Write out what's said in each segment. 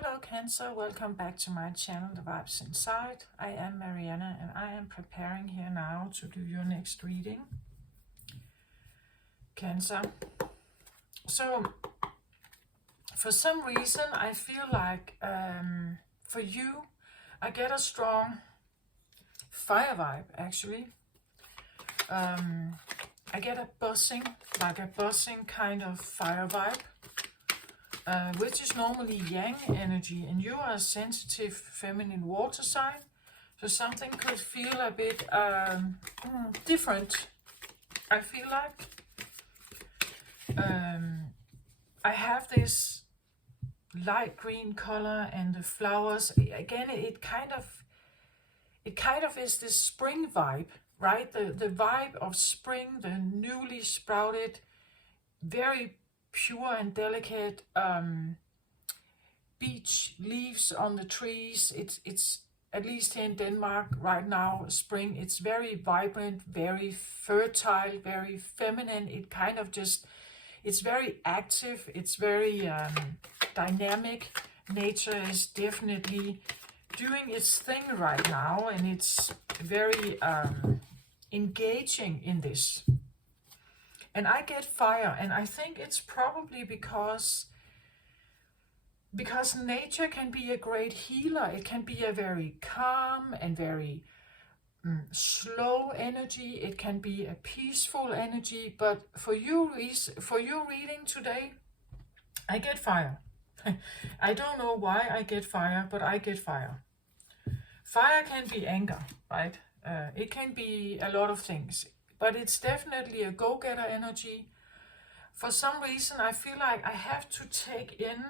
Hello Cancer, welcome back to my channel, The Vibes Inside. I am Mariana and I am preparing here now to do your next reading. Cancer. So, for some reason I feel like for you, I get a strong fire vibe actually. I get a buzzing kind of fire vibe. Which is normally yang energy, and you are a sensitive feminine water sign, so something could feel a bit different. I feel like I have this light green color, and the flowers again. It kind of is this spring vibe, right? The vibe of spring, the newly sprouted, very pure and delicate beech leaves on the trees. It's at least here in Denmark right now, spring. It's very vibrant, very fertile, very feminine. It kind of just, it's very active, it's very dynamic. Nature is definitely doing its thing right now, and it's very engaging in this. And I get fire, and I think it's probably because nature can be a great healer. It can be a very calm and very slow energy. It can be a peaceful energy. But for your reading today, I get fire. I don't know why I get fire, but I get fire. Fire can be anger, right? It can be a lot of things. But it's definitely a go-getter energy. For some reason, I feel like I have to take in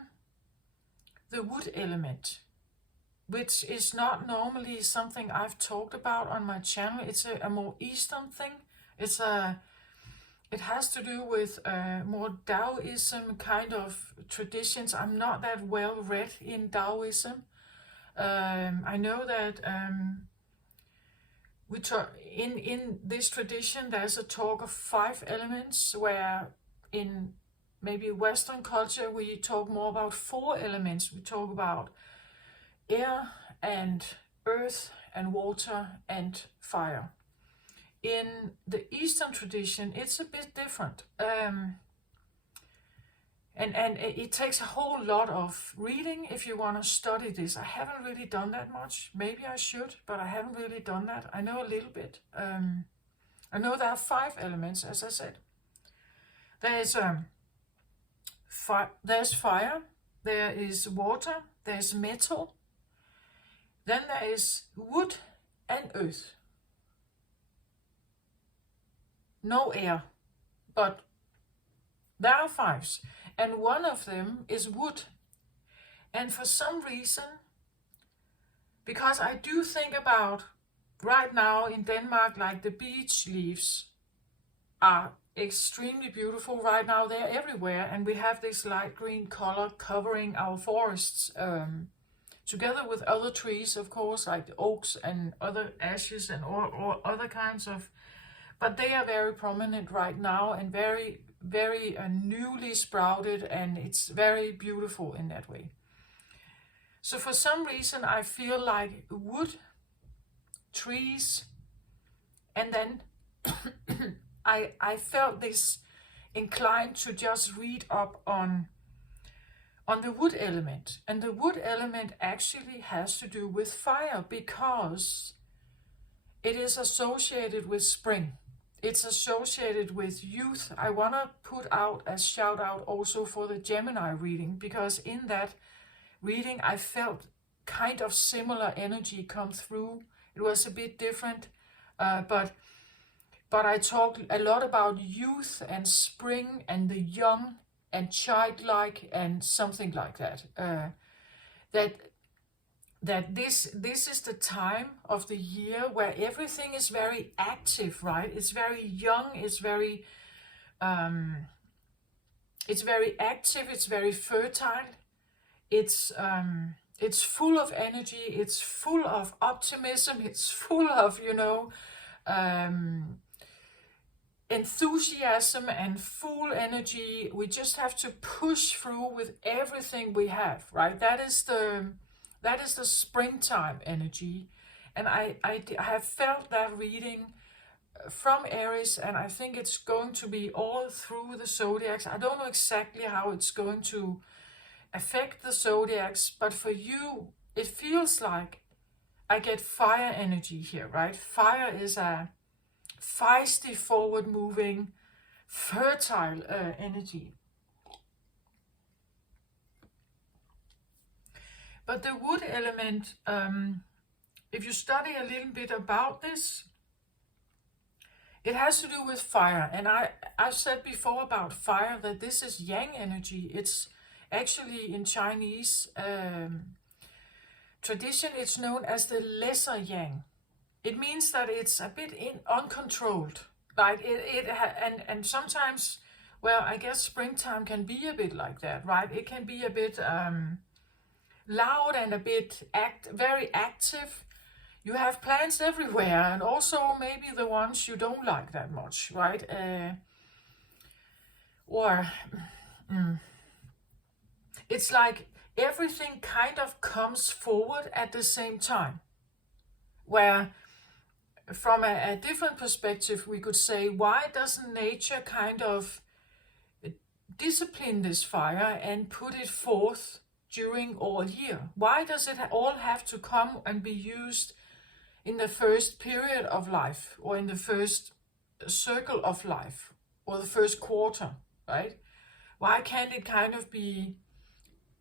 the wood element, which is not normally something I've talked about on my channel. It's a more Eastern thing. It has to do with more Taoism kind of traditions. I'm not that well read in Taoism. I know that in this tradition there's a talk of 5 elements, where in maybe Western culture we talk more about 4 elements. We talk about air and earth and water and fire. In the Eastern tradition it's a bit different, and it takes a whole lot of reading if you want to study this. I haven't really done that much. Maybe I should, but I haven't really done that. I know a little bit. I know there are 5 elements, as I said. There's fire, there is water, there's metal, then there is wood and earth. No air, but there are 5s. And one of them is wood. And for some reason, because I do think about right now in Denmark, like the beech leaves are extremely beautiful right now. They're everywhere, and we have this light green color covering our forests, together with other trees, of course, like the oaks and other ashes and or other kinds of, but they are very prominent right now and very newly sprouted, and it's very beautiful in that way. So for some reason I feel like wood, trees, and then I felt this inclined to just read up on the wood element. And the wood element actually has to do with fire, because it is associated with spring. It's associated with youth. I want to put out a shout out also for the Gemini reading, because in that reading I felt kind of similar energy come through. It was a bit different, but I talked a lot about youth and spring and the young and childlike and something like that. That this is the time of the year where everything is very active, right? It's very young, it's very active, it's very fertile, it's full of energy, it's full of optimism, it's full of, enthusiasm and full energy. We just have to push through with everything we have, right? That is the springtime energy. And I have felt that reading from Aries, and I think it's going to be all through the zodiacs. I don't know exactly how it's going to affect the zodiacs, but for you, it feels like I get fire energy here, right? Fire is a feisty, forward-moving, fertile energy. But the wood element, if you study a little bit about this, it has to do with fire. And I've said before about fire that this is yang energy. It's actually in Chinese tradition, it's known as the lesser yang. It means that it's a bit uncontrolled. Like and sometimes, well, I guess springtime can be a bit like that, right? It can be a bit loud and a bit very active. You have plants everywhere, and also maybe the ones you don't like that much, right? It's like everything kind of comes forward at the same time. Where from a different perspective, we could say, why doesn't nature kind of discipline this fire and put it forth during all year? Why does it all have to come and be used in the first period of life, or in the first circle of life, or the first quarter, right? Why can't it kind of be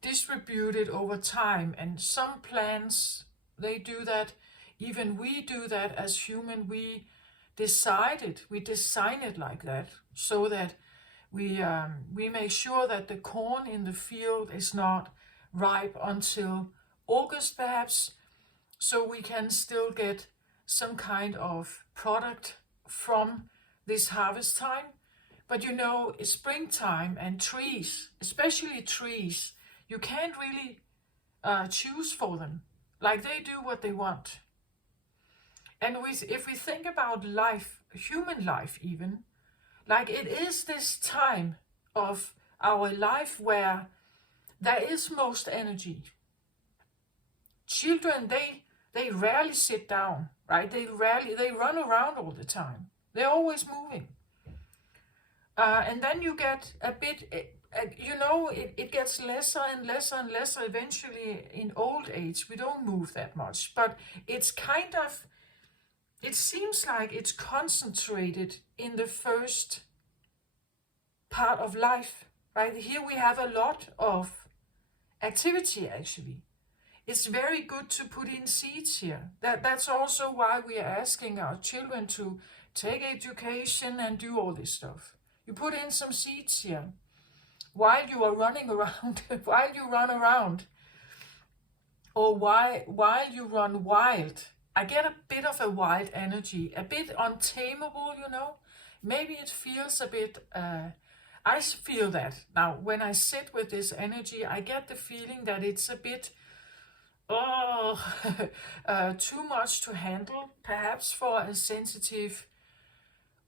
distributed over time? And some plants, they do that. Even we do that as human. We design it like that, so that we make sure that the corn in the field is not ripe until August perhaps, so we can still get some kind of product from this harvest time. But you know, springtime and trees, especially trees, you can't really choose for them. Like, they do what they want. And if we think about life, human life even, like, it is this time of our life where there is most energy. Children, they rarely sit down, right? They run around all the time. They're always moving. And then you get a bit, it gets lesser and lesser and lesser. Eventually, in old age, we don't move that much. But it's kind of, it seems like it's concentrated in the first part of life, right? Here we have a lot of activity, actually. It's very good to put in seeds here. That's also why we are asking our children to take education and do all this stuff. You put in some seeds here while you are running around, while you run around, or while you run wild. I get a bit of a wild energy, a bit untamable, you know. Maybe it feels a bit, I feel that. Now, when I sit with this energy, I get the feeling that it's a bit, too much to handle, perhaps for a sensitive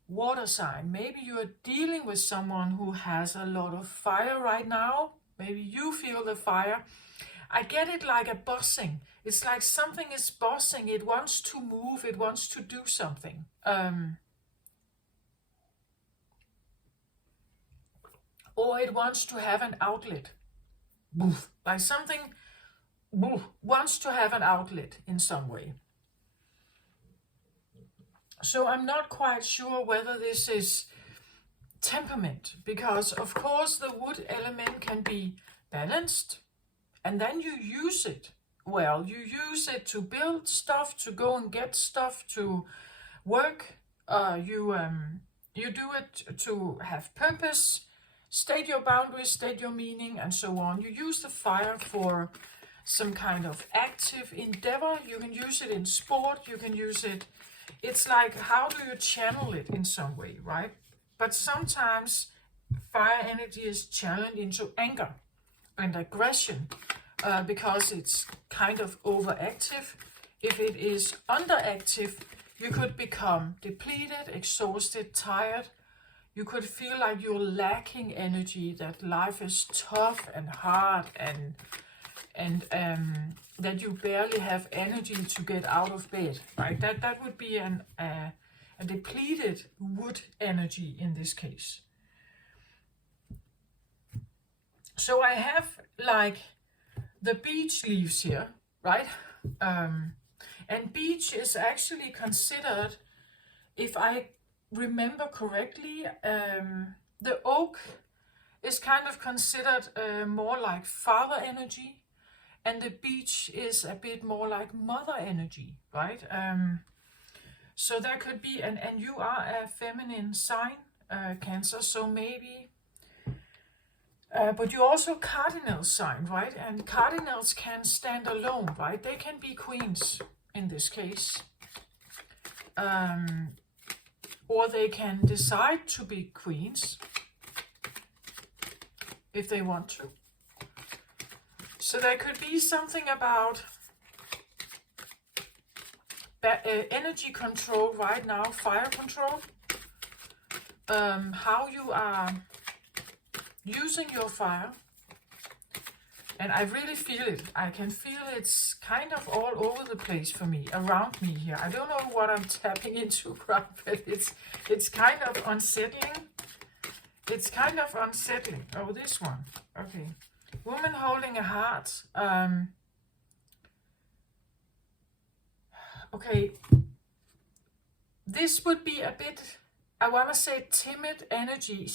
water sign. Maybe you are dealing with someone who has a lot of fire right now. Maybe you feel the fire. I get it like a buzzing. It's like something is buzzing. It wants to move. It wants to do something. Or it wants to have an outlet. Like something wants to have an outlet in some way. So I'm not quite sure whether this is temperament, because of course the wood element can be balanced, and then you use it. Well, you use it to build stuff, to go and get stuff, to work. You do it to have purpose, state your boundaries, state your meaning, and so on. You use the fire for some kind of active endeavor. You can use it in sport. You can use it. It's like, how do you channel it in some way, right? But sometimes fire energy is channeled into anger and aggression because it's kind of overactive. If it is underactive, you could become depleted, exhausted, tired, you could feel like you're lacking energy, that life is tough and hard, and that you barely have energy to get out of bed, right? That would be a depleted wood energy in this case. So I have like the beech leaves here, right? And beech is actually considered, if I remember correctly, the oak is kind of considered more like father energy, and the beech is a bit more like mother energy, right? So there could be, and you are a feminine sign, Cancer, so maybe, but you're also cardinal sign, right? And cardinals can stand alone, right? They can be queens in this case. Or they can decide to be queens if they want to. So there could be something about energy control right now, fire control, how you are using your fire. And I really feel it. I can feel it's kind of all over the place for me, around me here. I don't know what I'm tapping into, right? But it's kind of unsettling. It's kind of unsettling. Oh, this one. Okay. Woman holding a heart. Okay. This would be a bit, I want to say, timid energy.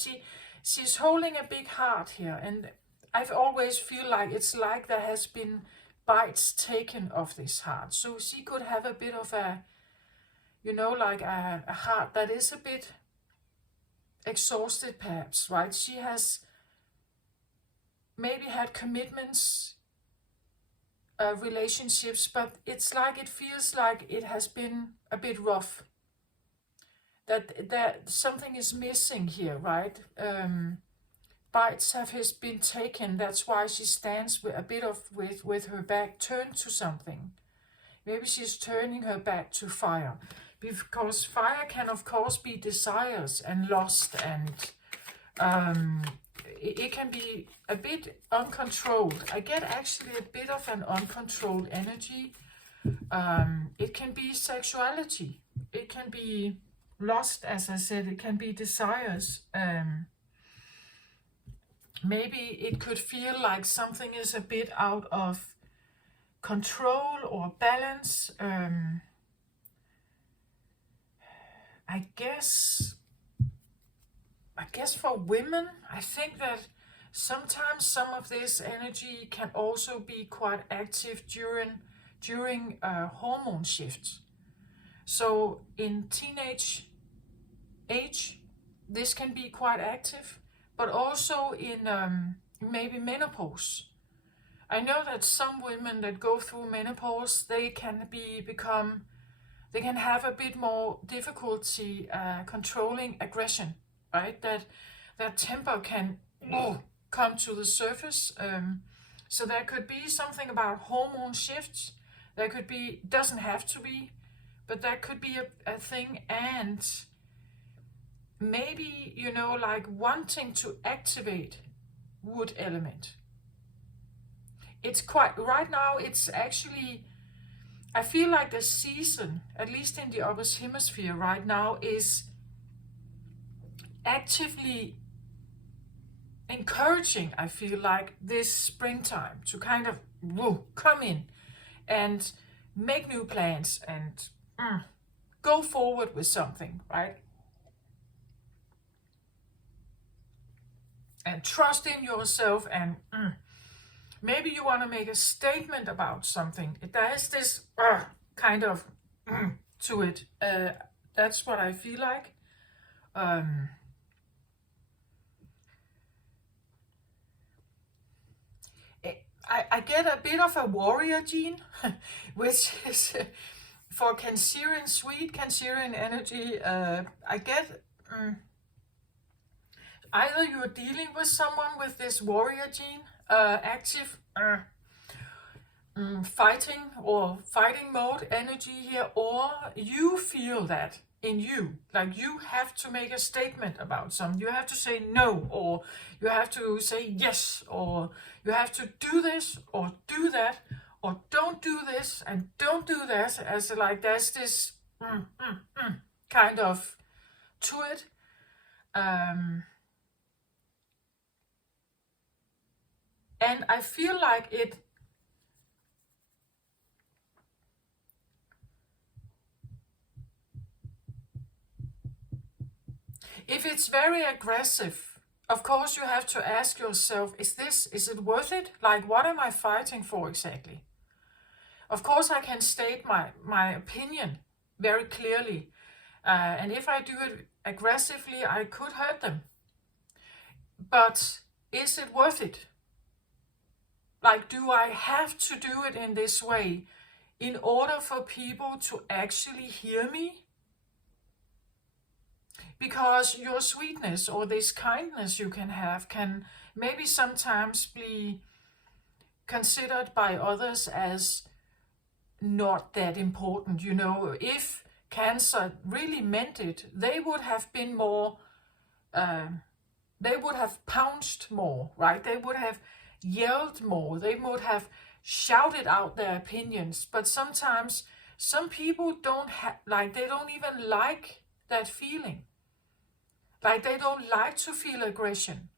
She's holding a big heart here, and I've always feel like it's like there has been bites taken of this heart. So she could have a bit of a, you know, like a heart that is a bit exhausted perhaps, right? She has maybe had commitments, relationships, but it's like it feels like it has been a bit rough. That something is missing here, right? Bites have been taken. That's why she stands with a bit of with her back turned to something. Maybe she's turning her back to fire, because fire can of course be desires and lust, and it can be a bit uncontrolled. I get actually a bit of an uncontrolled energy. It can be sexuality. It can be lust, as I said. It can be desires. Maybe it could feel like something is a bit out of control or balance. I guess for women, I think that sometimes some of this energy can also be quite active during hormone shifts. So in teenage age, this can be quite active, but also in maybe menopause. I know that some women that go through menopause, they can have a bit more difficulty controlling aggression, right? That temper can come to the surface. So there could be something about hormone shifts. There could be, doesn't have to be, but that could be a thing. And maybe, you know, like wanting to activate wood element. It's quite, right now it's actually, I feel like the season, at least in the upper hemisphere right now, is actively encouraging, I feel like, this springtime to kind of come in and make new plans and go forward with something, right? And trust in yourself, and maybe you want to make a statement about something. There is this kind of to it. That's what I feel like. I get a bit of a warrior gene, which is for Cancerian, sweet Cancerian energy. I get either you're dealing with someone with this warrior gene, active, fighting or fighting mode energy here, or you feel that in you. Like you have to make a statement about something. You have to say no, or you have to say yes, or you have to do this or do that, or don't do this and don't do that. As like there's this kind of to it. And I feel like if it's very aggressive, of course you have to ask yourself, is it worth it? Like, what am I fighting for exactly? Of course I can state my opinion very clearly. And if I do it aggressively, I could hurt them. But is it worth it? Like, do I have to do it in this way in order for people to actually hear me? Because your sweetness or this kindness you can have can maybe sometimes be considered by others as not that important. You know, if cancer really meant it, they would have been more, they would have pounced more, right? They would have yelled more. They would have shouted out their opinions. But sometimes some people don't have, like, they don't even like that feeling. Like they don't like to feel aggression.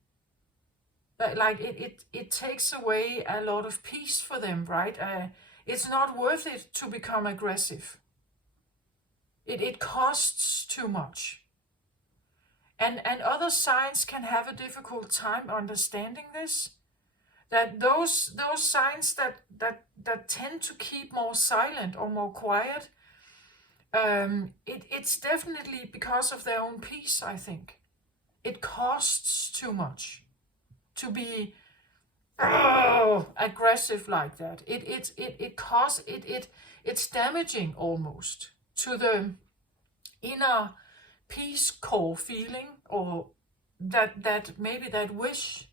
Like it takes away a lot of peace for them, right? It's not worth it to become aggressive. It costs too much. And other signs can have a difficult time understanding this. That those signs that tend to keep more silent or more quiet, it's definitely because of their own peace, I think. It costs too much to be aggressive like that. It's damaging almost to the inner peace core feeling, or that maybe that wish.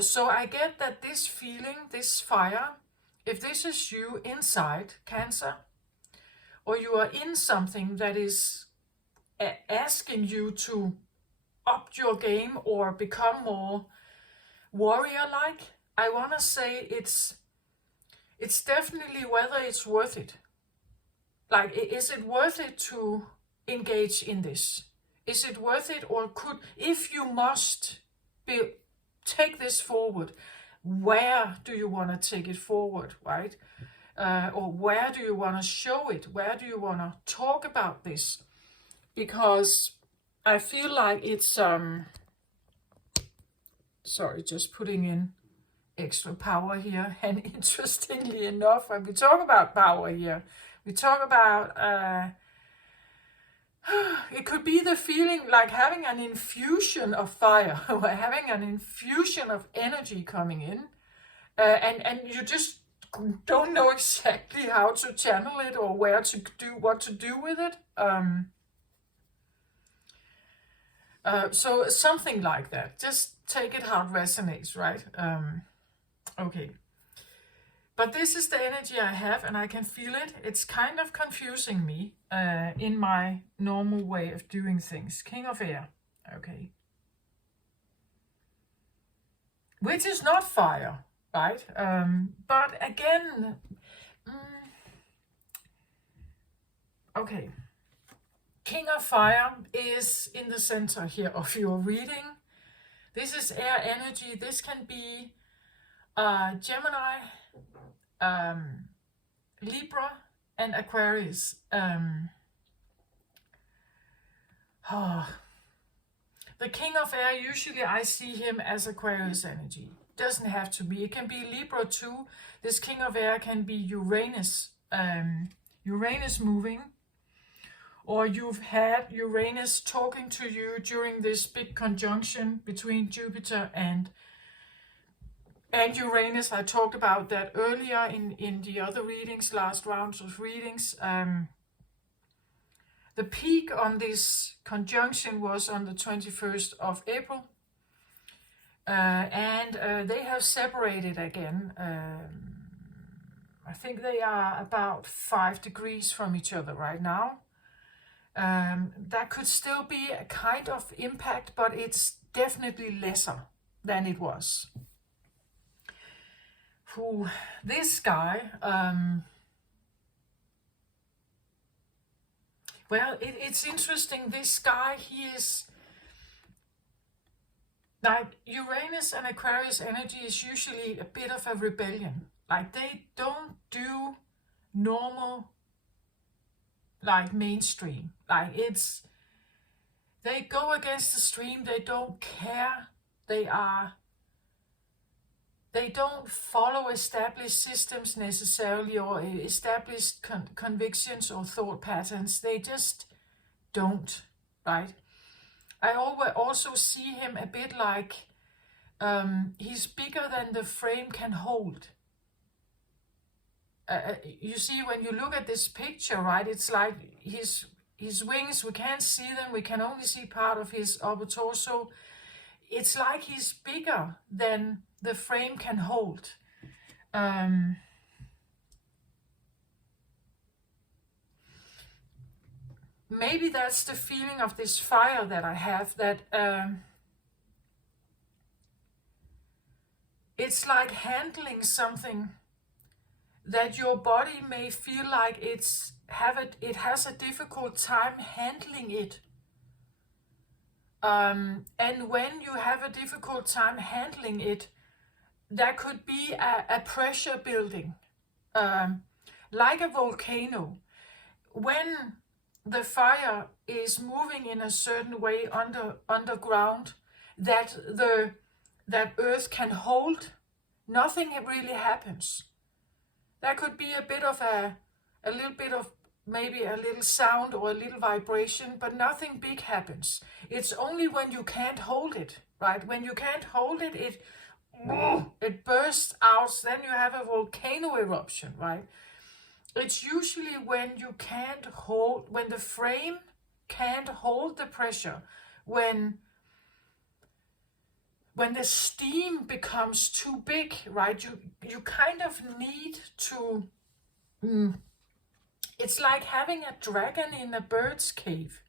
So I get that this feeling, this fire, if this is you inside Cancer, or you are in something that is asking you to up your game or become more warrior-like, I want to say it's definitely whether it's worth it. Like, is it worth it to engage in this? Is it worth it, or if you must take this forward, where do you want to take it forward, right? Or where do you want to show it? Where do you want to talk about this? Because I feel like it's, sorry, just putting in extra power here. And interestingly enough, when we talk about power here, we talk about, it could be the feeling like having an infusion of fire, or having an infusion of energy coming in, and you just don't know exactly how to channel it or what to do with it. So something like that. Just take it how it resonates, right? Okay. But this is the energy I have, and I can feel it. It's kind of confusing me in my normal way of doing things. King of Air. Okay. Which is not fire, right? But again, okay. King of Fire is in the center here of your reading. This is air energy. This can be Gemini, Libra, and Aquarius. The King of Air, usually I see him as Aquarius energy. Doesn't have to be. It can be Libra too. This King of Air can be Uranus. Uranus moving. Or you've had Uranus talking to you during this big conjunction between Jupiter and Uranus. I talked about that earlier in the other readings, last rounds of readings. The peak on this conjunction was on the 21st of April. And they have separated again. I think they are about 5 degrees from each other right now. That could still be a kind of impact, but it's definitely lesser than it was. This guy, well, it's interesting. This guy, he is like Uranus and Aquarius energy is usually a bit of a rebellion. Like they don't do normal, like mainstream. Like they go against the stream. They don't care. They don't follow established systems necessarily, or established convictions or thought patterns. They just don't, right? I always also see him a bit like he's bigger than the frame can hold. You see, when you look at this picture, right, it's like his wings, we can't see them, we can only see part of his upper torso. It's like he's bigger than the frame can hold. Maybe that's the feeling of this fire that I have, that it's like handling something that your body may feel like it has a difficult time handling it. And when you have a difficult time handling it, there could be a pressure building, like a volcano. When the fire is moving in a certain way underground, that earth can hold, nothing really happens. There could be a bit of a little bit of maybe a little sound or a little vibration, but nothing big happens. It's only when you can't hold it, right? When you can't hold it, it bursts out, then you have a volcano eruption, right? It's usually when the frame can't hold the pressure, when the steam becomes too big, right? You kind of need to, it's like having a dragon in a bird's cage.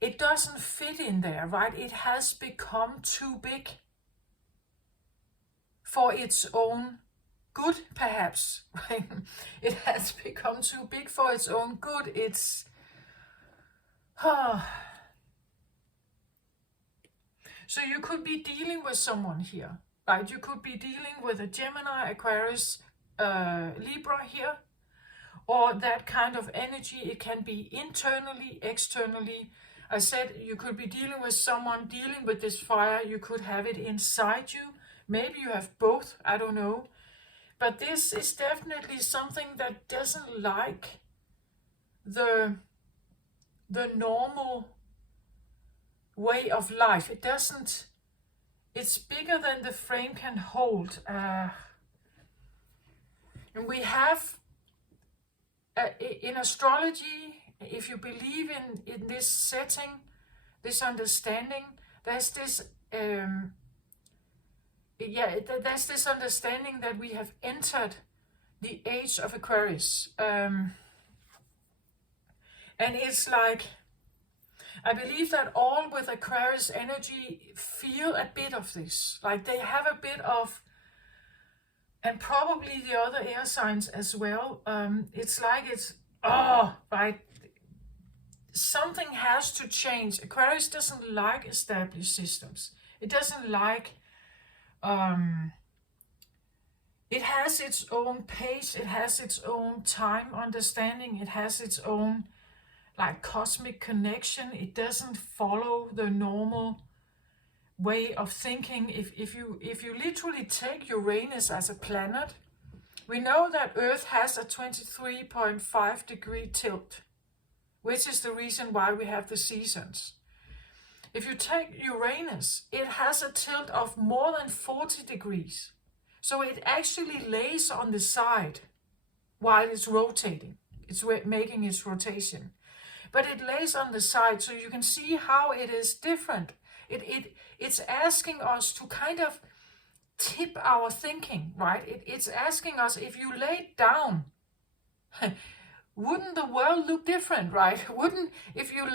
It doesn't fit in there, right? It has become too big for its own good, perhaps, right? It has become too big for its own good. It's so you could be dealing with someone here, right? You could be dealing with a Gemini, Aquarius, Libra here, or that kind of energy. It can be internally, externally. I said you could be dealing with someone dealing with this fire. You could have it inside you. Maybe you have both, I don't know. But this is definitely something that doesn't like the normal way of life. It's bigger than the frame can hold. And we have, in astrology, if you believe in this setting, this understanding, there's this there's this understanding that we have entered the age of Aquarius. And it's like, I believe that all with Aquarius energy feel a bit of this. Like they have a bit of, and probably the other air signs as well. It's like right. Something has to change. Aquarius doesn't like established systems. It doesn't like, it has its own pace. It has its own time understanding. It has its own like cosmic connection. It doesn't follow the normal way of thinking. If you literally take Uranus as a planet, we know that Earth has a 23.5 degree tilt, which is the reason why we have the seasons. If you take Uranus, it has a tilt of more than 40 degrees. So it actually lays on the side while it's rotating. It's making its rotation. But it lays on the side, so you can see how it is different. It's asking us to kind of tip our thinking, right? It's asking us, if you lay down, wouldn't the world look different, right? Wouldn't, if you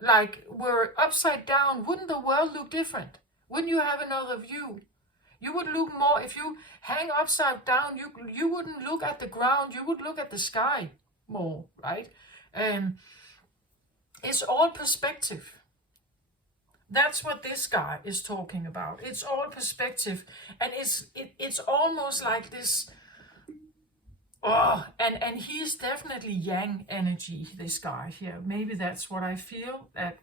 like were upside down, wouldn't the world look different? Wouldn't you have another view? You would look more, if you hang upside down, you wouldn't look at the ground, you would look at the sky more, right? It's all perspective. That's what this guy is talking about. It's all perspective, and it's almost like this. Oh, and he's definitely yang energy, this guy here. Maybe that's what I feel. That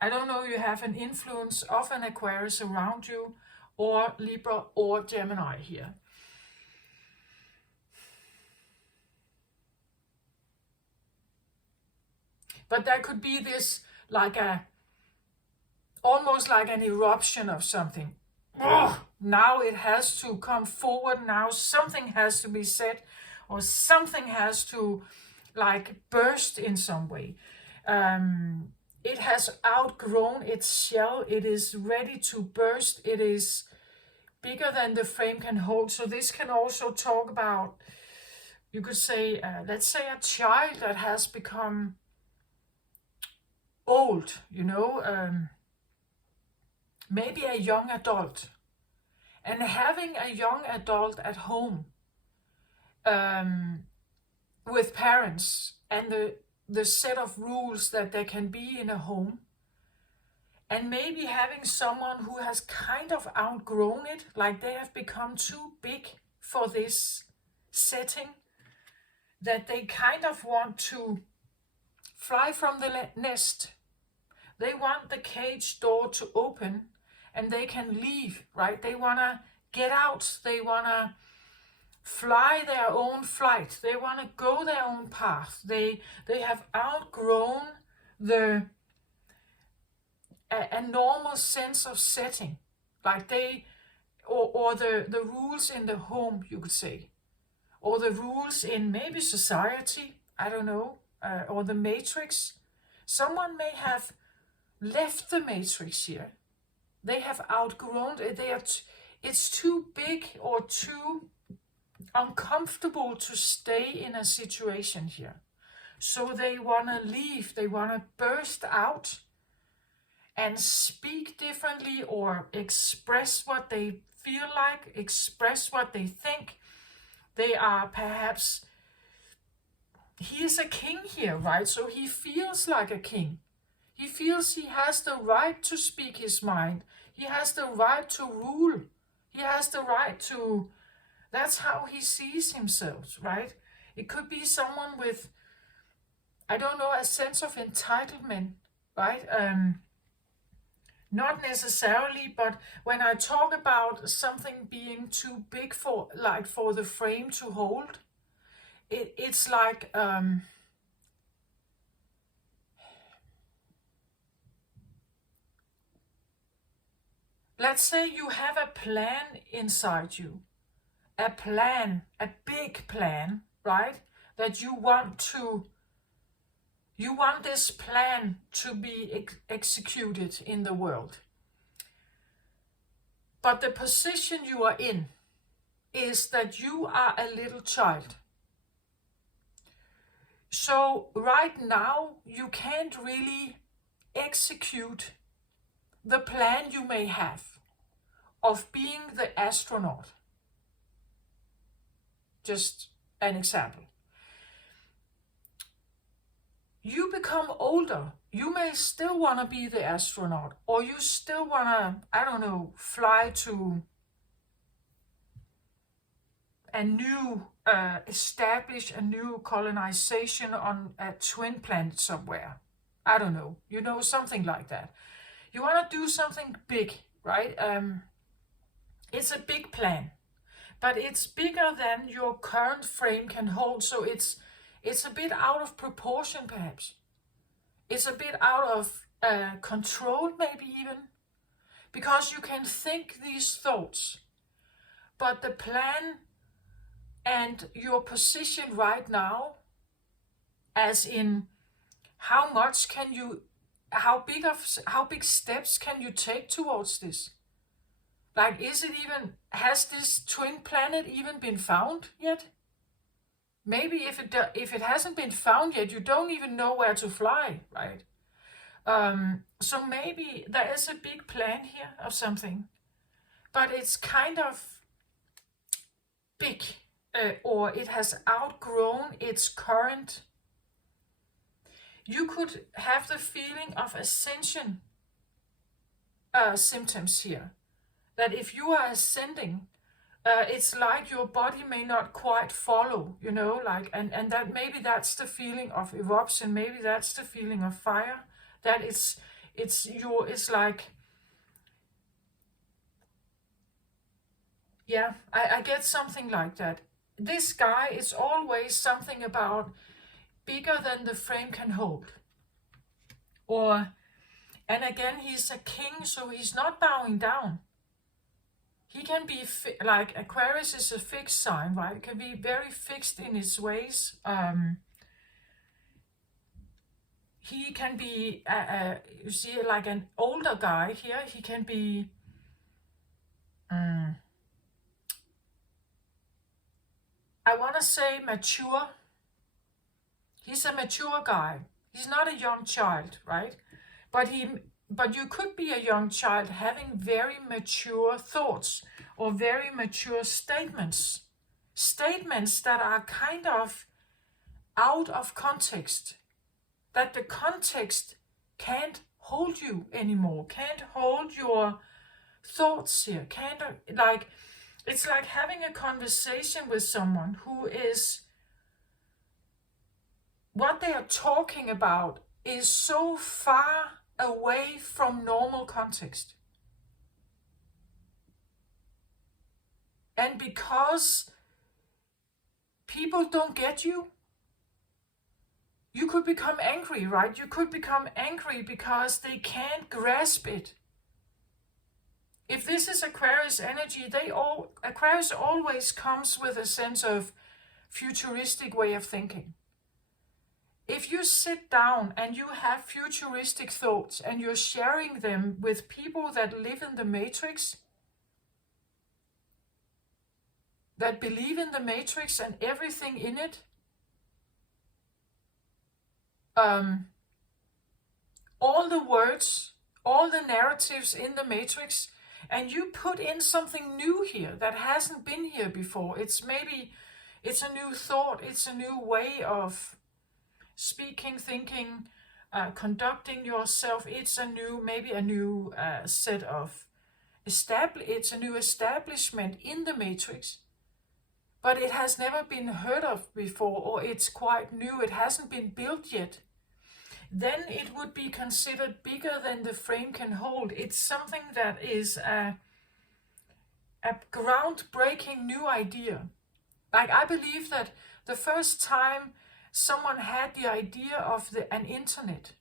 I don't know. You have an influence of an Aquarius around you, or Libra or Gemini here. But there could be this almost like an eruption of something. Ugh, now it has to come forward. Now something has to be said, or something has to burst in some way. It has outgrown its shell. It is ready to burst. It is bigger than the frame can hold. So this can also talk about, you could say, let's say a child that has become old, maybe a young adult. And having a young adult at home with parents and the set of rules that there can be in a home, and maybe having someone who has kind of outgrown it, like they have become too big for this setting, that they kind of want to fly from the nest. They want the cage door to open and they can leave, right? They want to get out. They want to fly their own flight. They want to go their own path. They have outgrown a normal sense of setting, like or the rules in the home, you could say, or the rules in maybe society, I don't know, or the matrix. Someone may have left the matrix here. They have outgrown it. It's too big or too uncomfortable to stay in a situation here. So they want to leave. They want to burst out and speak differently, or express what they feel like, express what they think. They are perhaps, he is a king here, right? So he feels like a king. He feels he has the right to speak his mind. He has the right to rule. He has the right to, that's how he sees himself, right? It could be someone with, I don't know, a sense of entitlement, right? Not necessarily, but when I talk about something being too big for the frame to hold, it's like, let's say you have a plan inside you, a plan, a big plan, right? That you want this plan to be executed in the world. But the position you are in is that you are a little child. So right now, you can't really execute the plan you may have of being the astronaut. Just an example. You become older, you may still want to be the astronaut, or you still want to, I don't know, fly to a new, establish a new colonization on a twin planet somewhere. I don't know, something like that. You want to do something big, right? It's a big plan, but it's bigger than your current frame can hold, so it's a bit out of proportion, perhaps. It's a bit out of control, maybe even, because you can think these thoughts, but the plan and your position right now, as in how big steps can you take towards this? Like, has this twin planet even been found yet? Maybe if it hasn't been found yet, you don't even know where to fly, right? So maybe there is a big plan here of something, but it's kind of big, or it has outgrown its current. You could have the feeling of ascension symptoms here. That if you are ascending, it's like your body may not quite follow, like, and that maybe that's the feeling of eruption, maybe that's the feeling of fire, that it's like, yeah, I get something like that. This guy is always something about bigger than the frame can hold. And again, he's a king, so he's not bowing down. He can be like Aquarius is a fixed sign, right? It can be very fixed in his ways. He can be, you see, like an older guy here. He can be, I want to say mature. He's a mature guy. He's not a young child, right? But you could be a young child having very mature thoughts or very mature statements. Statements that are kind of out of context. That the context can't hold you anymore, can't hold your thoughts here, can't, like, it's like having a conversation with someone who is, what they are talking about is so far away from normal context. And because people don't get you, you could become angry, right? You could become angry because they can't grasp it. If this is Aquarius energy, Aquarius always comes with a sense of futuristic way of thinking. If you sit down and you have futuristic thoughts and you're sharing them with people that live in the matrix, that believe in the matrix and everything in it, all the words, all the narratives in the matrix, and you put in something new here that hasn't been here before. It's a new thought, it's a new way of speaking, thinking, conducting yourself. It's maybe a new set of it's a new establishment in the matrix, but it has never been heard of before, or it's quite new, it hasn't been built yet. Then it would be considered bigger than the frame can hold. It's something that is a groundbreaking new idea. Like, I believe that the first time someone had the idea of an internet,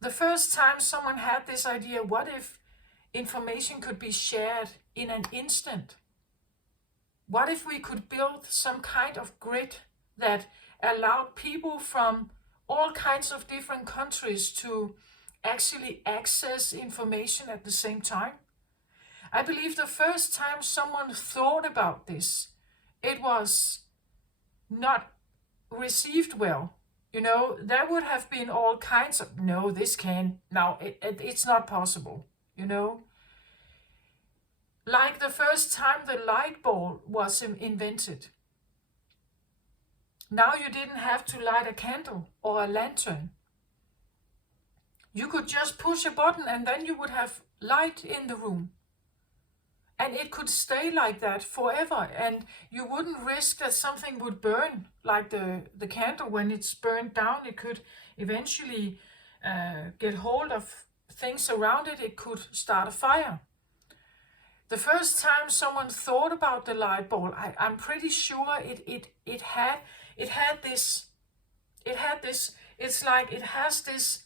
the first time someone had this idea, what if information could be shared in an instant? What if we could build some kind of grid that allowed people from all kinds of different countries to actually access information at the same time? I believe the first time someone thought about this, it was not received well. There would have been all kinds of, no, this can't, no, it's not possible, Like the first time the light bulb was invented. Now you didn't have to light a candle or a lantern. You could just push a button and then you would have light in the room. And it could stay like that forever, and you wouldn't risk that something would burn, like the candle. When it's burned down, it could eventually get hold of things around it. It could start a fire. The first time someone thought about the light bulb, I'm pretty sure it had this, it's like it has this,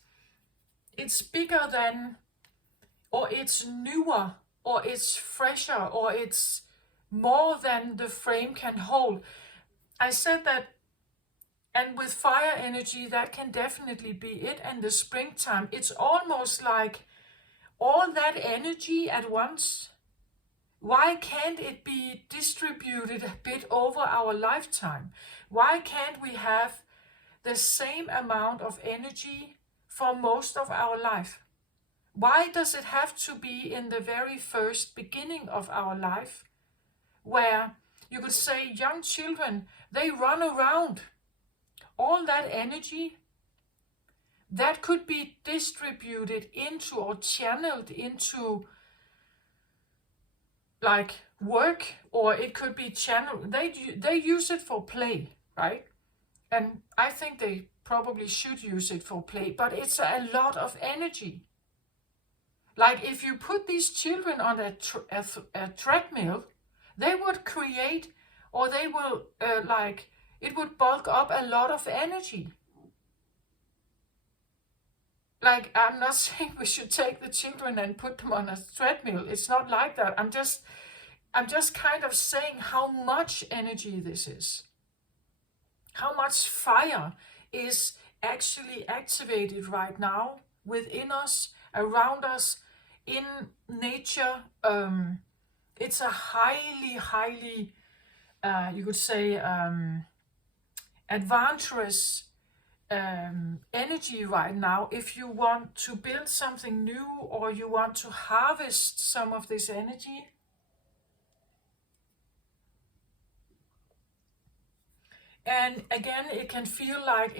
it's bigger than, or it's newer, or it's fresher, or it's more than the frame can hold. I said that, and with fire energy, that can definitely be it. And the springtime, it's almost like all that energy at once Why can't it be distributed a bit over our lifetime? Why can't we have the same amount of energy for most of our life? Why does it have to be in the very first beginning of our life, where you could say young children, they run around? All that energy that could be distributed into or channeled into like work, or it could be channeled. They use it for play, right? And I think they probably should use it for play, but it's a lot of energy. Like if you put these children on a treadmill, they would create, or they will it would bulk up a lot of energy. Like, I'm not saying we should take the children and put them on a treadmill. It's not like that. I'm just kind of saying how much energy this is. How much fire is actually activated right now within us, around us, in nature. It's a highly, you could say, adventurous energy right now. If you want to build something new, or you want to harvest some of this energy, and again, it can feel like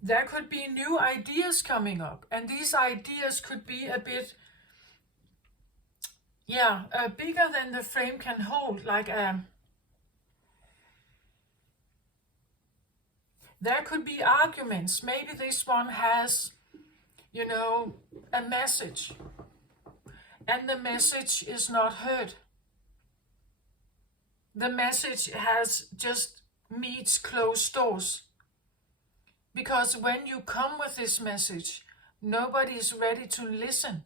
there could be new ideas coming up, and these ideas could be a bit, bigger than the frame can hold. Like there could be arguments. Maybe this one has, a message, and the message is not heard. The message has just meets closed doors. Because when you come with this message, nobody is ready to listen.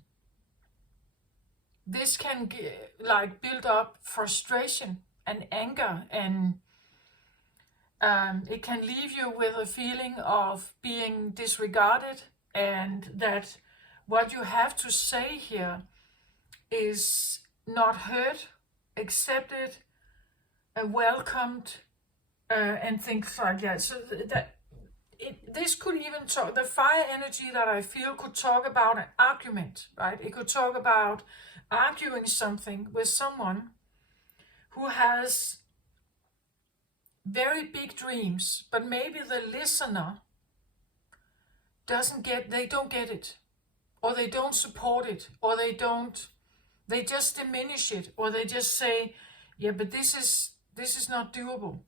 This can build up frustration and anger, and it can leave you with a feeling of being disregarded, and that what you have to say here is not heard, accepted, welcomed, and things like that. So this could even talk, the fire energy that I feel could talk about an argument, right? It could talk about arguing something with someone who has very big dreams, but maybe the listener they don't get it, or they don't support it, or they just diminish it, or they just say, yeah, but this is not doable.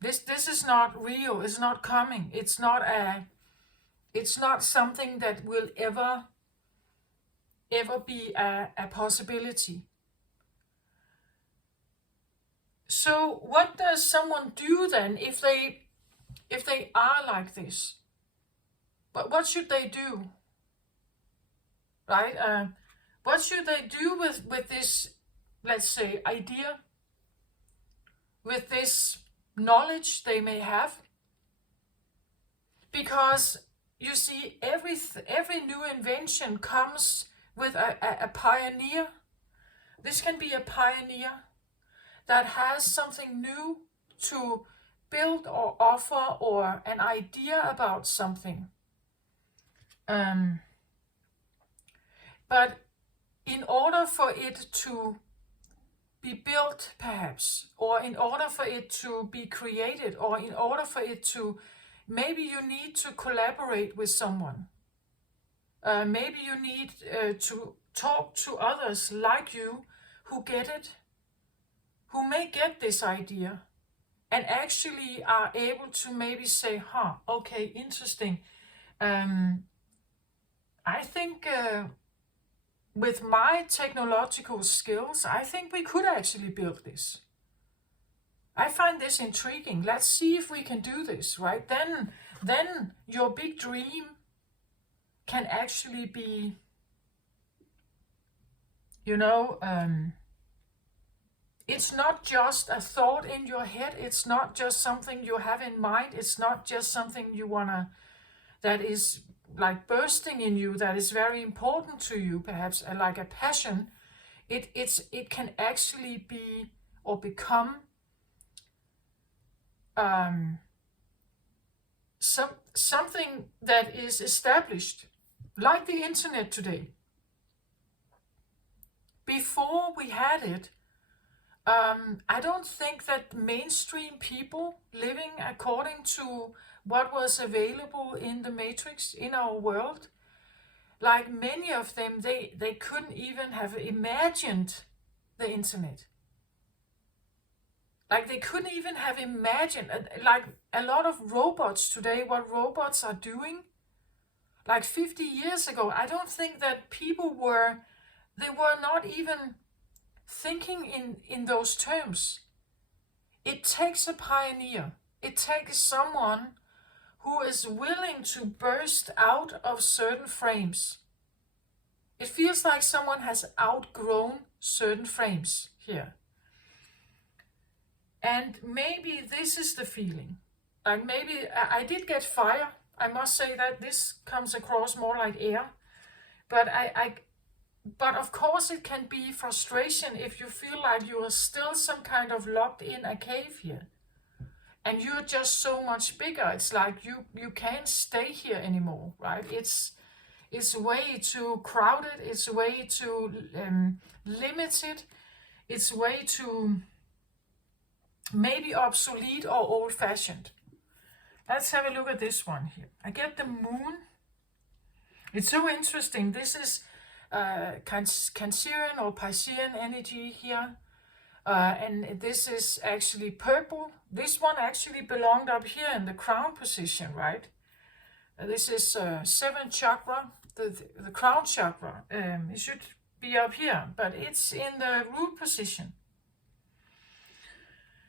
This is not real. It's not coming. It's not something that will ever be a possibility. So what does someone do then if they are like this? But what should they do? Right? What should they do with this, let's say, idea, with this knowledge they may have? Because you see, every new invention comes with a pioneer. This can be a pioneer that has something new to build or offer, or an idea about something. But in order for it to be built, perhaps, or in order for it to be created, or in order for it to, maybe you need to collaborate with someone. Maybe you need to talk to others like you who get it, who may get this idea, and actually are able to maybe say, okay, interesting. I think with my technological skills, I think we could actually build this. I find this intriguing. Let's see if we can do this, right? Then your big dream can actually be, it's not just a thought in your head. It's not just something you have in mind. It's not just something that is like bursting in you, that is very important to you, perhaps like a passion. it can actually be or become something that is established, like the internet today. Before we had it, I don't think that mainstream people living according to what was available in the matrix in our world, like many of them, they couldn't even have imagined the internet. Like they couldn't even have imagined, like a lot of robots today, what robots are doing. Like 50 years ago, I don't think that people were not even thinking in those terms. It takes a pioneer. It takes someone who is willing to burst out of certain frames. It feels like someone has outgrown certain frames here. And maybe this is the feeling. Like maybe I did get fire. I must say that this comes across more like air. But but of course it can be frustration if you feel like you are still some kind of locked in a cave here. And you're just so much bigger. It's like you can't stay here anymore, right? It's way too crowded. It's way too limited. It's way too maybe obsolete or old-fashioned. Let's have a look at this one here. I get the moon. It's so interesting. This is Cancerian or Piscean energy here. And this is actually purple. This one actually belonged up here in the crown position, right? This is 7th chakra, the crown chakra. It should be up here, but it's in the root position.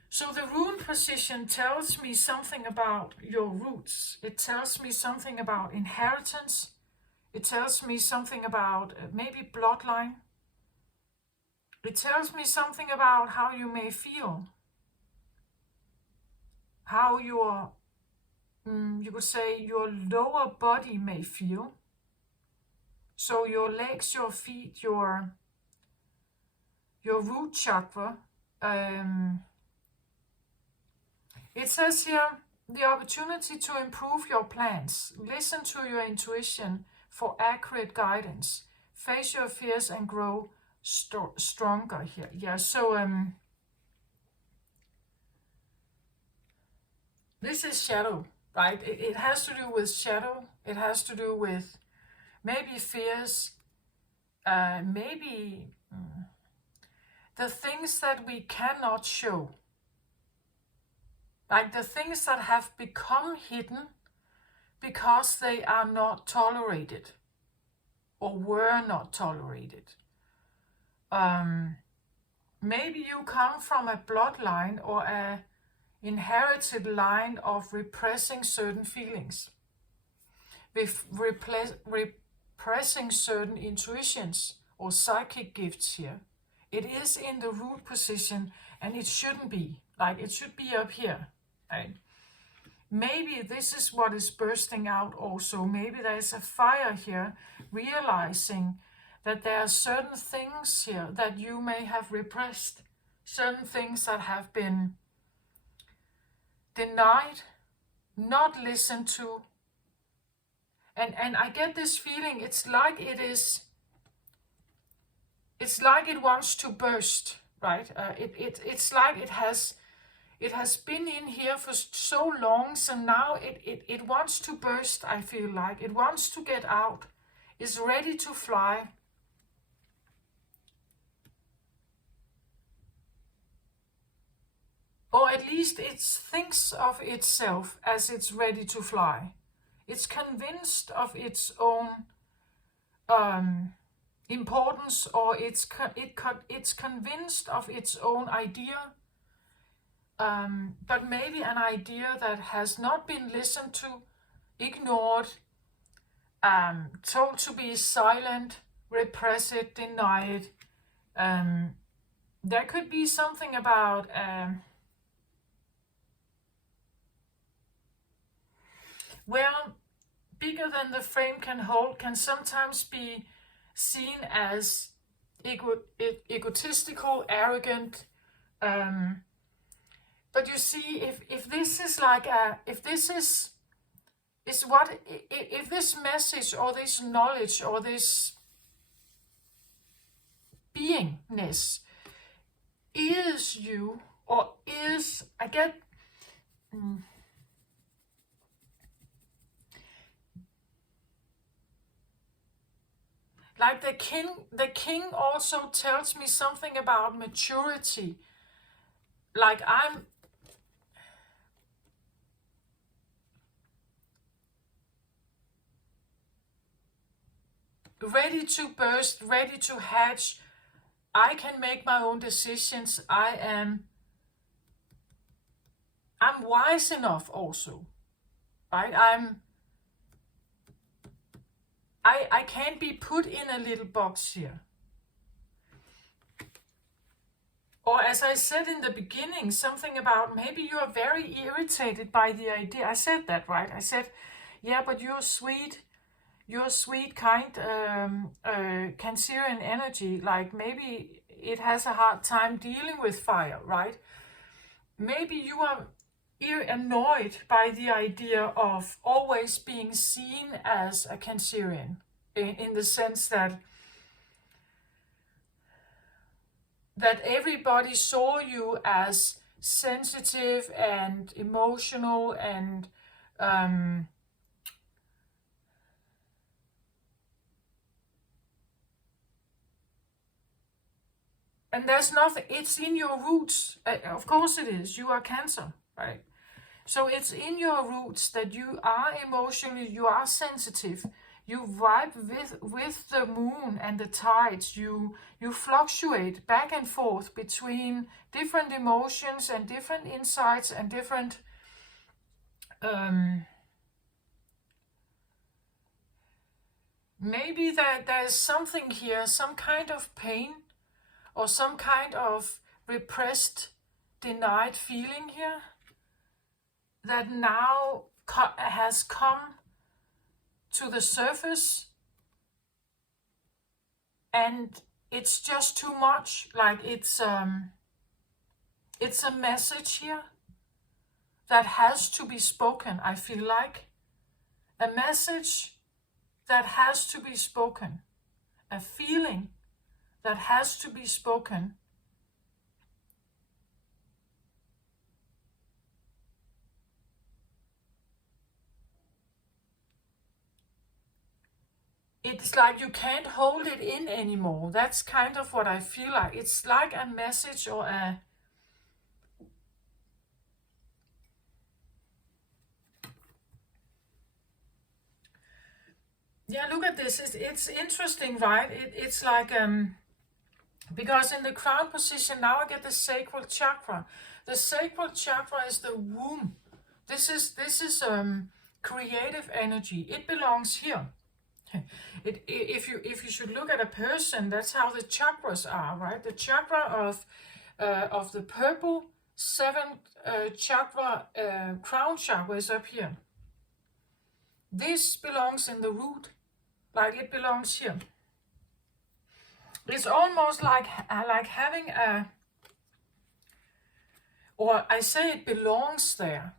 So the root position tells me something about your roots. It tells me something about inheritance. It tells me something about maybe bloodline. It tells me something about how you may feel. How your, you could say, your lower body may feel. So your legs, your feet, your root chakra. It says here, the opportunity to improve your plans. Listen to your intuition for accurate guidance. Face your fears and grow stronger here. Yeah, so this is shadow, right? It has to do with shadow. It has to do with maybe fears, maybe the things that we cannot show. Like the things that have become hidden because they are not tolerated or were not tolerated. Maybe you come from a bloodline or a inherited line of repressing certain feelings, with repressing certain intuitions or psychic gifts here. It is in the root position and it shouldn't be. Like it should be up here. Right? Maybe this is what is bursting out also. Maybe there's a fire here, realizing that there are certain things here that you may have repressed, certain things that have been denied, not listened to. And I get this feeling, it's like it wants to burst, right? It's like it has been in here for so long, so now it wants to burst, I feel like. It wants to get out. It's ready to fly. Or at least it thinks of itself as it's ready to fly. It's convinced of its own importance, or it's convinced of its own idea. But maybe an idea that has not been listened to, ignored, told to be silent, repress it, deny it. There could be something about well, bigger than the frame can hold can sometimes be seen as egotistical, arrogant. But you see, if this is like if this is what, if this message or this knowledge or this beingness is you, or is, I get, like the king also tells me something about maturity. Like I'm ready to burst, ready to hatch. I can make my own decisions. I'm wise enough also, right? I can't be put in a little box here. Or as I said in the beginning, something about maybe you are very irritated by the idea. I said that, right? I said, yeah, but you're sweet, kind Cancerian energy. Like maybe it has a hard time dealing with fire, right? Maybe you are annoyed by the idea of always being seen as a Cancerian, in the sense that everybody saw you as sensitive and emotional and there's nothing, it's in your roots. Of course it is, you are Cancer, right? So it's in your roots that you are emotionally, you are sensitive, you vibe with the moon and the tides, you fluctuate back and forth between different emotions and different insights and different maybe that there's something here, some kind of pain or some kind of repressed, denied feeling here that now has come to the surface, and it's just too much. Like it's a message here that has to be spoken. I feel like a message that has to be spoken, a feeling that has to be spoken. It's like you can't hold it in anymore. That's kind of what I feel like. It's like a message or a... Yeah, look at this. It's interesting, right? It's like, because in the crown position, now I get the sacral chakra. The sacral chakra is the womb. This is creative energy. It belongs here. If you should look at a person, that's how the chakras are, right? The chakra of the purple seventh chakra, crown chakra, is up here. This belongs in the root, like it belongs here. It's almost like having a, or I say it belongs there,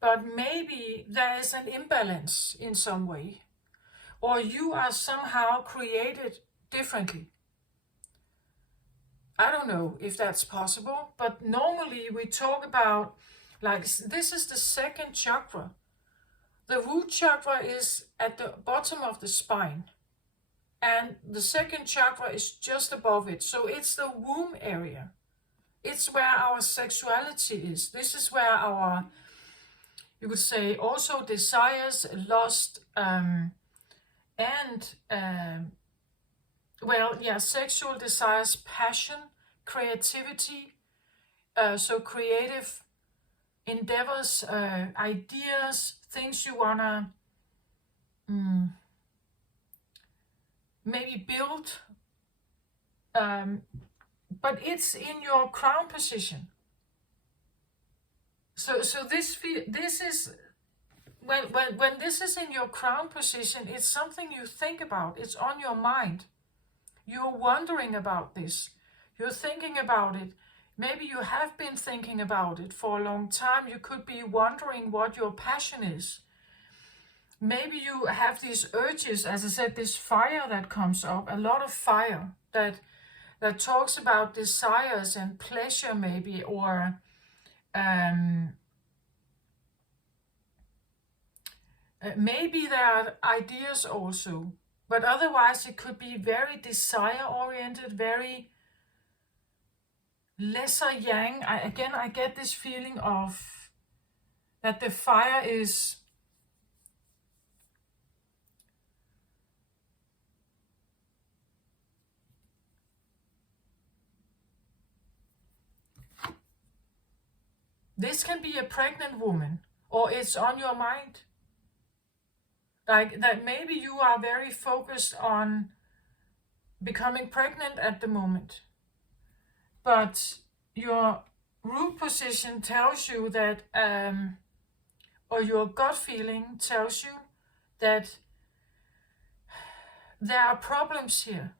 but maybe there is an imbalance in some way, or you are somehow created differently. I don't know if that's possible, but normally we talk about, like, this is the second chakra. The root chakra is at the bottom of the spine, and the second chakra is just above it. So it's the womb area. It's where our sexuality is. This is where our, you could say, also desires, lust, and well, yeah, sexual desires, passion, creativity, so creative endeavors, ideas, things you wanna maybe build, but it's in your crown position. So this is, when this is in your crown position, it's something you think about. It's on your mind. You're wondering about this. You're thinking about it. Maybe you have been thinking about it for a long time. You could be wondering what your passion is. Maybe you have these urges, as I said, this fire that comes up, a lot of fire that talks about desires and pleasure maybe, or maybe there are ideas also, but otherwise it could be very desire oriented, very lesser yang. I get this feeling of that the fire is this can be a pregnant woman, or it's on your mind. Like that maybe you are very focused on becoming pregnant at the moment, but your root position tells you that, or your gut feeling tells you that there are problems here.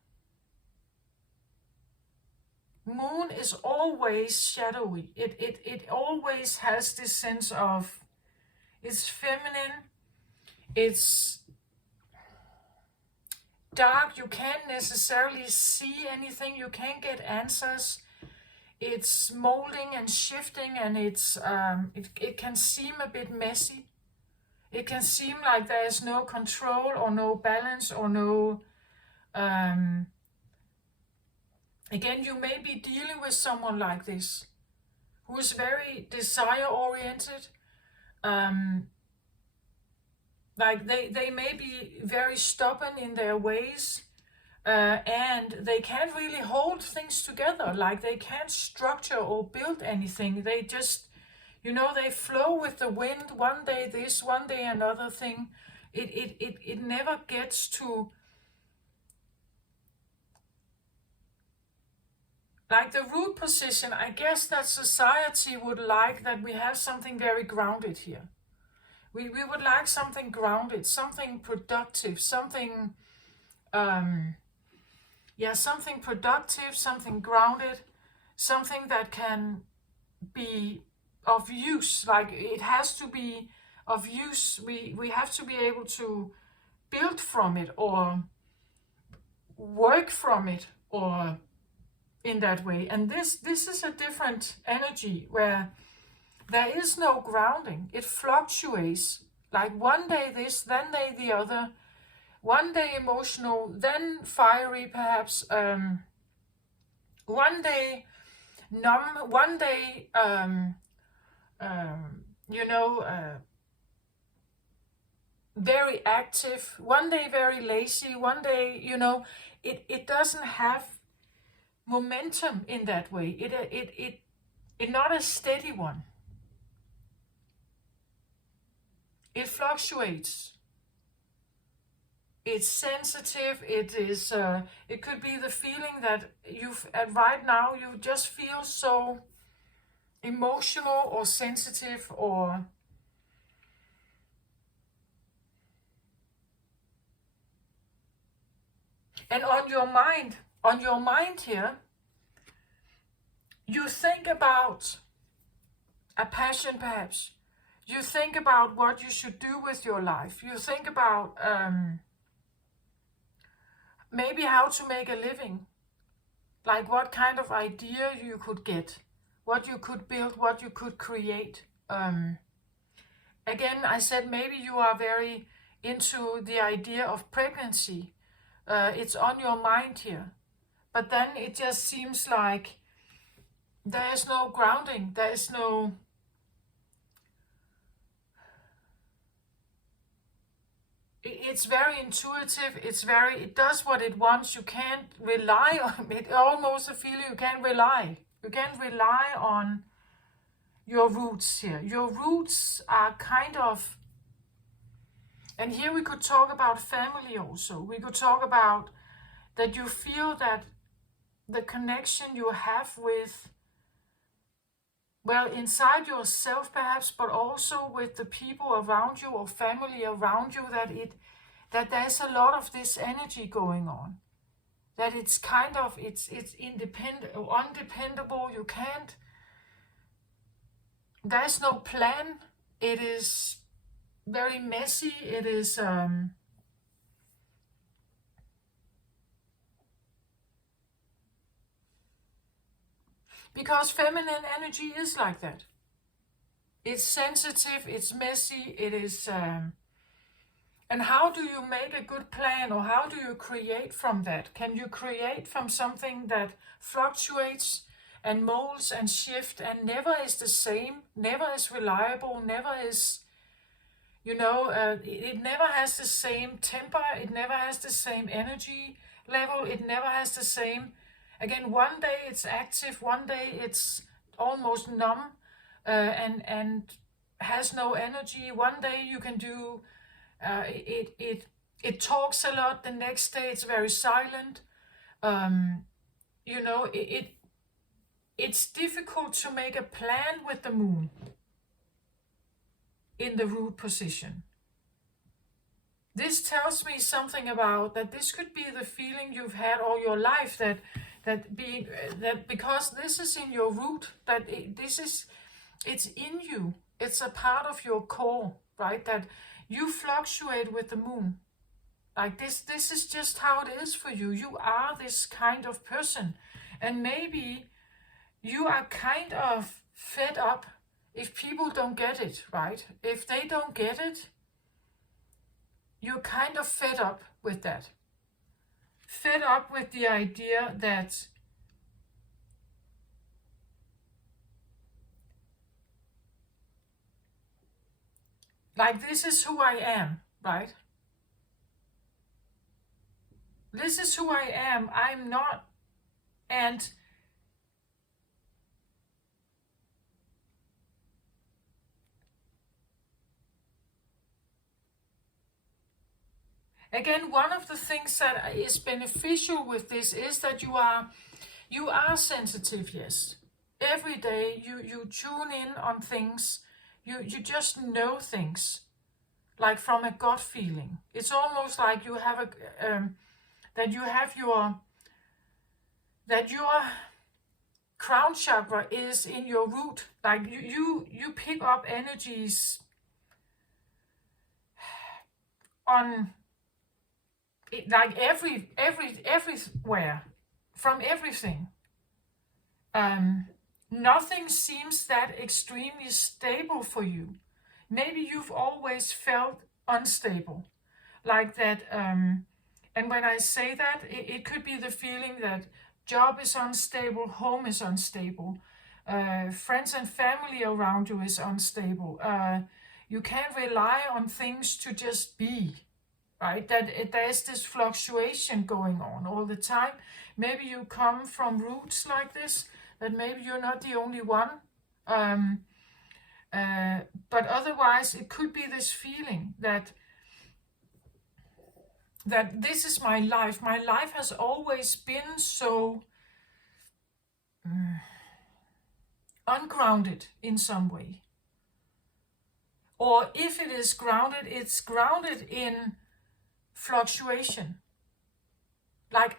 Moon is always shadowy. It always has this sense of, it's feminine, it's dark, you can't necessarily see anything, you can't get answers. It's molding and shifting, and it can seem a bit messy. It can seem like there is no control or no balance or no again, you may be dealing with someone like this who is very desire oriented. Like they may be very stubborn in their ways, and they can't really hold things together. Like they can't structure or build anything. They just, they flow with the wind. One day this, one day another thing. It never gets to, like the root position. I guess that society would like that we have something very grounded here. We would like something grounded, something productive, something, something productive, something grounded, something that can be of use. Like it has to be of use. We have to be able to build from it or work from it, or in that way. And this is a different energy where there is no grounding. It fluctuates. Like one day this, then day the other. One day emotional, then fiery perhaps. One day numb, one day, very active, one day very lazy, one day, it doesn't have momentum in that way. It not a steady one. It fluctuates. It's sensitive. It is. It could be the feeling that right now you just feel so emotional or sensitive, or and on your mind here, you think about a passion perhaps. You think about what you should do with your life. You think about maybe how to make a living. Like what kind of idea you could get, what you could build, what you could create. Again, I said maybe you are very into the idea of pregnancy. It's on your mind here. But then it just seems like there is no grounding. There is no... It's very intuitive. It does what it wants. You can't rely on it. Almost a feeling you can't rely. You can't rely on your roots here. Your roots are kind of, and here we could talk about family also. We could talk about that you feel that the connection you have with, well, inside yourself perhaps, but also with the people around you or family around you, that there's a lot of this energy going on. that it's kind of, it's independent or undependable. You can't, there's no plan. It is very messy. It is, because feminine energy is like that. It's sensitive, it's messy, it is, and how do you make a good plan, or how do you create from that? Can you create from something that fluctuates and molds and shifts and never is the same, never is reliable, never is, it never has the same temper, it never has the same energy level, it never has the same, again, one day it's active, one day it's almost numb, and has no energy. One day you can do, it talks a lot, the next day it's very silent. um, it's difficult to make a plan with the moon in the root position. This tells me something about that this could be the feeling you've had all your life, that because this is in your root, that it's in you, it's a part of your core, right? That you fluctuate with the moon. Like this is just how it is for you. You are this kind of person. And maybe you are kind of fed up if people don't get it, right? If they don't get it, you're kind of fed up with that. Fed up with the idea that like, this is who I am, right? This is who I am. I'm not, and again, one of the things that is beneficial with this is that you are sensitive, yes. Every day you tune in on things, you just know things, like from a gut feeling. It's almost like you have that your crown chakra is in your root. Like you pick up energies on it, like everywhere, from everything. Nothing seems that extremely stable for you. Maybe you've always felt unstable, like that. And when I say that, it could be the feeling that job is unstable, home is unstable, friends and family around you is unstable. You can't rely on things to just be, right? That there's this fluctuation going on all the time. Maybe you come from roots like this, that maybe you're not the only one. But otherwise, it could be this feeling that this is my life. My life has always been so ungrounded in some way. Or if it is grounded, it's grounded in fluctuation. Like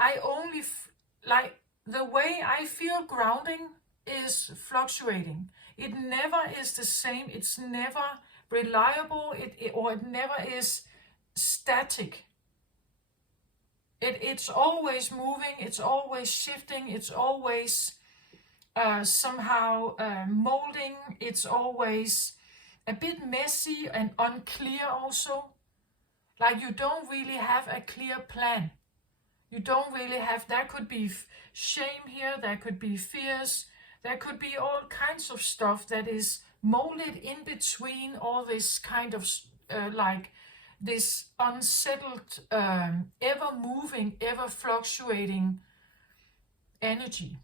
like the way I feel grounding is fluctuating. It never is the same. It's never reliable. It never is static. It's always moving. It's always shifting. It's always somehow molding. It's always a bit messy and unclear also. Like you don't really have a clear plan. You don't really have, there could be shame here, there could be fears, there could be all kinds of stuff that is molded in between all this kind of like this unsettled, ever moving, ever fluctuating energy.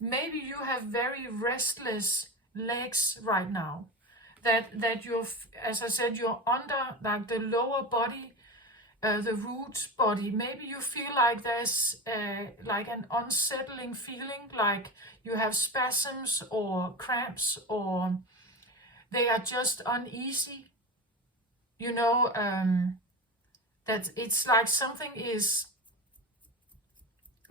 Maybe you have very restless legs right now. That you're, as I said, you're under like the lower body, the root body. Maybe you feel like there's like an unsettling feeling, like you have spasms or cramps, or they are just uneasy. That it's like something is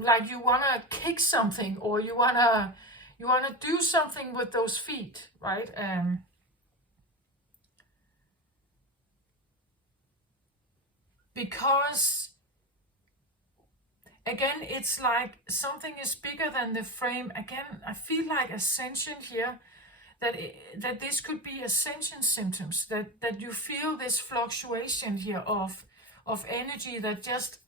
like you want to kick something, or you want to do something with those feet, right? Because again, it's like something is bigger than the frame. Again, I feel like ascension here, that this could be ascension symptoms, that you feel this fluctuation here of energy, that just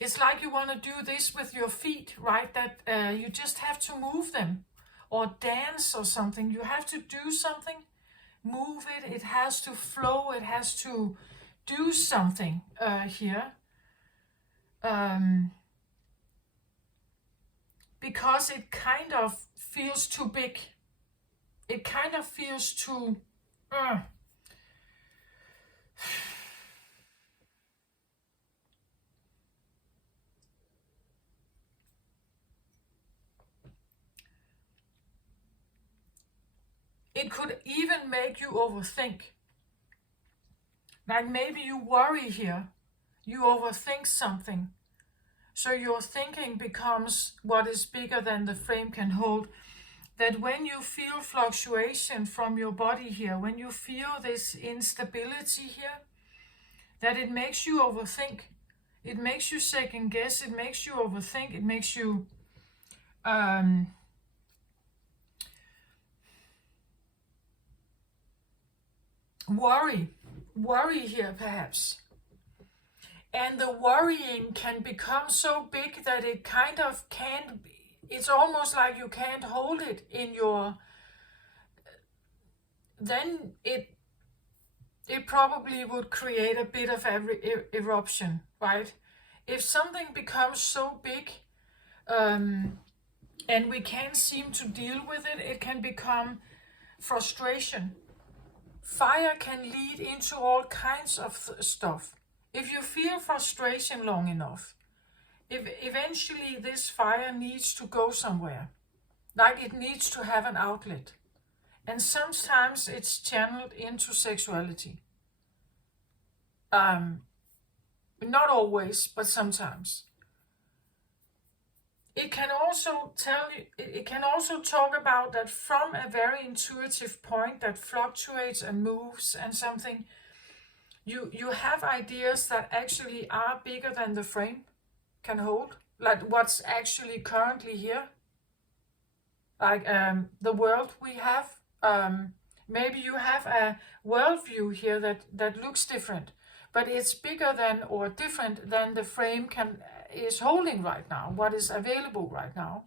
it's like you want to do this with your feet, right? That you just have to move them, or dance or something. You have to do something, move it. It has to flow. It has to do something here. Because it kind of feels too big. It kind of feels too... It could even make you overthink. Like maybe you worry here. You overthink something. So your thinking becomes what is bigger than the frame can hold. That when you feel fluctuation from your body here, when you feel this instability here, that it makes you overthink. It makes you second guess. It makes you overthink. It makes you worry here perhaps. And the worrying can become so big that it kind of can't, it's almost like you can't hold it in your, then it probably would create a bit of eruption, right? If something becomes so big and we can't seem to deal with it, it can become frustration. Fire can lead into all kinds of stuff. If you feel frustration long enough, if eventually this fire needs to go somewhere, like it needs to have an outlet. And sometimes it's channeled into sexuality. Not always, but sometimes. It can also talk about that from a very intuitive point that fluctuates and moves and something. You have ideas that actually are bigger than the frame can hold, like what's actually currently here, like the world we have. Maybe you have a worldview here that looks different, but it's bigger than or different than the frame is holding right now, what is available right now.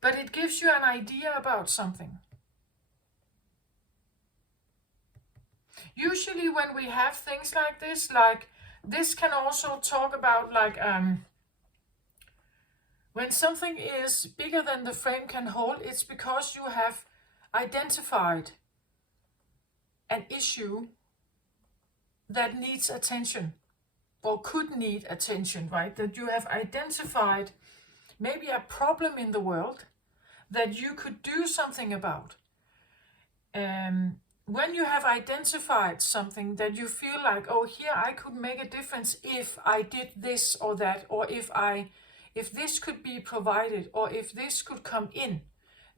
But it gives you an idea about something. Usually when we have things like this can also talk about when something is bigger than the frame can hold, it's because you have identified an issue that needs attention, or could need attention, right? That you have identified maybe a problem in the world that you could do something about. When you have identified something that you feel like, oh, here I could make a difference if I did this or that, or if this could be provided, or if this could come in,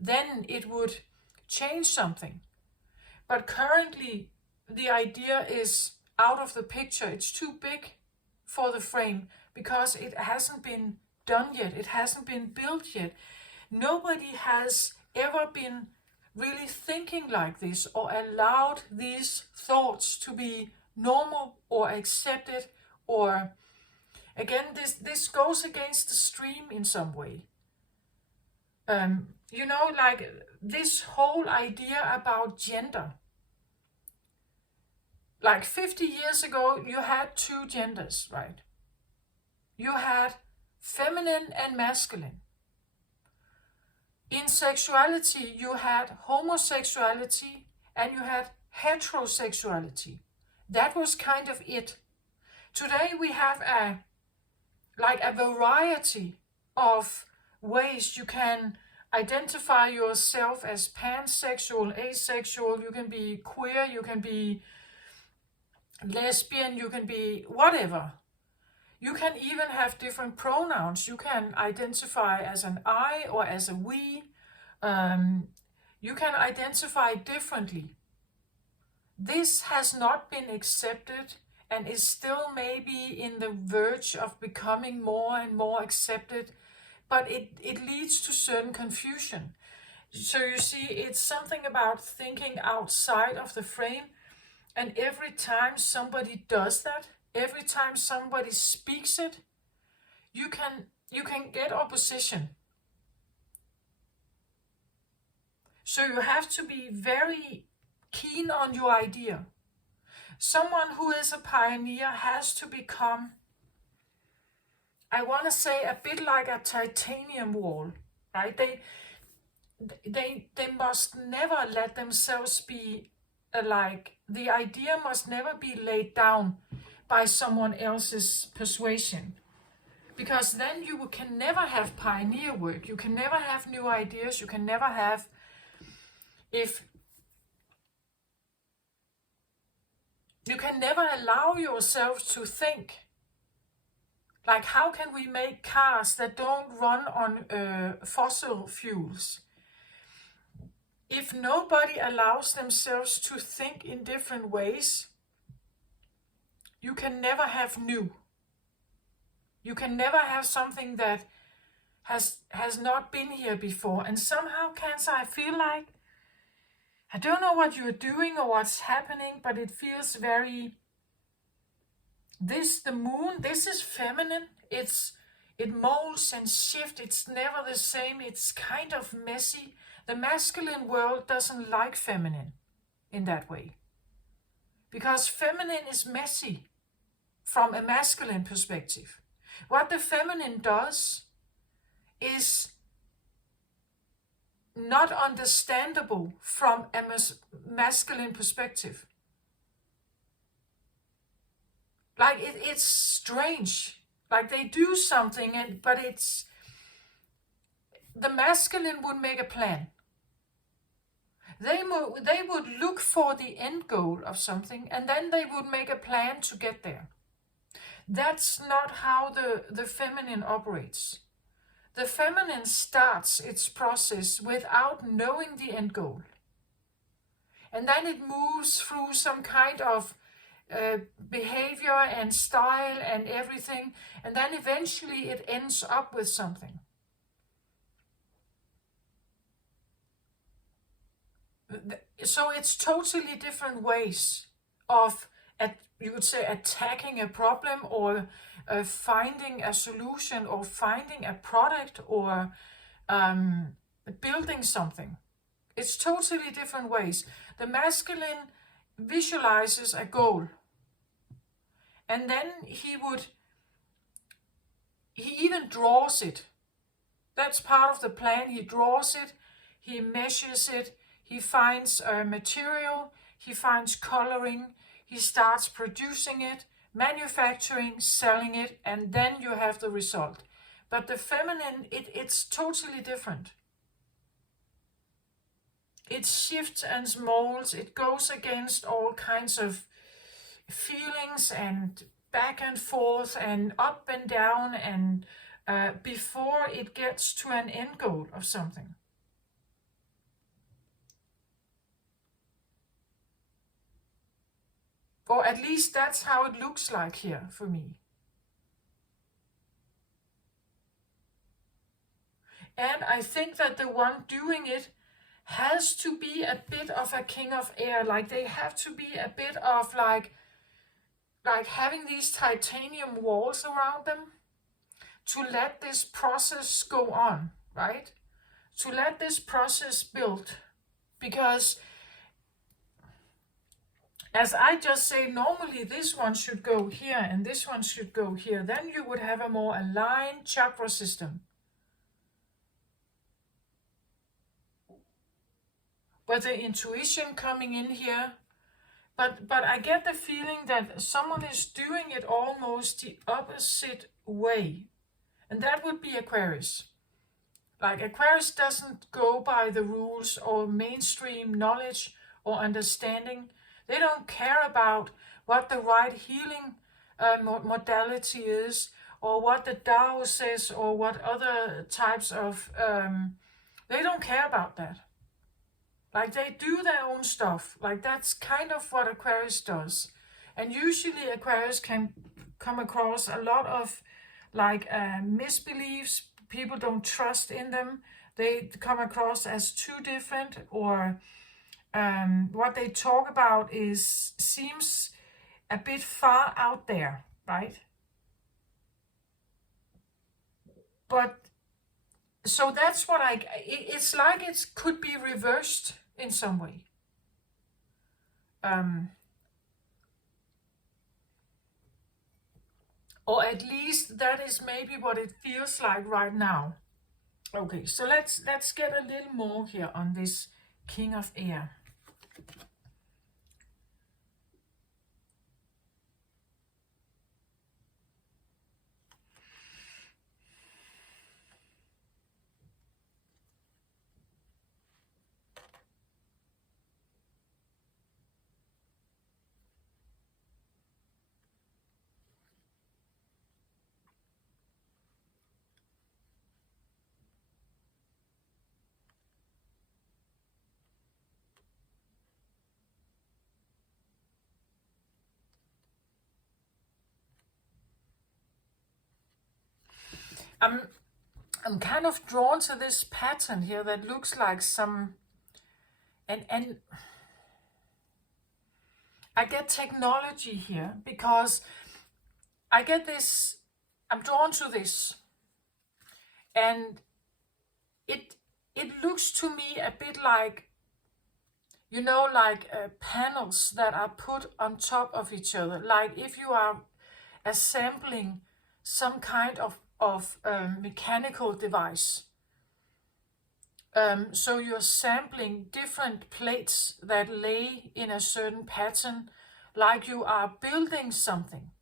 then it would change something. But currently the idea is out of the picture. It's too big for the frame because it hasn't been done yet. It hasn't been built yet. Nobody has ever been really thinking like this or allowed these thoughts to be normal or accepted, or again, this goes against the stream in some way. Like this whole idea about gender. Like 50 years ago, you had two genders, right? You had feminine and masculine. In sexuality, you had homosexuality and you had heterosexuality. That was kind of it. Today we have a variety of ways you can identify yourself as pansexual, asexual. You can be queer, you can be lesbian, you can be whatever. You can even have different pronouns. You can identify as an I or as a we. You can identify differently. This has not been accepted and is still maybe in the verge of becoming more and more accepted, but it leads to certain confusion. So you see, it's something about thinking outside of the frame, and every time somebody does that, every time somebody speaks it, you can get opposition. So you have to be very keen on your idea. Someone who is a pioneer has to become, I want to say, a bit like a titanium wall, right? They must never let themselves be like, the idea must never be laid down by someone else's persuasion, because then you can never have pioneer work. You can never have new ideas. You can never have, if you can never allow yourself to think like, how can we make cars that don't run on fossil fuels? If nobody allows themselves to think in different ways, you can never have new. You can never have something that has not been here before. And somehow, Cancer, I feel like, I don't know what you're doing or what's happening, but it feels very, the moon, this is feminine. It molds and shifts. It's never the same. It's kind of messy. The masculine world doesn't like feminine in that way, because feminine is messy from a masculine perspective. What the feminine does is not understandable from a masculine perspective. Like it's strange. Like they do something, but it's, the masculine would make a plan. They would look for the end goal of something, and then they would make a plan to get there. That's not how the feminine operates. The feminine starts its process without knowing the end goal. And then it moves through some kind of behavior and style and everything, and then eventually it ends up with something. So it's totally different ways of, you could say, attacking a problem, or finding a solution, or finding a product, or building something. It's totally different ways. The masculine visualizes a goal, and then he even draws it. That's part of the plan. He draws it, he measures it, he finds material, he finds coloring, he starts producing it, manufacturing, selling it, and then you have the result. But the feminine, it's totally different. It shifts and molds, it goes against all kinds of feelings and back and forth and up and down, and before it gets to an end goal of something. Or at least that's how it looks like here for me. And I think that the one doing it has to be a bit of a king of air. Like they have to be a bit of like having these titanium walls around them to let this process go on, right? To let this process build. Because as I just say, normally this one should go here and this one should go here. Then you would have a more aligned chakra system. With the intuition coming in here. But I get the feeling that someone is doing it almost the opposite way. And that would be Aquarius. Like Aquarius doesn't go by the rules or mainstream knowledge or understanding. They don't care about what the right healing modality is, or what the Tao says, or what other types of, they don't care about that. Like, they do their own stuff. Like, that's kind of what Aquarius does. And usually Aquarius can come across a lot of like misbeliefs. People don't trust in them. They come across as too different, or what they talk about seems a bit far out there, right? But so that's what it's like it could be reversed in some way. Or at least that is maybe what it feels like right now. Okay, so let's get a little more here on this King of Air. I'm kind of drawn to this pattern here that looks like some, and I get technology here because I get this, I'm drawn to this, and it looks to me a bit like, you know, like panels that are put on top of each other. Like if you are assembling some kind of mechanical device. So you're sampling different plates that lay in a certain pattern, like you are building something.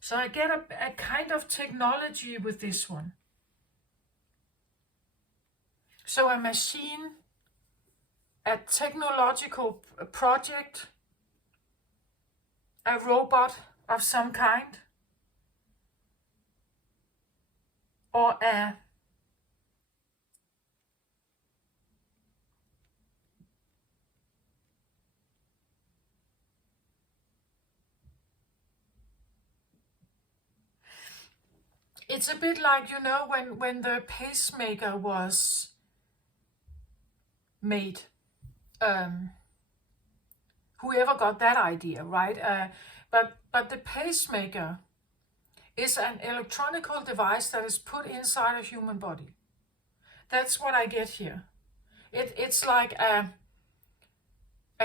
So I get a kind of technology with this one. So a machine, a technological project, a robot of some kind, or it's a bit like, you know, when the pacemaker was made. Whoever got that idea, right? But the pacemaker is an electronical device that is put inside a human body. That's what I get here. It's like a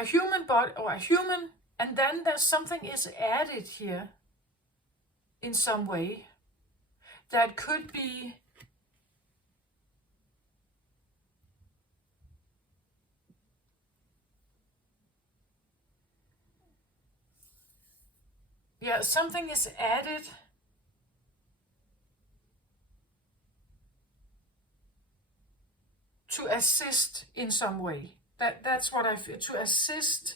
human body, or a human, and then there's something is added here in some way that could be something is added to assist in some way. That's what I feel, to assist.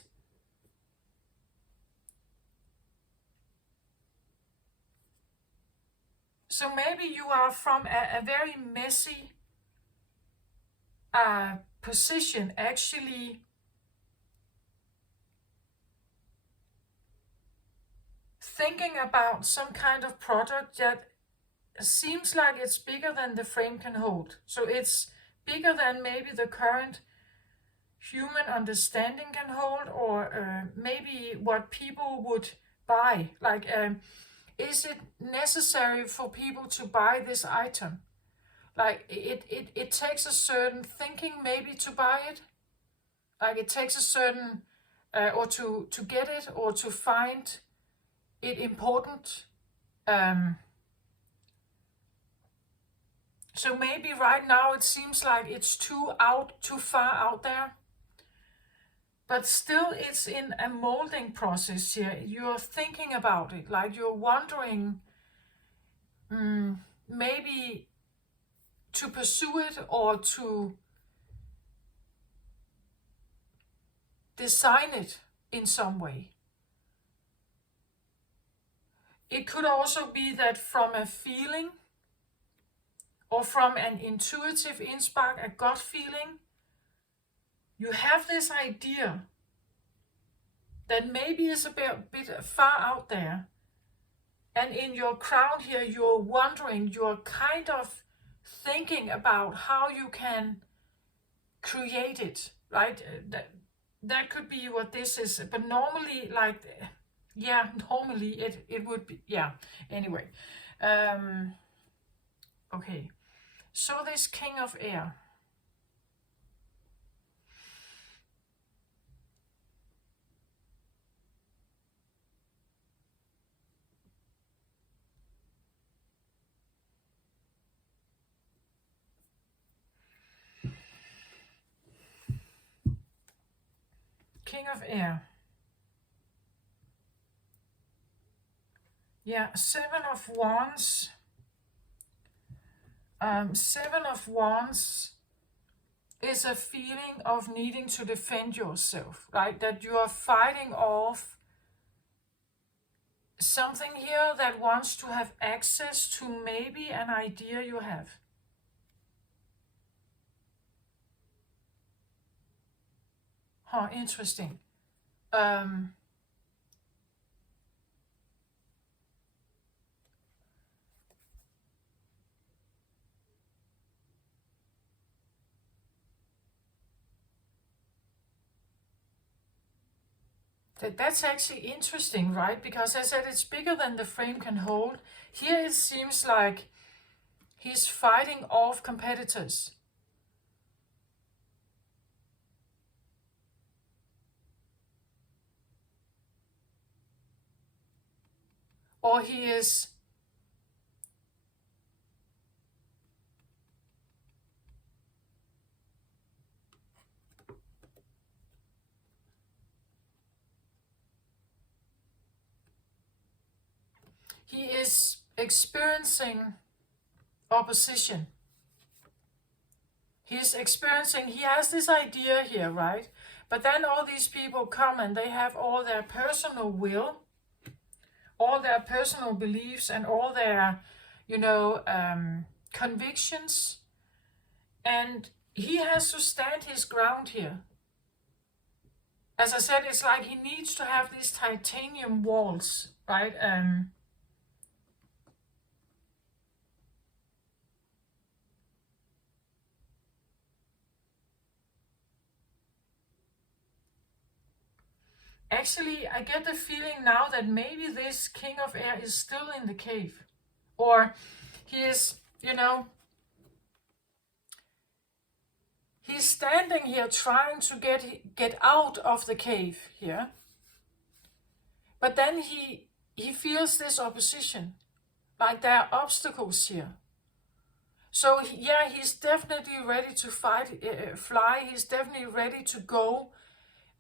So maybe you are from a very messy position, actually thinking about some kind of product that seems like it's bigger than the frame can hold. So it's bigger than maybe the current human understanding can hold, or maybe what people would buy. Like, is it necessary for people to buy this item? Like, it takes a certain thinking maybe to buy it. Like, it takes a certain, or to get it, or to find it important. So maybe right now it seems like it's too far out there. But still, it's in a molding process here. You're thinking about it, like you're wondering, maybe to pursue it, or to design it in some way. It could also be that from a feeling or from an intuitive inspark, a gut feeling, you have this idea that maybe is a bit far out there. And in your crown here, you're wondering, you're kind of thinking about how you can create it, right? That could be what this is. But normally, like, yeah, normally it would be, yeah. Anyway, okay. So this King of Air. King of Air. Yeah, Seven of Wands. Seven of Wands is a feeling of needing to defend yourself, right? That you are fighting off something here that wants to have access to maybe an idea you have. Huh, interesting. That's actually interesting, right? Because I said it's bigger than the frame can hold. Here it seems like he's fighting off competitors. Or he is experiencing opposition. He has this idea here, right? But then all these people come and they have all their personal will, all their personal beliefs, and all their, convictions. And he has to stand his ground here. As I said, it's like he needs to have these titanium walls, right? Actually, I get the feeling now that maybe this King of Air is still in the cave. Or he is, he's standing here trying to get out of the cave here. But then he feels this opposition. Like there are obstacles here. So yeah, he's definitely ready to fly. He's definitely ready to go.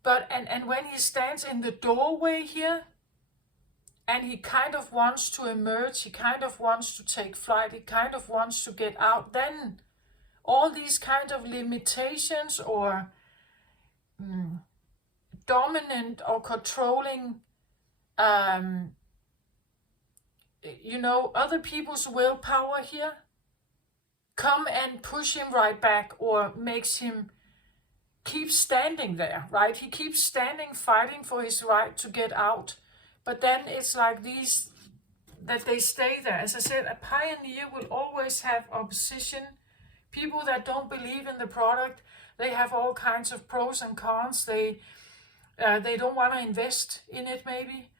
But and when he stands in the doorway here, and he kind of wants to emerge, he kind of wants to take flight, he kind of wants to get out, then all these kind of limitations or dominant or controlling, other people's willpower here, come and push him right back or makes him keep standing there, right? He keeps standing, fighting for his right to get out. But then it's like that they stay there. As I said, a pioneer will always have opposition. People that don't believe in the product, they have all kinds of pros and cons. They don't want to invest in it maybe.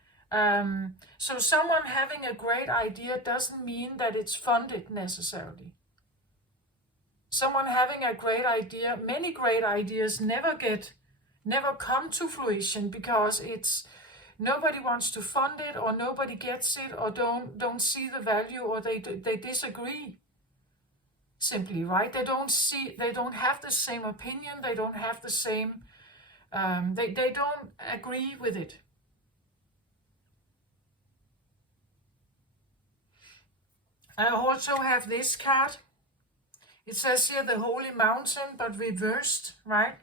So someone having a great idea doesn't mean that it's funded necessarily. Someone having a great idea, many great ideas never come to fruition because nobody wants to fund it, or nobody gets it, or don't see the value, or they disagree. Simply, right? They don't have the same opinion. They don't have the same. They don't agree with it. I also have this card. It says here the Holy Mountain, but reversed, right?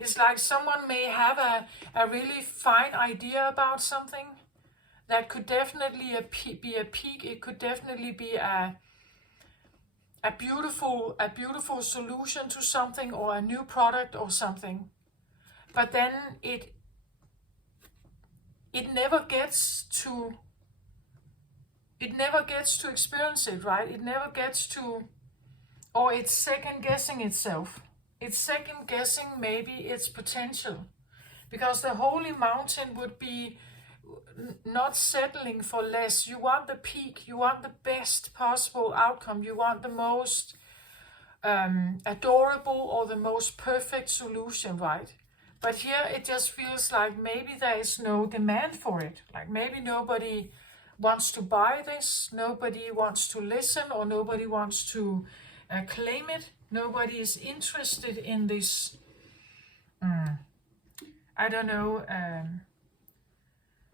It's like someone may have a really fine idea about something that could definitely be a peak. It could definitely be a beautiful solution to something, or a new product or something. But then it never gets to experience it, right? It never gets to, or it's second guessing itself. It's second guessing maybe its potential, because the holy mountain would be not settling for less. You want the peak, you want the best possible outcome, you want the most adorable or the most perfect solution, right? But here it just feels like maybe there is no demand for it. Like maybe nobody wants to buy this, nobody wants to listen, or nobody wants to claim it. Nobody is interested in this, I don't know.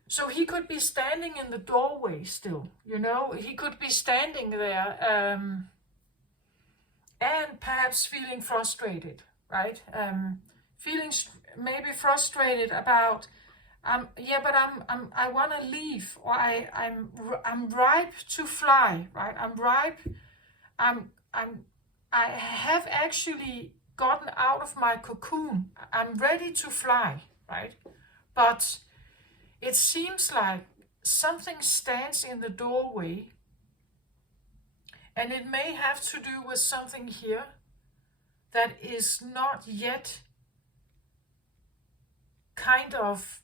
So he could be standing in the doorway still, you know, he could be standing there and perhaps feeling frustrated, right? Feeling maybe frustrated about, yeah, but I want to leave, or I'm ripe to fly, right? I'm ripe. I have actually gotten out of my cocoon. I'm ready to fly, right? But it seems like something stands in the doorway, and it may have to do with something here that is not yet kind of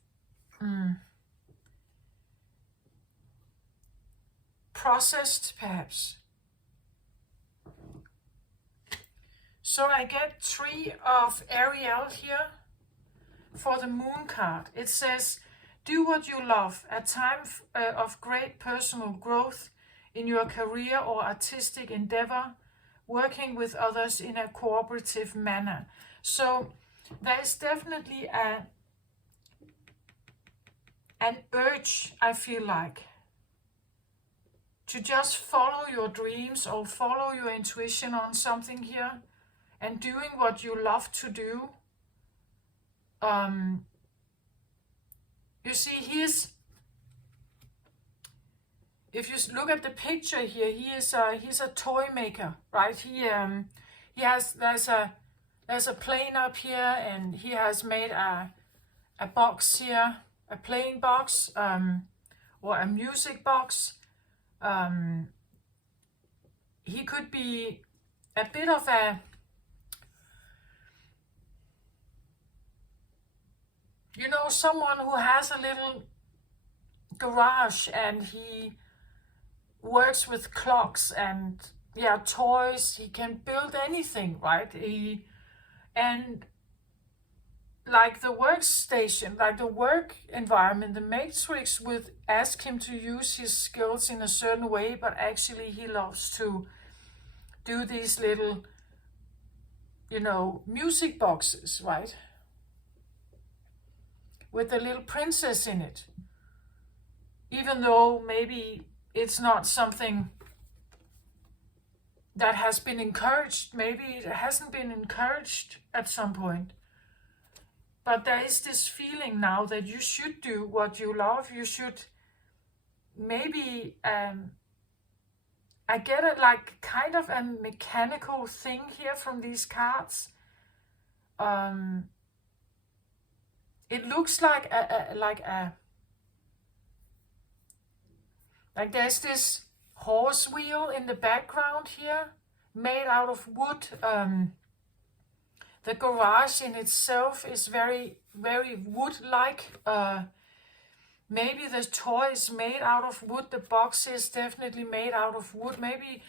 processed, perhaps. So I get 3 of Ariel here for the moon card. It says, do what you love, a time of great personal growth in your career or artistic endeavor, working with others in a cooperative manner. So there is definitely an urge, I feel like, to just follow your dreams or follow your intuition on something here, and doing what you love to do. You see, if you look at the picture here, he's a toy maker, right? There's a plane up here, and he has made a box here, a playing box, or a music box. He could be a bit of a, you know, someone who has a little garage, and he works with clocks and, yeah, toys. He can build anything, right? And like the workstation, like the work environment, the matrix would ask him to use his skills in a certain way, but actually he loves to do these little, you know, music boxes, right? With a little princess in it. Even though maybe it's not something that has been encouraged, maybe it hasn't been encouraged at some point. But there is this feeling now that you should do what you love. You should maybe, I get it, like kind of a mechanical thing here from these cards. It looks like like there's this horse wheel in the background here, made out of wood. The garage in itself is very, very wood-like. Maybe the toy is made out of wood. The box is definitely made out of wood. Maybe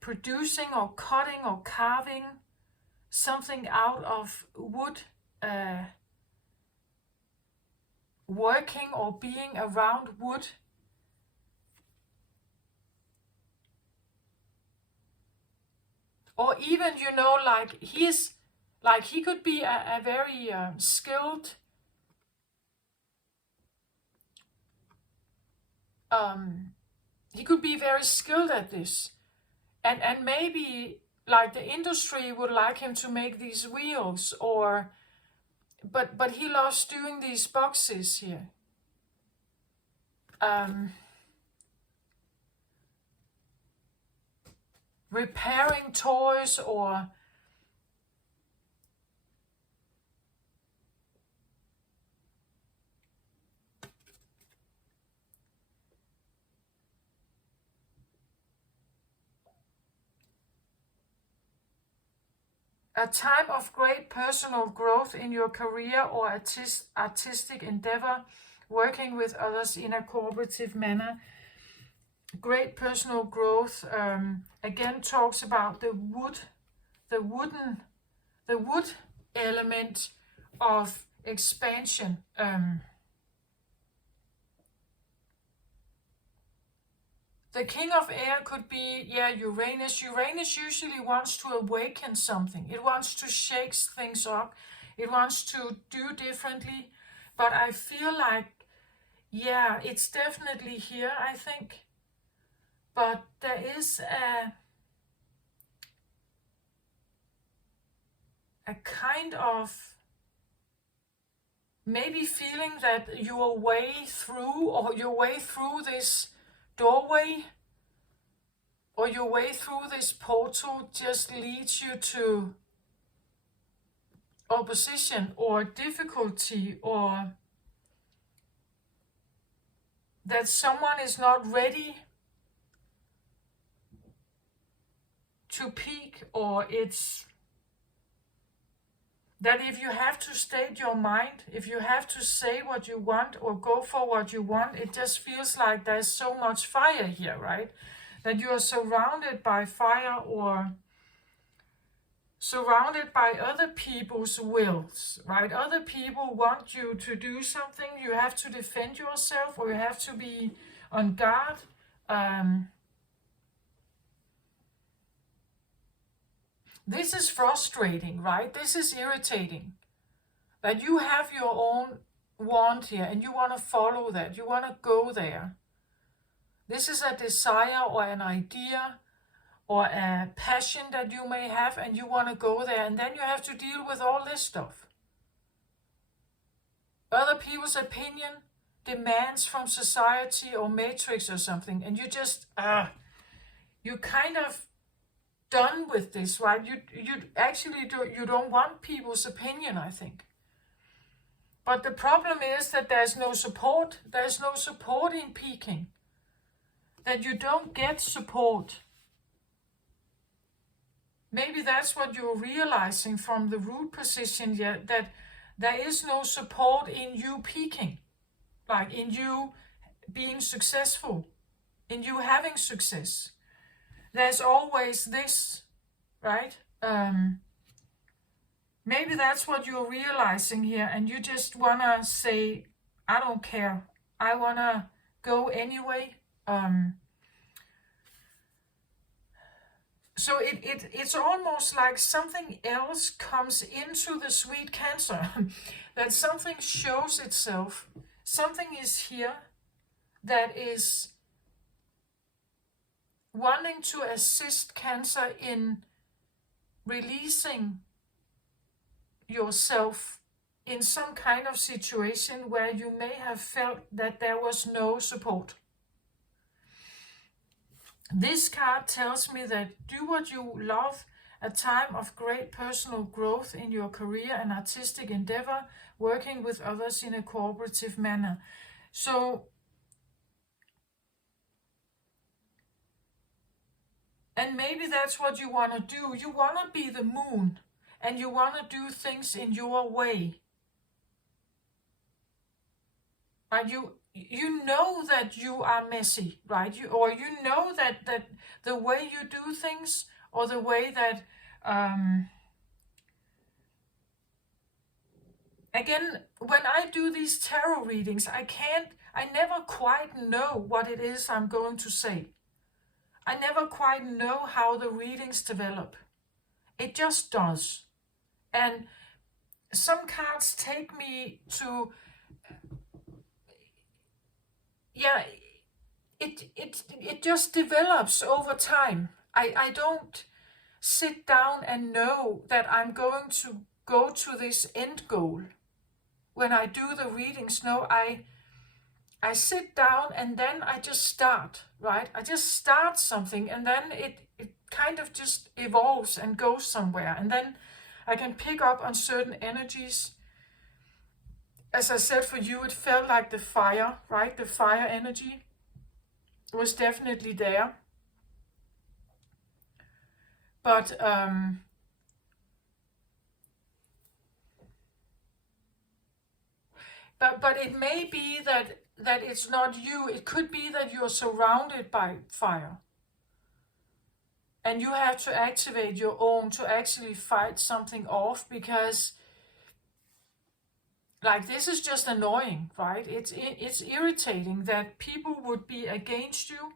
producing or cutting or carving something out of wood, working or being around wood. Or even, you know, like he could be a very skilled he could be very skilled at this, and maybe like the industry would like him to make these wheels, or but he loves doing these boxes here. Repairing toys, or a time of great personal growth in your career or artistic endeavor, working with others in a cooperative manner. Great personal growth again talks about the wood element of expansion. The king of air could be, Uranus. Uranus usually wants to awaken something. It wants to shake things up. It wants to do differently. But I feel like, it's definitely here, I think. But there is a kind of maybe feeling that your way through this doorway, or your way through this portal, just leads you to opposition or difficulty, or that someone is not ready to peak, or it's that if you have to state your mind, if you have to say what you want or go for what you want, it just feels like there's so much fire here, right? That you are surrounded by fire, or surrounded by other people's wills, right? Other people want you to do something. You have to defend yourself, or you have to be on guard. This is frustrating, right? This is irritating. That you have your own want here and you want to follow that. You want to go there. This is a desire or an idea or a passion that you may have, and you want to go there, and then you have to deal with all this stuff. Other people's opinion, demands from society or matrix or something, and you just, you kind of done with this, right? You actually you don't want people's opinion, I think. But the problem is that there's no support. There's no support in peaking. That you don't get support. Maybe that's what you're realizing from the root position yet, that there is no support in you peaking, like in you being successful, in you having success. There's always this, right? Maybe that's what you're realizing here, and you just want to say, I don't care. I want to go anyway. So it's almost like something else comes into the sweet Cancer, that something shows itself. Something is here that is wanting to assist Cancer in releasing yourself in some kind of situation where you may have felt that there was no support. This card tells me that do what you love, a time of great personal growth in your career and artistic endeavor, working with others in a cooperative manner. So, and maybe that's what you want to do. You want to be the moon, and you want to do things in your way. Right? You know that you are messy, right? You know that the way you do things, or the way that again, when I do these tarot readings, I never quite know what it is I'm going to say. I never quite know how the readings develop. It just does. And some cards take me to, it just develops over time. I don't sit down and know that I'm going to go to this end goal. When I do the readings, no, I sit down and then I just start, right? I just start something and then it kind of just evolves and goes somewhere. And then I can pick up on certain energies. As I said, for you, it felt like the fire, right? The fire energy was definitely there. But it may be that it's not you. It could be that you're surrounded by fire. And you have to activate your own to actually fight something off, because like this is just annoying, right? It's irritating that people would be against you,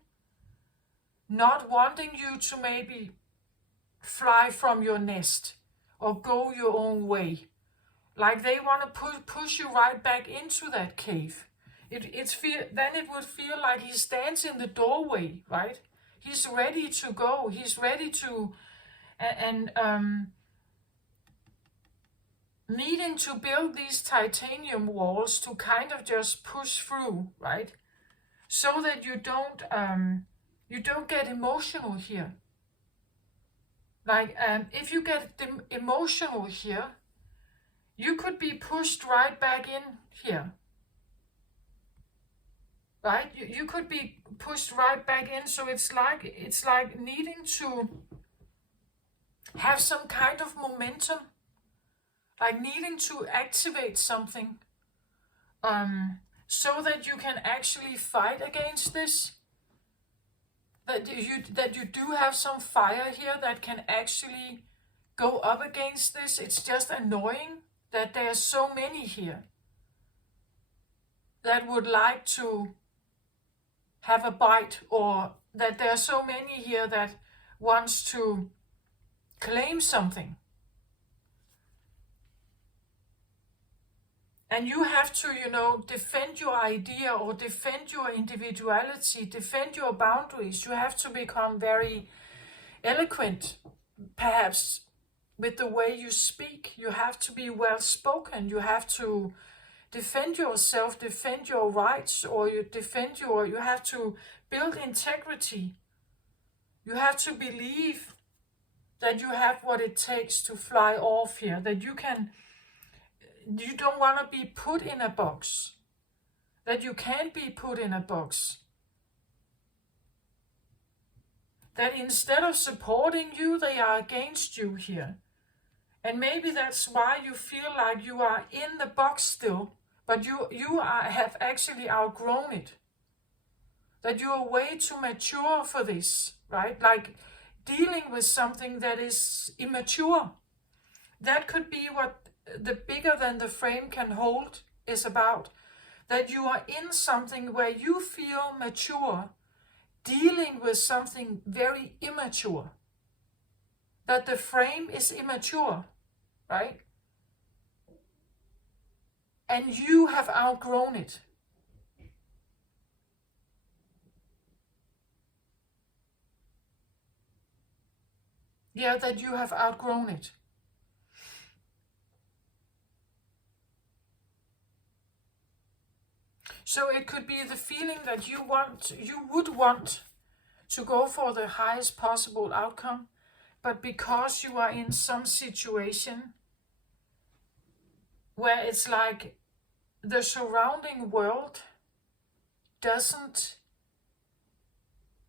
not wanting you to maybe fly from your nest or go your own way. Like they want to push you right back into that cave. Then it would feel like he stands in the doorway, right? He's ready to go. He's ready to, and needing to build these titanium walls to kind of just push through, right? So that you don't get emotional here. Like if you get emotional here, you could be pushed right back in here. Right? You could be pushed right back in. So it's like needing to have some kind of momentum, like needing to activate something, so that you can actually fight against this. That you do have some fire here that can actually go up against this. It's just annoying that there are so many here that would like to have a bite, or that there are so many here that wants to claim something. And you have to, defend your idea or defend your individuality, defend your boundaries. You have to become very eloquent, perhaps, with the way you speak. You have to be well spoken. You have to defend yourself, defend your rights, or you have to build integrity. You have to believe that you have what it takes to fly off here, that you don't want to be put in a box, that you can't be put in a box. That instead of supporting you, they are against you here. And maybe that's why you feel like you are in the box still, but have actually outgrown it. That you are way too mature for this, right? Like dealing with something that is immature. That could be what the bigger than the frame can hold is about. That you are in something where you feel mature, dealing with something very immature. That the frame is immature, right? And you have outgrown it. Yeah, that you have outgrown it. So it could be the feeling that you would want to go for the highest possible outcome, but because you are in some situation where it's like the surrounding world doesn't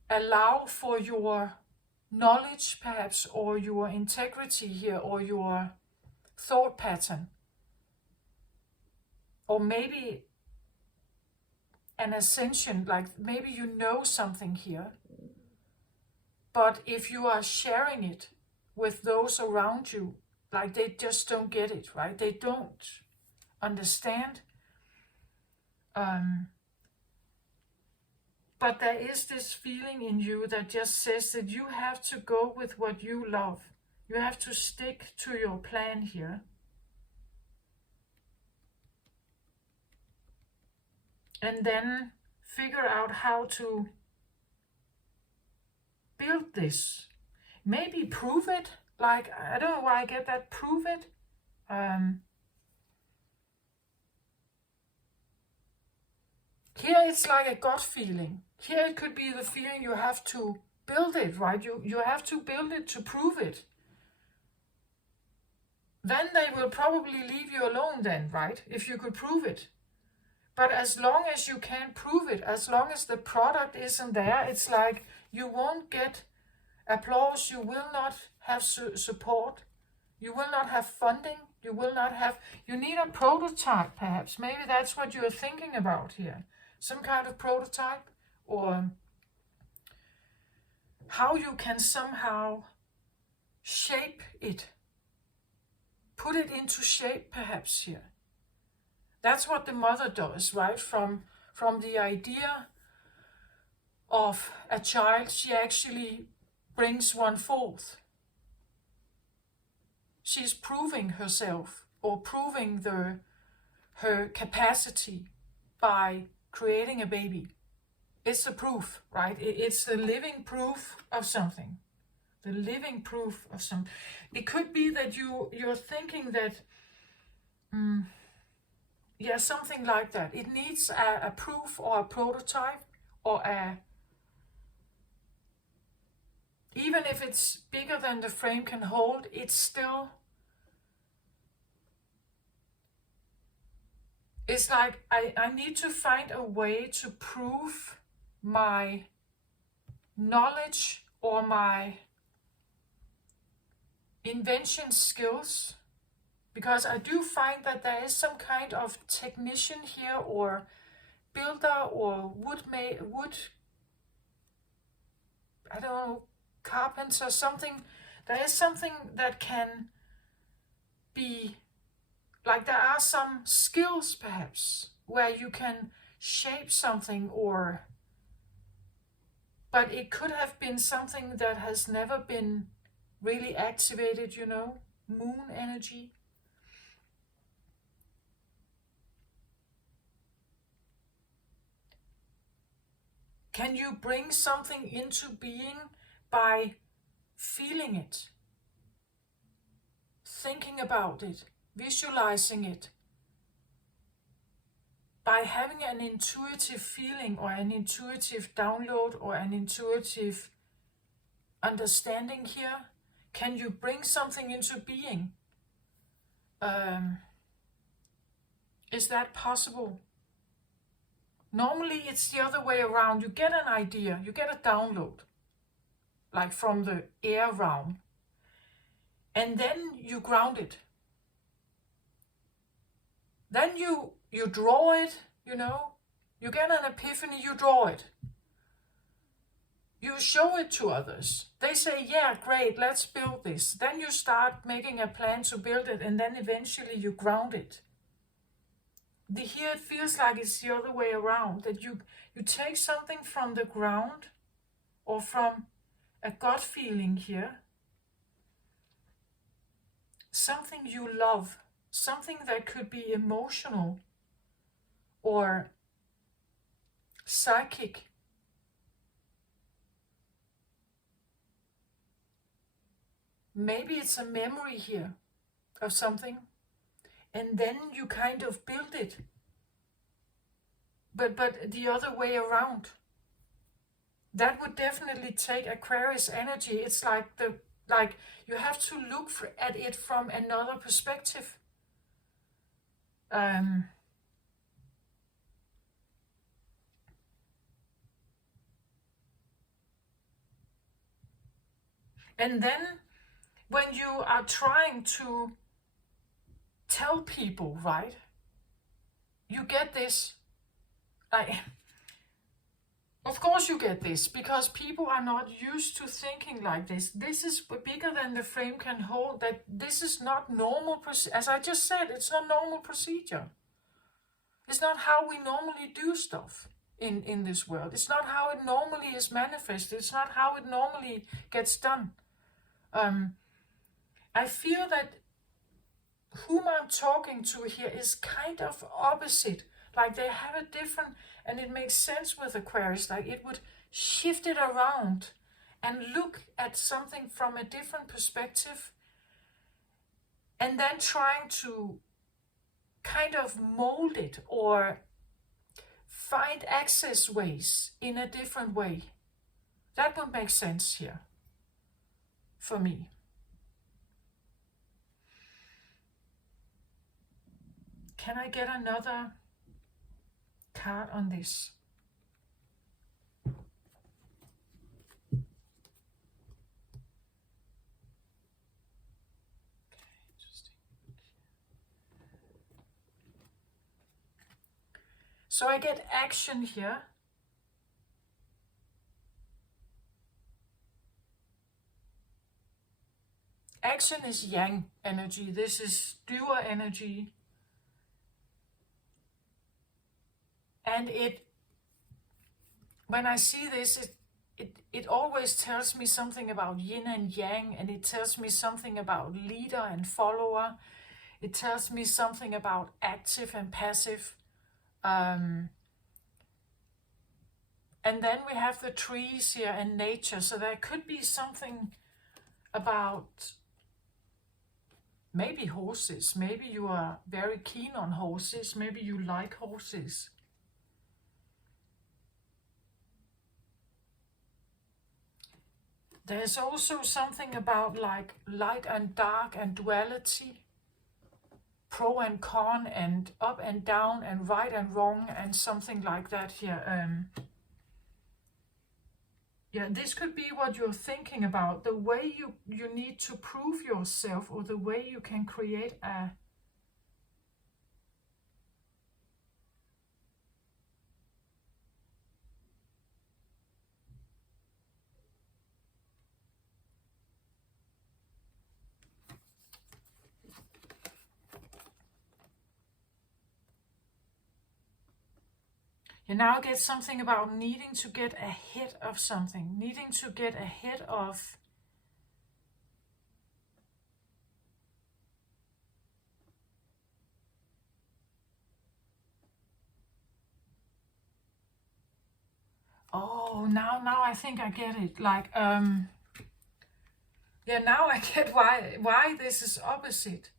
allow for your knowledge, perhaps, or your integrity here, or your thought pattern, or maybe an ascension, like maybe you know something here, but if you are sharing it with those around you, like they just don't get it, right? They don't understand. But there is this feeling in you that just says that you have to go with what you love. You have to stick to your plan here. And then figure out how to build this. maybe prove it. Like, I don't know why I get that, prove it. Here it's like a gut feeling. Here it could be the feeling you have to build it, right? You have to build it to prove it. Then they will probably leave you alone then, right? If you could prove it. But as long as you can't prove it, as long as the product isn't there, it's like you won't get applause, you will not have support, you will not have funding, you will not have, you need a prototype perhaps. Maybe that's what you're thinking about here. Some kind of prototype, or how you can somehow shape it. Put it into shape perhaps here. That's what the mother does, right? From the idea of a child, she actually brings one forth. She's proving herself, or proving her capacity by creating a baby. It's the proof, right? It's the living proof of something. The living proof of something. It could be that you're thinking that, yeah, something like that. It needs a proof or a prototype, or even if it's bigger than the frame can hold, it's still, it's like I need to find a way to prove my knowledge or my invention skills, because I do find that there is some kind of technician here, or builder, or wood, I don't know, carpenter, something. There is something that can be, like there are some skills perhaps, where you can shape something, or, but it could have been something that has never been really activated, you know, moon energy. Can you bring something into being by feeling it, thinking about it, visualizing it, by having an intuitive feeling, or an intuitive download, or an intuitive understanding here? Can you bring something into being? Is that possible? Normally it's the other way around. You get an idea, you get a download, like from the air realm, and then you ground it. Then you draw it, you know, you get an epiphany, you draw it. You show it to others. They say, yeah, great, let's build this. Then you start making a plan to build it, and then eventually you ground it. Here it feels like it's the other way around, that you take something from the ground, or from a gut feeling here, something you love, something that could be emotional or psychic. Maybe it's a memory here of something, and then you kind of build it, but the other way around. That would definitely take Aquarius energy. It's like you have to look at it from another perspective. And then when you are trying to tell people, right, you get this, of course you get this, because people are not used to thinking like this. This is bigger than the frame can hold, that this is not normal, as I just said, it's not normal procedure. It's not how we normally do stuff in this world. It's not how it normally is manifested. It's not how it normally gets done. I feel that whom I'm talking to here is kind of opposite. Like they have a different, and it makes sense with Aquarius, like it would shift it around and look at something from a different perspective, and then trying to kind of mold it or find access ways in a different way. That would make sense here for me. Can I get another card on this? So I get action here. Action is yang energy. This is doer energy. And when I see this, it always tells me something about yin and yang, and it tells me something about leader and follower. It tells me something about active and passive. And then we have the trees here and nature. So there could be something about maybe horses. Maybe you are very keen on horses. Maybe you like horses. There's also something about like light and dark and duality, pro and con, and up and down, and right and wrong, and something like that here. Yeah, this could be what you're thinking about, the way you need to prove yourself, or the way you can create a You now get something about needing to get ahead of something, needing to get ahead of oh, now I think I get it. Like yeah, now I get why this is opposite.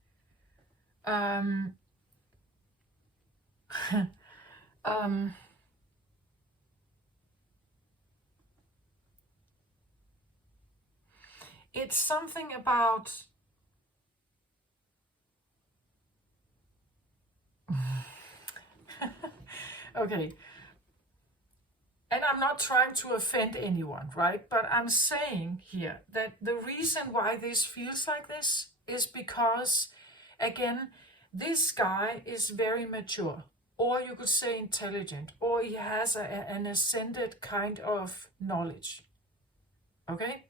It's something about okay. And I'm not trying to offend anyone, right? But I'm saying here that the reason why this feels like this is because, again, this guy is very mature, or you could say intelligent, or he has an ascended kind of knowledge. Okay?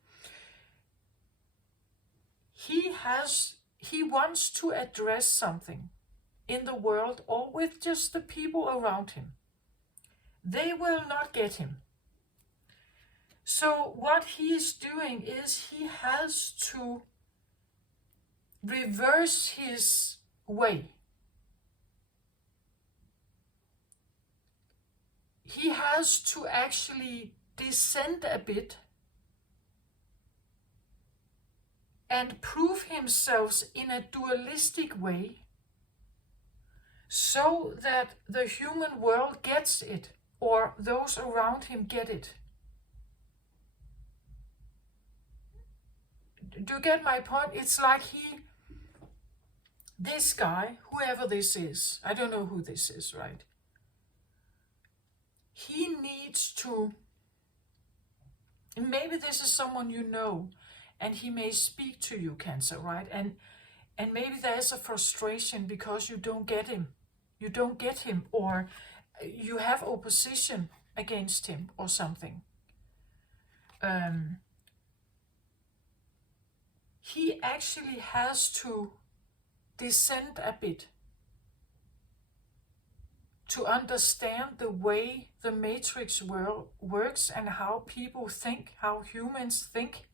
He wants to address something in the world or with just the people around him. They will not get him. So what he is doing is he has to reverse his way. He has to actually descend a bit and prove himself in a dualistic way so that the human world gets it, or those around him get it. Do you get my point? It's like this guy, whoever this is, I don't know who this is, right? He needs to, maybe this is someone you know, and he may speak to you, Cancer, right? And maybe there's a frustration because you don't get him. You don't get him, or you have opposition against him or something. He actually has to descend a bit to understand the way the matrix world works and how people think, how humans think.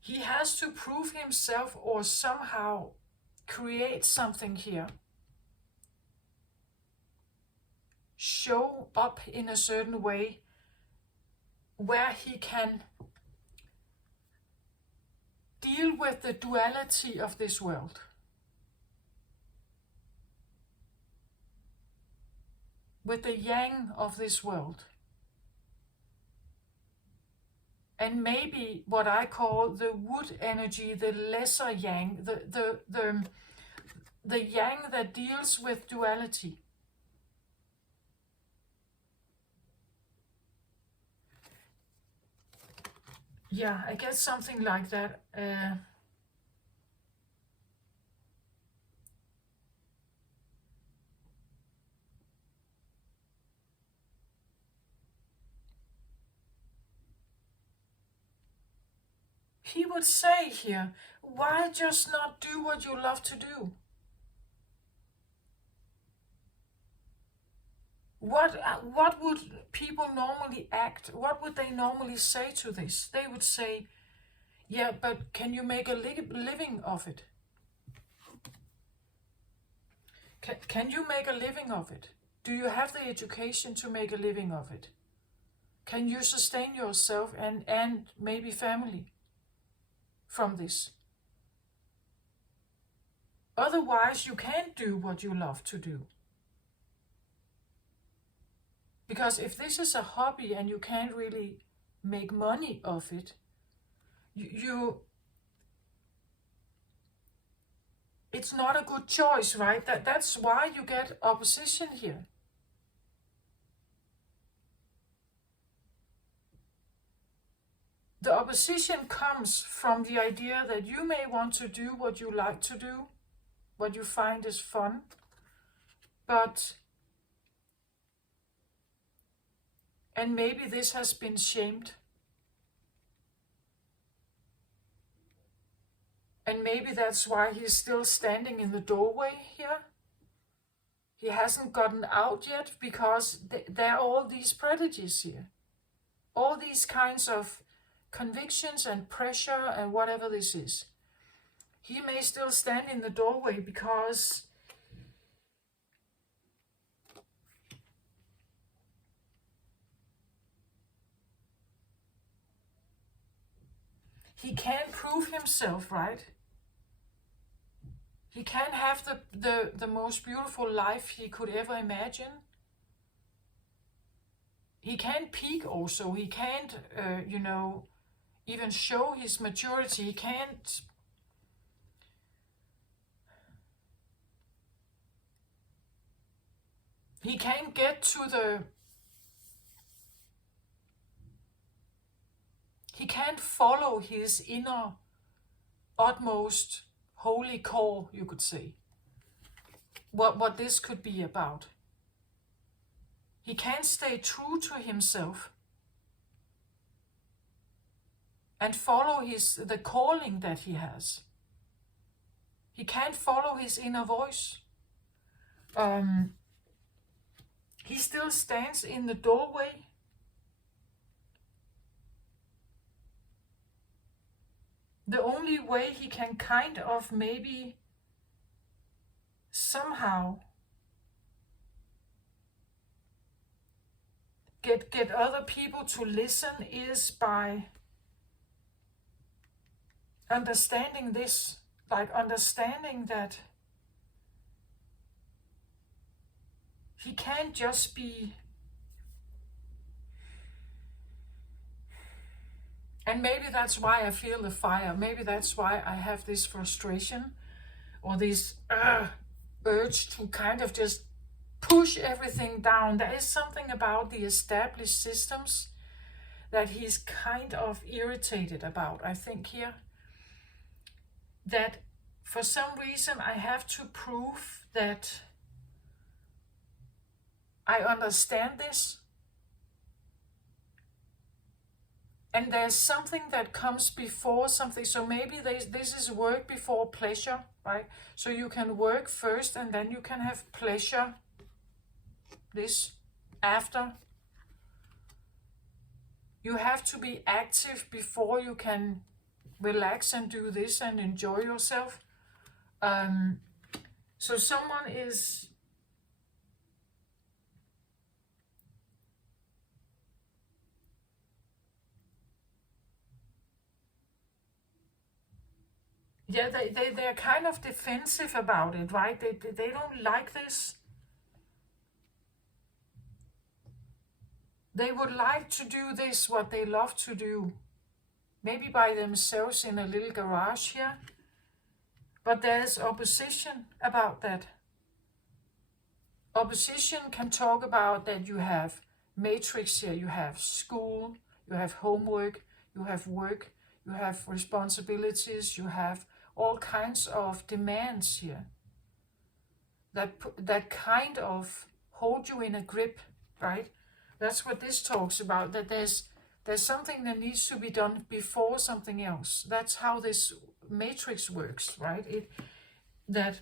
He has to prove himself or somehow create something here. Show up in a certain way where he can deal with the duality of this world. With the yang of this world. And maybe what I call the wood energy, the lesser yang, the yang that deals with duality. Yeah, I guess something like that. He would say here, why just not do what you love to do? What would people normally act? What would they normally say to this? They would say, yeah, but can you make a living of it? Can you make a living of it? Do you have the education to make a living of it? Can you sustain yourself and maybe family from this? Otherwise, you can't do what you love to do. Because if this is a hobby and you can't really make money of it, it's not a good choice, right? That's why you get opposition here. The opposition comes from the idea that you may want to do what you like to do, what you find is fun, and maybe this has been shamed. And maybe that's why he's still standing in the doorway here. He hasn't gotten out yet because there are all these prejudices here. All these kinds of convictions and pressure and whatever this is. He may still stand in the doorway because he can't prove himself, right? He can't have the most beautiful life he could ever imagine. He can't peak also. He can't, even show his maturity. He can't get to he can't follow his inner utmost holy core, you could say. What this could be about. He can't stay true to himself and follow the calling that he has. He can't follow his inner voice. He still stands in the doorway. The only way he can kind of maybe somehow get other people to listen is by understanding this, like understanding that he can't just be. And maybe that's why I feel the fire. Maybe that's why I have this frustration or this urge to kind of just push everything down. There is something about the established systems that he's kind of irritated about, I think here. That for some reason I have to prove that I understand this. And there's something that comes before something. So maybe this is work before pleasure, right? So you can work first and then you can have pleasure this after. You have to be active before you can relax and do this and enjoy yourself. So someone is yeah, they're kind of defensive about it, right? They don't like this. They would like to do this, what they love to do, maybe by themselves in a little garage here. But there's opposition about that. Opposition can talk about that you have matrix here, you have school, you have homework, you have work, you have responsibilities, you have all kinds of demands here that kind of hold you in a grip, right? That's what this talks about, that there's something that needs to be done before something else. That's how this matrix works, right? That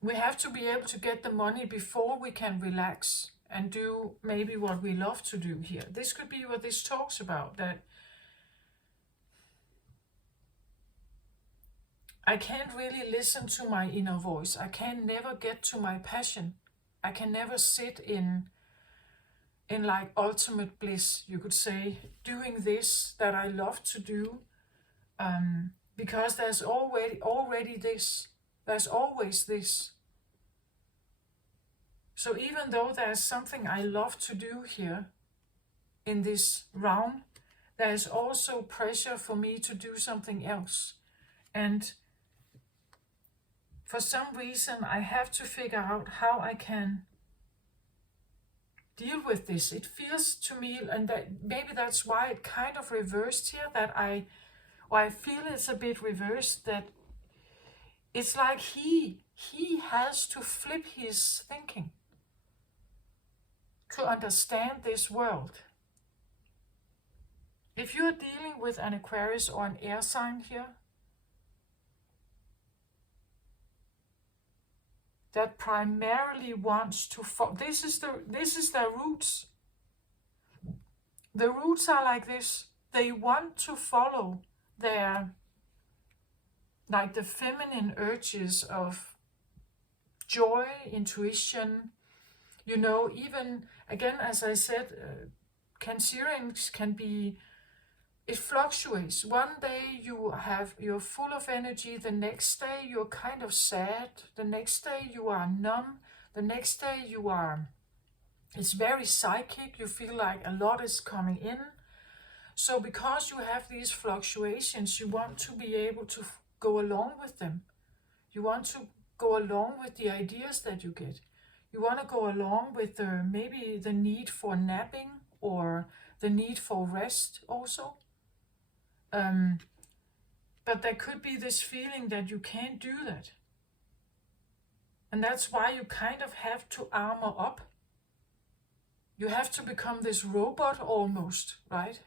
we have to be able to get the money before we can relax and do maybe what we love to do here. This could be what this talks about, that I can't really listen to my inner voice. I can never get to my passion. I can never sit in like ultimate bliss, you could say, doing this that I love to do, because there's already this. There's always this. So even though there's something I love to do here in this round, there's also pressure for me to do something else. And for some reason, I have to figure out how I can deal with this. It feels to me, and that maybe that's why it kind of reversed here, that I feel it's a bit reversed, that it's like he has to flip his thinking to understand this world. If you're dealing with an Aquarius or an air sign here, that primarily wants to this is their roots. The roots are like this. They want to follow their, like, the feminine urges of joy, intuition, you know. Even again, as I said, Cancerians can be, it fluctuates. One day you're full of energy, the next day you're kind of sad, the next day you are numb, the next day it's very psychic, you feel like a lot is coming in. So because you have these fluctuations, you want to be able to go along with them. You want to go along with the ideas that you get. You want to go along with maybe the need for napping or the need for rest also. But there could be this feeling that you can't do that. And that's why you kind of have to armor up. You have to become this robot almost, right?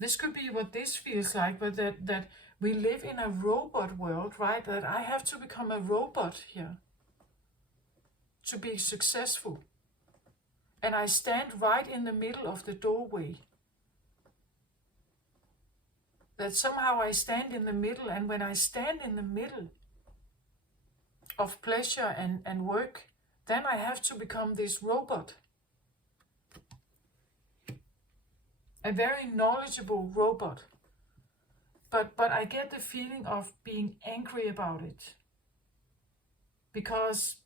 This could be what this feels like, but that we live in a robot world, right? That I have to become a robot here to be successful. And I stand right in the middle of the doorway. That somehow I stand in the middle, and when I stand in the middle of pleasure and work, then I have to become this robot. A very knowledgeable robot. But I get the feeling of being angry about it. Because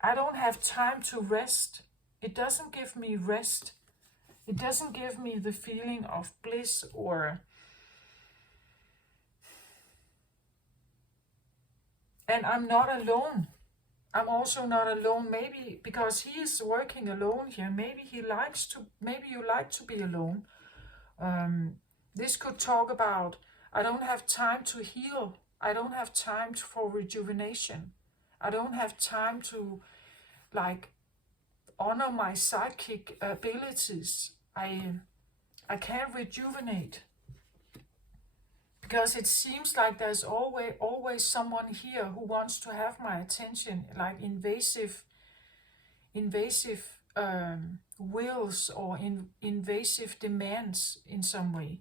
I don't have time to rest. It doesn't give me rest. It doesn't give me the feeling of bliss or... And I'm not alone. I'm also not alone, maybe because he is working alone here. Maybe you like to be alone. This could talk about, I don't have time to heal. I don't have time for rejuvenation. I don't have time to, like, honor my psychic abilities. I can't rejuvenate. Because it seems like there's always someone here who wants to have my attention, like invasive wills or invasive demands in some way.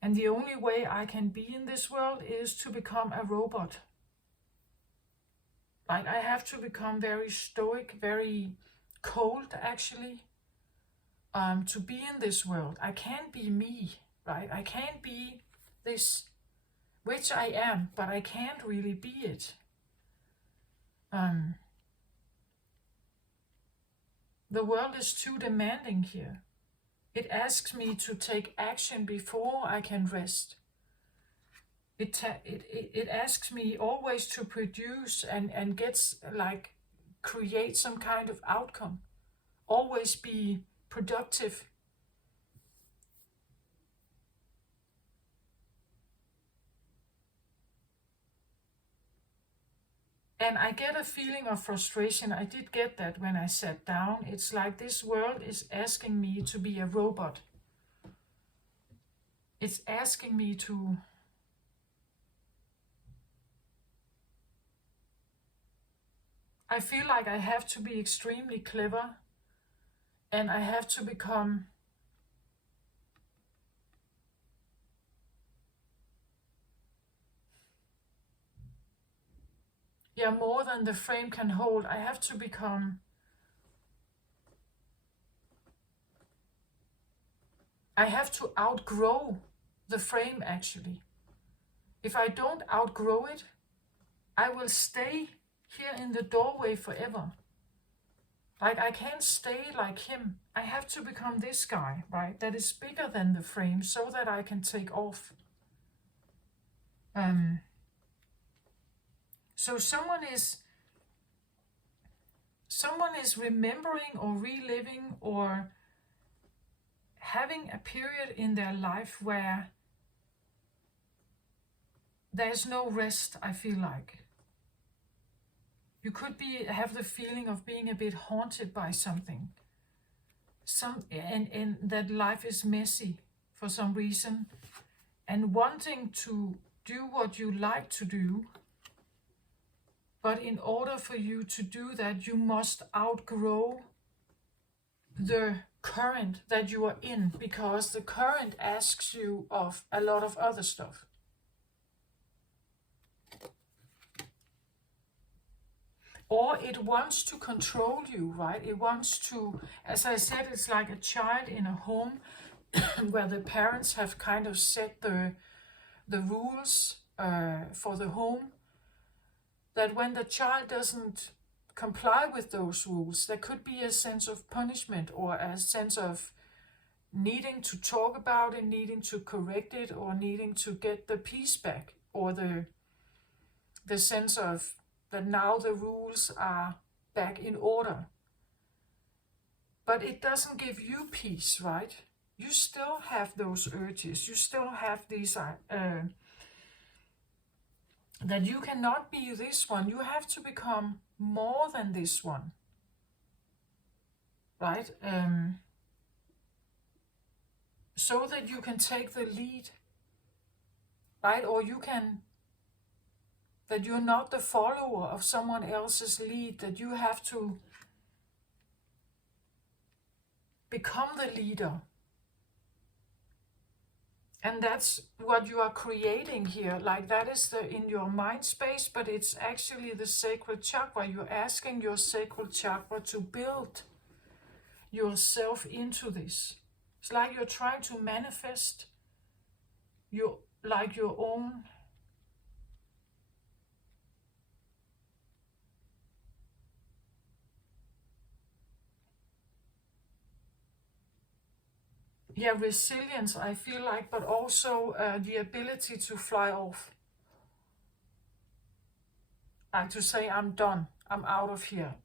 And the only way I can be in this world is to become a robot. Like, I have to become very stoic, very cold actually, to be in this world. I can't be me. right? I can't be this, which I am, but I can't really be it. The world is too demanding here. It asks me to take action before I can rest. It asks me always to produce and gets like create some kind of outcome. Always be productive. And I get a feeling of frustration. I did get that when I sat down. It's like this world is asking me to be a robot. It's asking me to I feel like I have to be extremely clever, and I have to become more than the frame can hold. I have to become I have to outgrow the frame actually. If I don't outgrow it, I will stay here in the doorway forever. Like I can't stay like him. I have to become this guy, right? That is bigger than the frame so that I can take off. So someone is remembering or reliving or having a period in their life where there's no rest, I feel like. You could have the feeling of being a bit haunted by something. And that life is messy for some reason. And wanting to do what you like to do. But in order for you to do that, you must outgrow the current that you are in, because the current asks you of a lot of other stuff. Or it wants to control you, right? It wants to, as I said, it's like a child in a home where the parents have kind of set the rules for the home. That when the child doesn't comply with those rules, there could be a sense of punishment or a sense of needing to talk about it, needing to correct it, or needing to get the peace back, or the sense of that now the rules are back in order. But it doesn't give you peace, right? You still have those urges. You still have these that you cannot be this one. You have to become more than this one, right? So that you can take the lead, right? Or that you're not the follower of someone else's lead, that you have to become the leader. And that's what you are creating here. Like that is in your mind space, but it's actually the sacred chakra. You're asking your sacred chakra to build yourself into this. It's like you're trying to manifest your own resilience, I feel like, but also the ability to fly off. Like to say, I'm done, I'm out of here.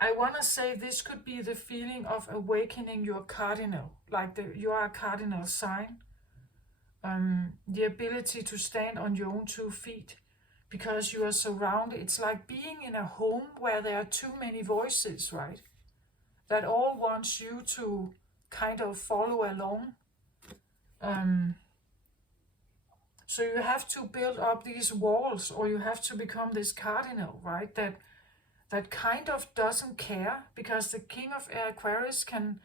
I want to say this could be the feeling of awakening your cardinal, like you are a cardinal sign. The ability to stand on your own 2 feet. Because you are surrounded. It's like being in a home where there are too many voices, right? That all wants you to kind of follow along. So you have to build up these walls, or you have to become this cardinal, right? That kind of doesn't care, because the King of Aquarius can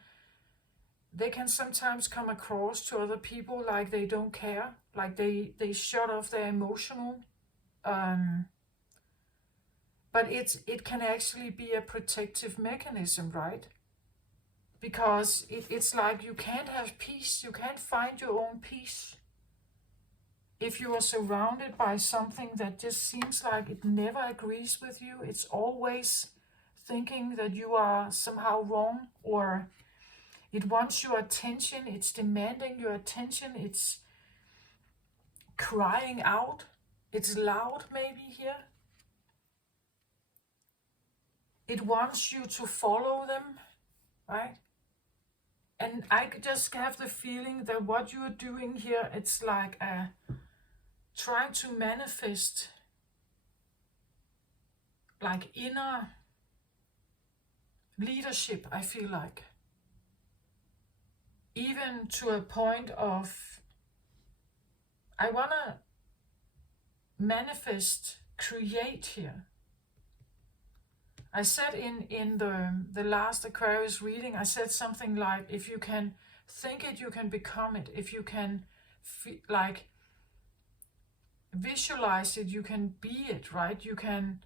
sometimes come across to other people like they don't care, like they shut off their emotional But it can actually be a protective mechanism, right? Because it's like you can't have peace, you can't find your own peace if you are surrounded by something that just seems like it never agrees with you. It's always thinking that you are somehow wrong, or it wants your attention, it's demanding your attention, it's crying out, it's loud maybe here. It wants you to follow them, right? And I just have the feeling that what you are doing here, it's like trying to manifest like inner leadership, I feel like. Even to a point of, I want to manifest, create here. I said in the last Aquarius reading, I said something like, if you can think it, you can become it. If you can like visualize it, you can be it, right? You can.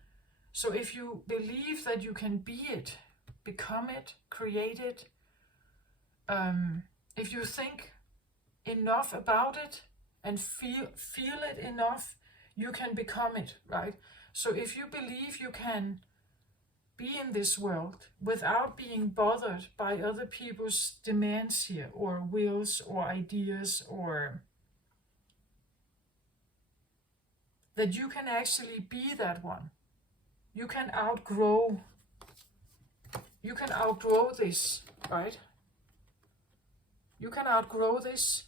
So if you believe that you can be it, become it, create it, if you think enough about it and feel it enough, you can become it, right? So if you believe you can be in this world without being bothered by other people's demands here, or wills, or ideas, or that you can actually be that one. You can outgrow this, right? You can outgrow this,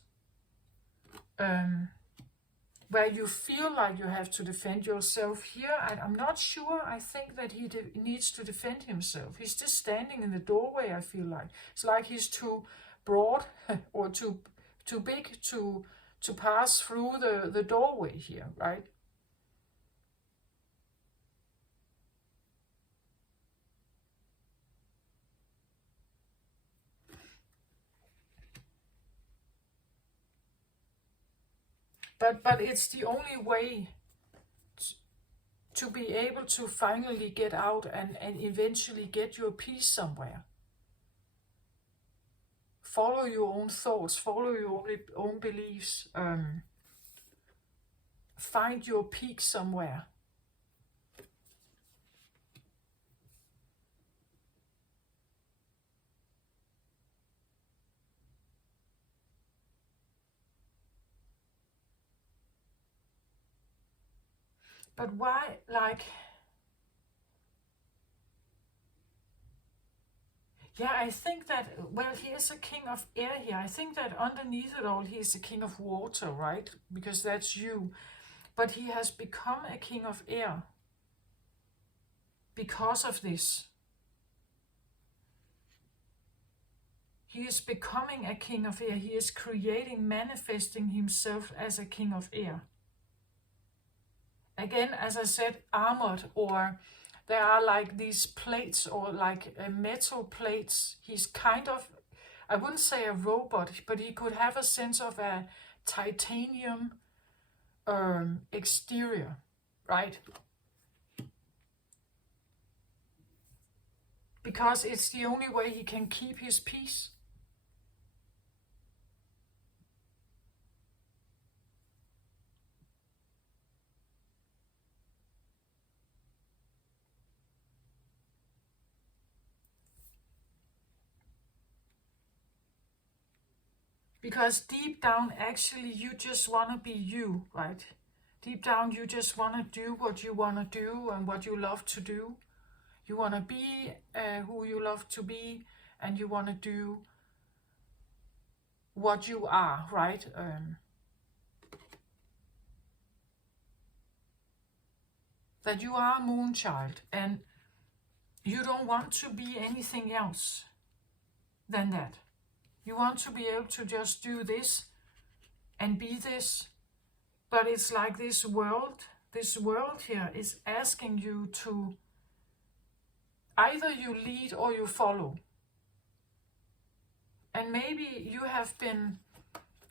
where you feel like you have to defend yourself here. I'm not sure. I think that he needs to defend himself. He's just standing in the doorway, I feel like. It's like he's too broad or too big to pass through the doorway here, right? But it's the only way to be able to finally get out and eventually get your peace somewhere. Follow your own thoughts, follow your own beliefs, find your peak somewhere. But why, like, yeah, I think that, well, he is a king of air here. I think that underneath it all, he is a king of water, right? Because that's you. But he has become a king of air because of this. He is becoming a king of air. He is creating, manifesting himself as a king of air. Again, as I said, armored, or there are like these plates, or like metal plates. He's kind of, I wouldn't say a robot, but he could have a sense of a titanium exterior, right? Because it's the only way he can keep his peace. Because deep down, actually, you just want to be you, right? Deep down, you just want to do what you want to do and what you love to do. You want to be who you love to be, and you want to do what you are, right? That you are a moon child, and you don't want to be anything else than that. You want to be able to just do this and be this, but it's like this world here is asking you to, either you lead or you follow. And maybe you have been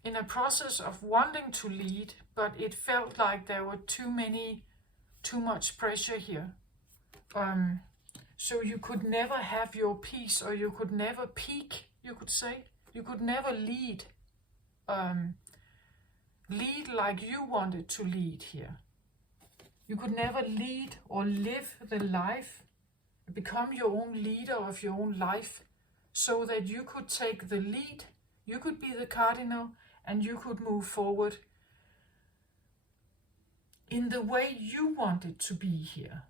in a process of wanting to lead, but it felt like there were too much pressure here. Um, so you could never have your peace, or you could never peak, you could say. You could never lead. Lead like you wanted to lead here. You could never lead or live the life, become your own leader of your own life, so that you could take the lead, you could be the cardinal, and you could move forward in the way you want it to be here,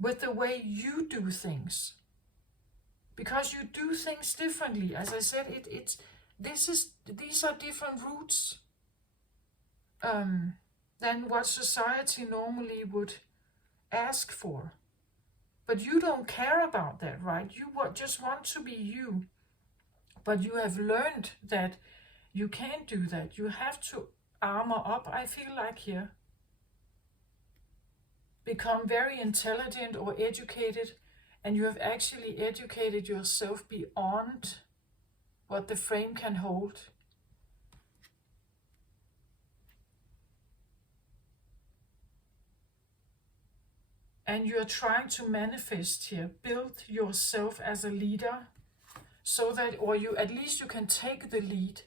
with the way you do things. Because you do things differently. As I said, these are different routes than what society normally would ask for. But you don't care about that, right? You just want to be you. But you have learned that you can't do that. You have to armor up, I feel like here. Become very intelligent or educated, and you have actually educated yourself beyond what the frame can hold. And you're trying to manifest here, build yourself as a leader, so that, or you at least you can take the lead.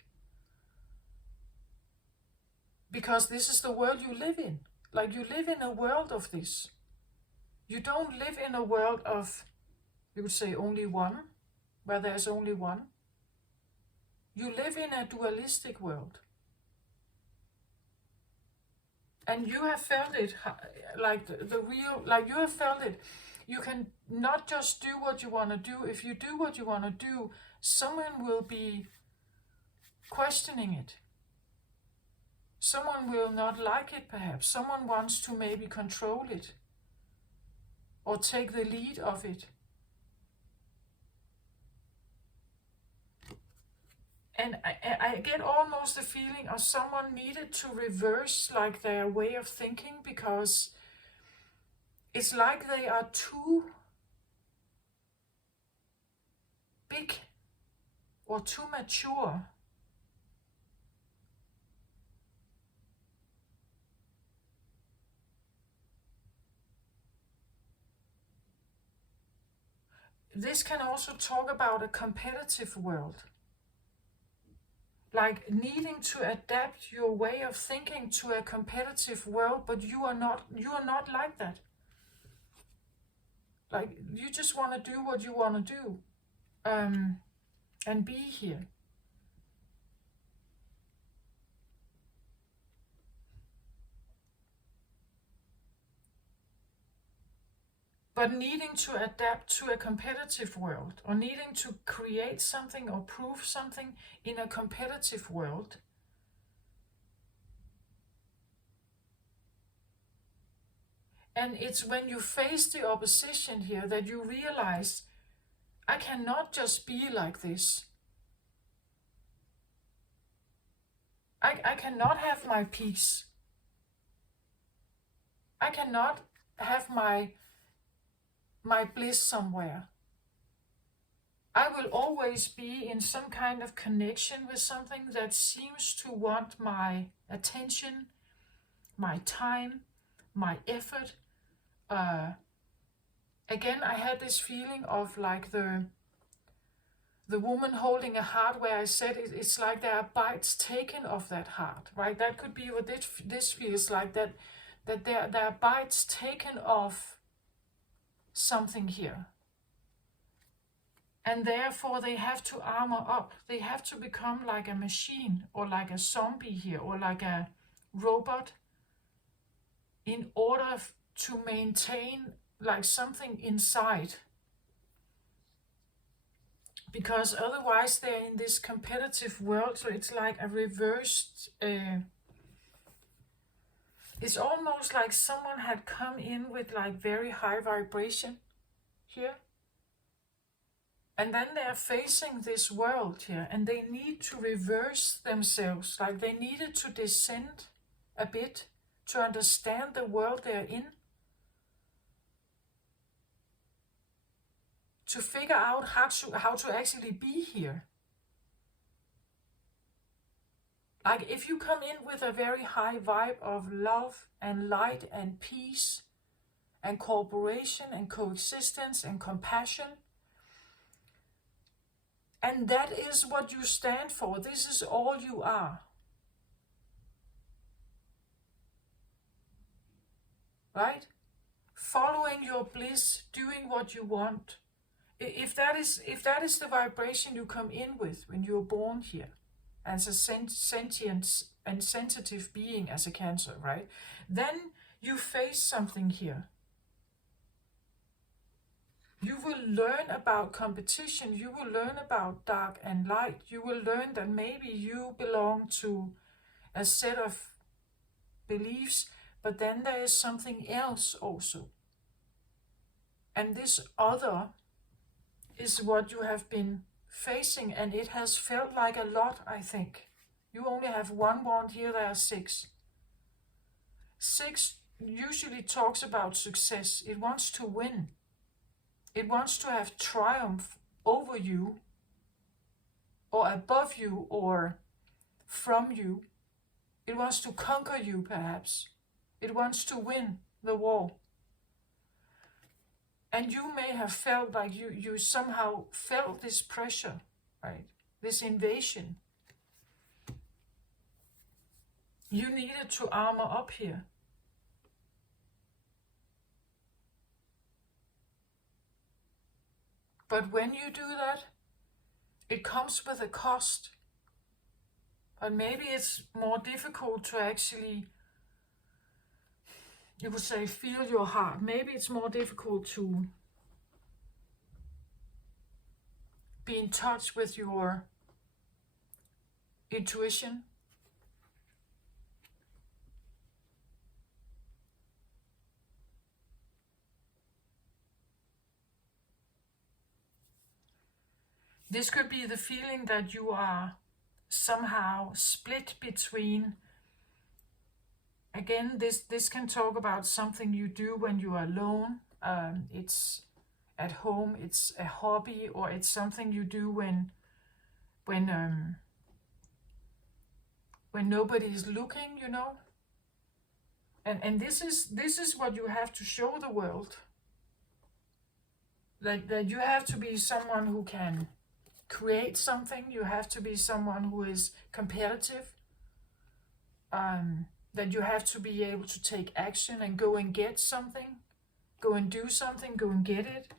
Because this is the world you live in. Like, you live in a world of this. You don't live in a world of, you would say, only one, where there's only one. You live in a dualistic world. And you have felt it, like the real, like you have felt it. You can not just do what you want to do. If you do what you want to do, someone will be questioning it. Someone will not like it, perhaps. Someone wants to maybe control it or take the lead of it. And I get almost the feeling of someone needed to reverse like their way of thinking, because it's like they are too big or too mature. This can also talk about a competitive world. Like needing to adapt your way of thinking to a competitive world, but you are not like that. Like, you just want to do what you want to do, and be here. But needing to adapt to a competitive world, or needing to create something or prove something in a competitive world, and it's when you face the opposition here that you realize, I cannot just be like this. I cannot have my peace. I cannot have my bliss somewhere. I will always be in some kind of connection with something that seems to want my attention, my time, my effort. Again, I had this feeling of like the woman holding a heart, where I said it's like there are bites taken of that heart, right? That could be what this feels like, that there are bites taken of something here. And therefore they have to armor up. They have to become like a machine, or like a zombie here, or like a robot, in order to maintain like something inside. Because otherwise they're in this competitive world, so it's like a reversed, it's almost like someone had come in with like very high vibration here. And then they're facing this world here, and they need to reverse themselves, like they needed to descend a bit to understand the world they're in, to figure out how to actually be here. Like, if you come in with a very high vibe of love and light and peace and cooperation and coexistence and compassion. And that is what you stand for. This is all you are. Right? Following your bliss, doing what you want. If that is the vibration you come in with when you're born here, as a sentient and sensitive being as a Cancer, right? Then you face something here. You will learn about competition. You will learn about dark and light. You will learn that maybe you belong to a set of beliefs, but then there is something else also. And this other is what you have been facing, and it has felt like a lot, I think. You only have one wand here, there are 6. 6 usually talks about success. It wants to win. It wants to have triumph over you, or above you, or from you. It wants to conquer you, perhaps. It wants to win the war. And you may have felt like you somehow felt this pressure, right? This invasion. You needed to armor up here. But when you do that, it comes with a cost. But maybe it's more difficult to actually, you would say, feel your heart. Maybe it's more difficult to be in touch with your intuition. This could be the feeling that you are somehow split between. Again, this can talk about something you do when you are alone. It's at home, it's a hobby, or it's something you do when nobody is looking, you know. And this is what you have to show the world. That you have to be someone who can create something. You have to be someone who is competitive. That you have to be able to take action and go and get something. Go and do something, go and get it.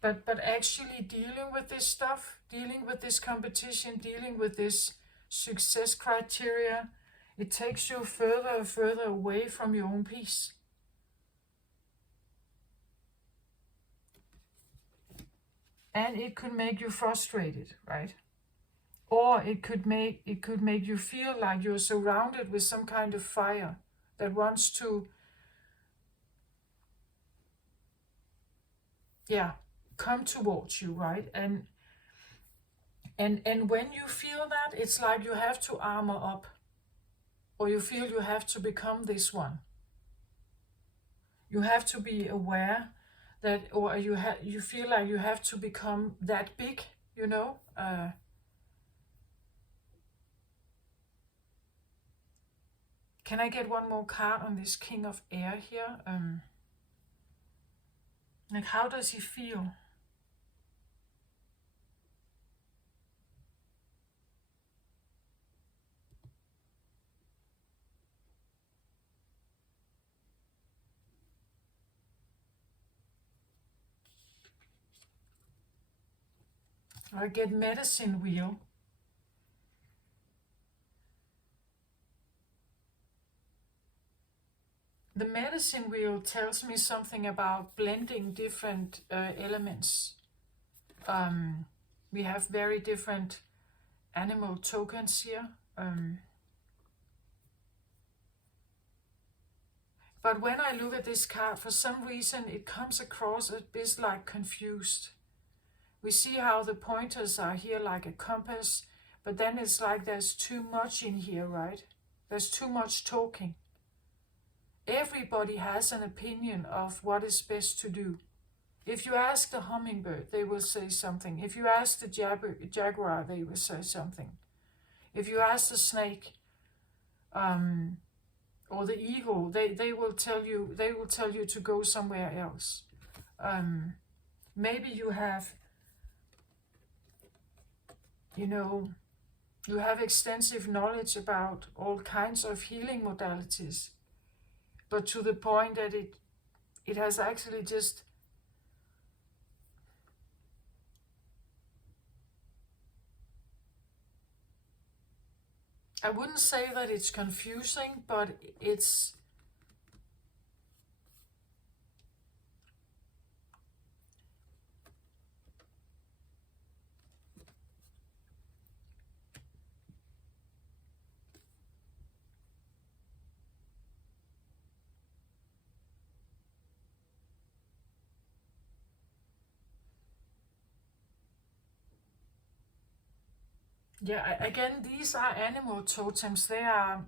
But actually dealing with this stuff, dealing with this competition, dealing with this success criteria, it takes you further and further away from your own peace. And it could make you frustrated, right? Or it could make you feel like you're surrounded with some kind of fire that wants to, come towards you, right? And when you feel that, it's like you have to armor up, or you feel you have to become this one. You have to be aware that, or you feel like you have to become that big, you know. Can I get one more card on this King of Air here? Like, how does he feel? I get Medicine Wheel. The Medicine Wheel tells me something about blending different elements. We have very different animal tokens here. But when I look at this card, for some reason it comes across a bit like confused. We see how the pointers are here like a compass, but then it's like there's too much in here, right? There's too much talking. Everybody has an opinion of what is best to do. If you ask the hummingbird, they will say something. If you ask the jaguar, they will say something. If you ask the snake, or the ego, they will tell you to go somewhere else. Maybe you have, you have extensive knowledge about all kinds of healing modalities, but to the point that it has actually just I wouldn't say that it's confusing, but it's yeah, again, these are animal totems. They are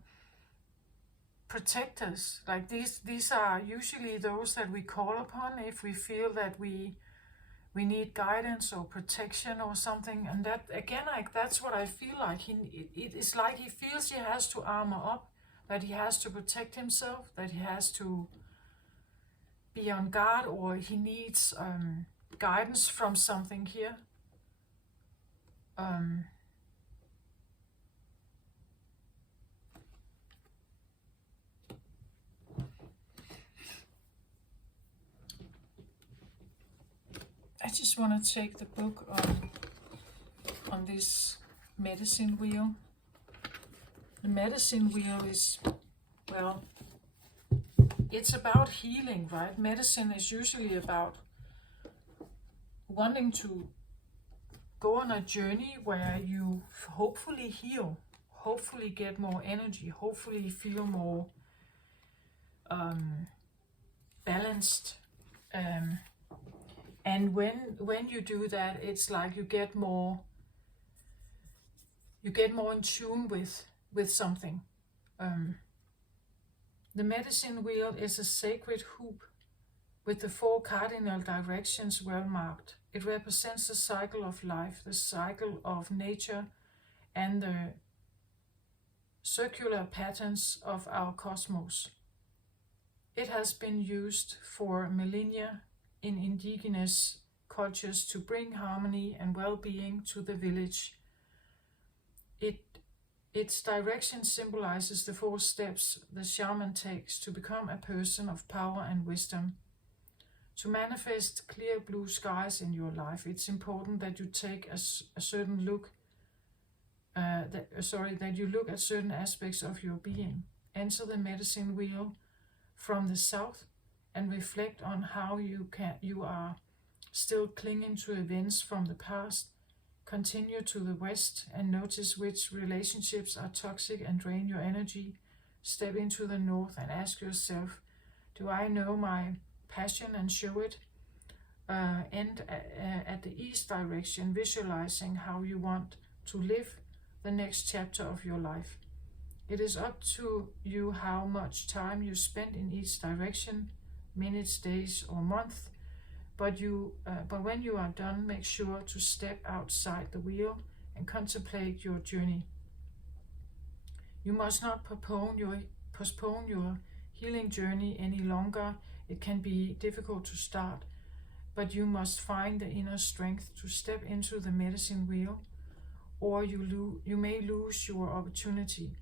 protectors. Like these are usually those that we call upon if we feel that we need guidance or protection or something. And that again, like that's what I feel like. It is like he feels he has to armor up, that he has to protect himself, that he has to be on guard, or he needs guidance from something here. I just want to take the book on this medicine wheel. The medicine wheel is, well, it's about healing, right? Medicine is usually about wanting to go on a journey where you hopefully heal, hopefully get more energy, hopefully feel more balanced. And when you do that, it's like you get more in tune with something. The medicine wheel is a sacred hoop with the 4 cardinal directions well marked. It represents the cycle of life, the cycle of nature, and the circular patterns of our cosmos. It has been used for millennia in indigenous cultures to bring harmony and well-being to the village. Its direction symbolizes the 4 steps the shaman takes to become a person of power and wisdom. To manifest clear blue skies in your life, it's important that you take a certain look, that you look at certain aspects of your being. Enter the medicine wheel from the south and reflect on how you are still clinging to events from the past. Continue to the west and notice which relationships are toxic and drain your energy. Step into the north and ask yourself, do I know my passion and show it? End at the east direction, visualizing how you want to live the next chapter of your life. It is up to you how much time you spend in each direction, minutes, days, or months. But when you are done, make sure to step outside the wheel and contemplate your journey. You must not postpone your healing journey any longer. It can be difficult to start, but you must find the inner strength to step into the medicine wheel, or you may lose your opportunity.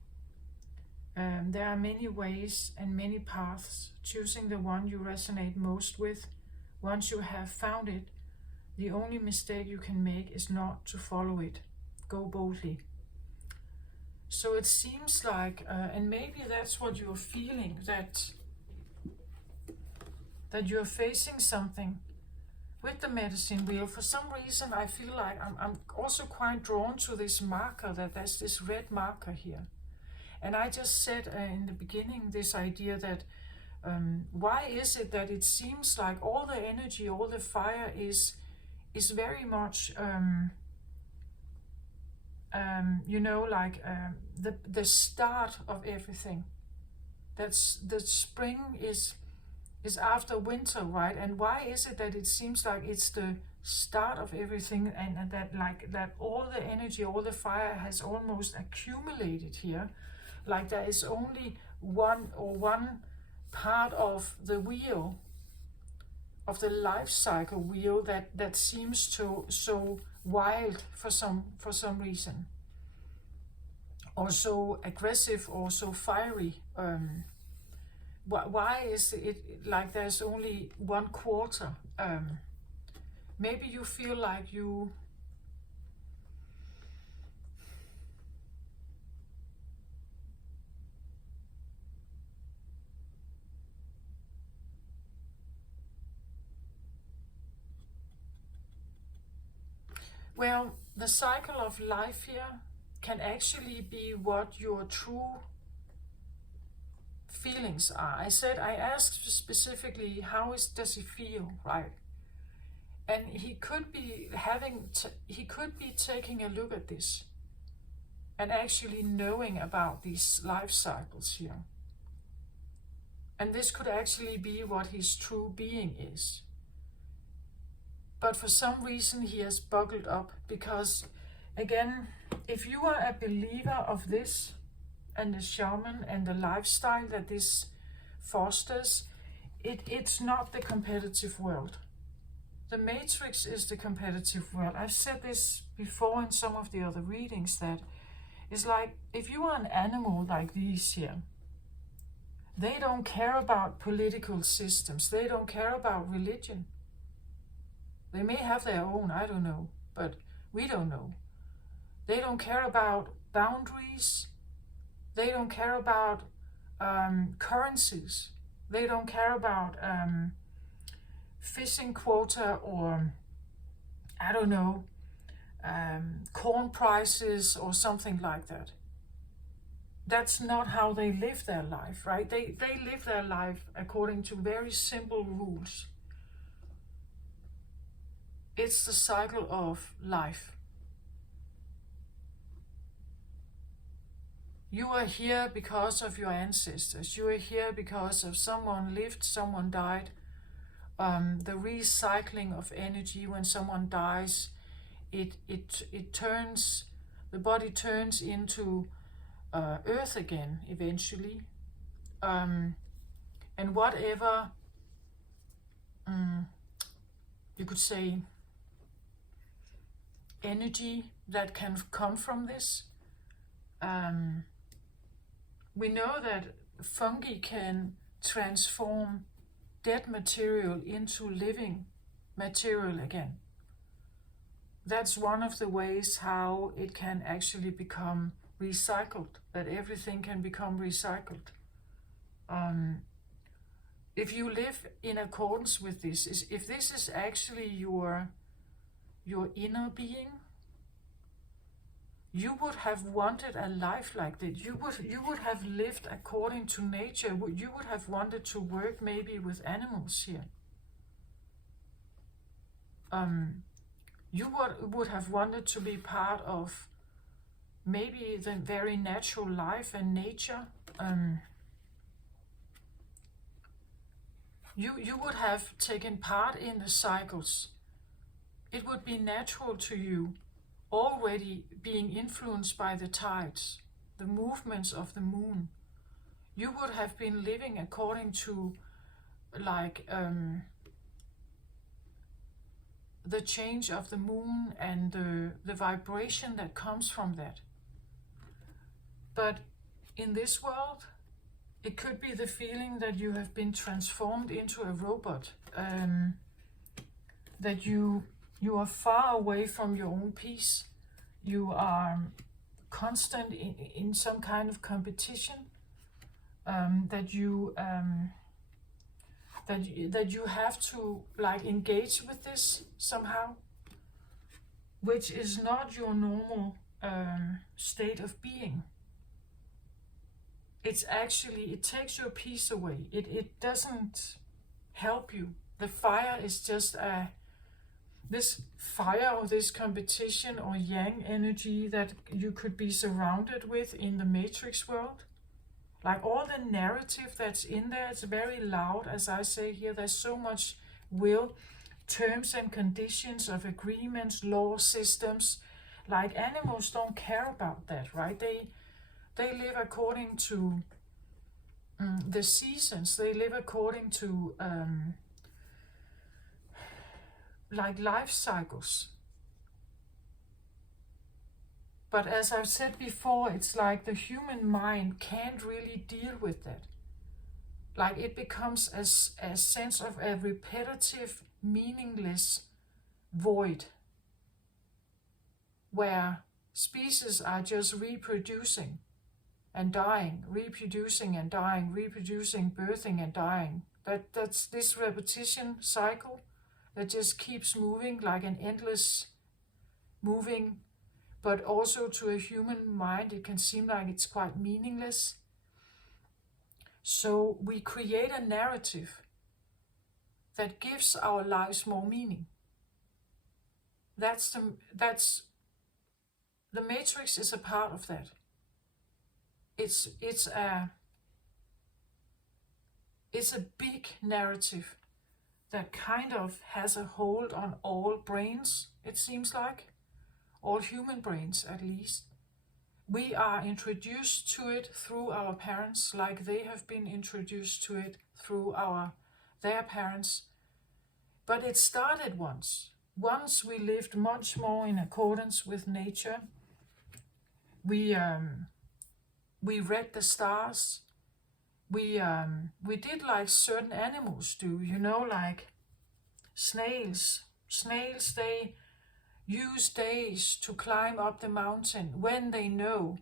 There are many ways and many paths. Choosing the one you resonate most with. Once you have found it, the only mistake you can make is not to follow it. Go boldly. So it seems like, and maybe that's what you're feeling, that you're facing something with the medicine wheel. For some reason, I feel like I'm also quite drawn to this marker, that there's this red marker here. And I just said in the beginning this idea that why is it that it seems like all the energy, all the fire is very much, the start of everything. That's the spring is after winter, right? And why is it that it seems like it's the start of everything, and that all the energy, all the fire has almost accumulated here? Like there is only one part of the wheel, of the life cycle wheel, that seems so wild for some reason, or so aggressive, or so fiery. Why is it like there's only 1/4? Maybe you feel like you well, the cycle of life here can actually be what your true feelings are. I asked specifically, does he feel, right? And he could be taking a look at this and actually knowing about these life cycles here. And this could actually be what his true being is. But for some reason he has buckled up, because again, if you are a believer of this and the shaman and the lifestyle that this fosters, it's not the competitive world. The matrix is the competitive world. I've said this before in some of the other readings, that it's like if you are an animal like these here, they don't care about political systems, they don't care about religion. They may have their own, I don't know, but we don't know. They don't care about boundaries. They don't care about currencies. They don't care about fishing quota, or, I don't know, corn prices or something like that. That's not how they live their life, right? They live their life according to very simple rules. It's the cycle of life. You are here because of your ancestors. You are here because of someone lived, someone died. The recycling of energy when someone dies, it turns, the body turns into earth again eventually. And whatever, you could say, energy that can come from this. We know that fungi can transform dead material into living material again. That's one of the ways how it can actually become recycled, that everything can become recycled. If you live in accordance with this, if this is actually your inner being, you would have wanted a life like that. You would have lived according to nature. You would have wanted to work maybe with animals here. You would have wanted to be part of maybe the very natural life and nature. You would have taken part in the cycles. It would be natural to you, already being influenced by the tides, the movements of the moon. You would have been living according to, like, the change of the moon and the vibration that comes from that. But in this world, it could be the feeling that you have been transformed into a robot, that you are far away from your own peace. You are constant in some kind of competition, that you have to, like, engage with this somehow, which is not your normal state of being. It's actually, it takes your peace away. It doesn't help you. The fire is just this fire, or this competition or yang energy that you could be surrounded with in the matrix world. Like, all the narrative that's in there, it's very loud, as I say here. There's so much will, terms and conditions of agreements, law systems. Like, animals don't care about that, right? They live according to the seasons, they live according to like life cycles. But as I've said before, it's like the human mind can't really deal with that. Like it becomes a sense of a repetitive, meaningless void where species are just reproducing and dying, reproducing and dying, reproducing, birthing and dying. That's this repetition cycle that just keeps moving like an endless moving, but also to a human mind it can seem like it's quite meaningless. So we create a narrative that gives our lives more meaning. The Matrix is a part of that. It's a big narrative that kind of has a hold on all brains, it seems like, all human brains at least. We are introduced to it through our parents, like they have been introduced to it through their parents. But it started once. Once we lived much more in accordance with nature. We read the stars. We did like certain animals do, like snails. Snails, they use days to climb up the mountain when they know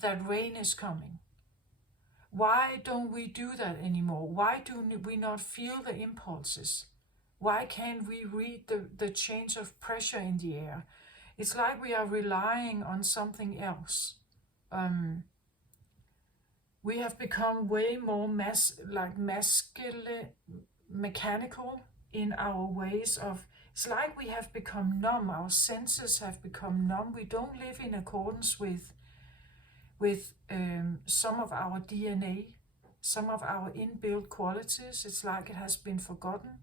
that rain is coming. Why don't we do that anymore? Why do we not feel the impulses? Why can't we read the change of pressure in the air? It's like we are relying on something else. We have become way more masculine, mechanical in our ways of. It's like we have become numb. Our senses have become numb. We don't live in accordance with some of our DNA, some of our inbuilt qualities. It's like it has been forgotten.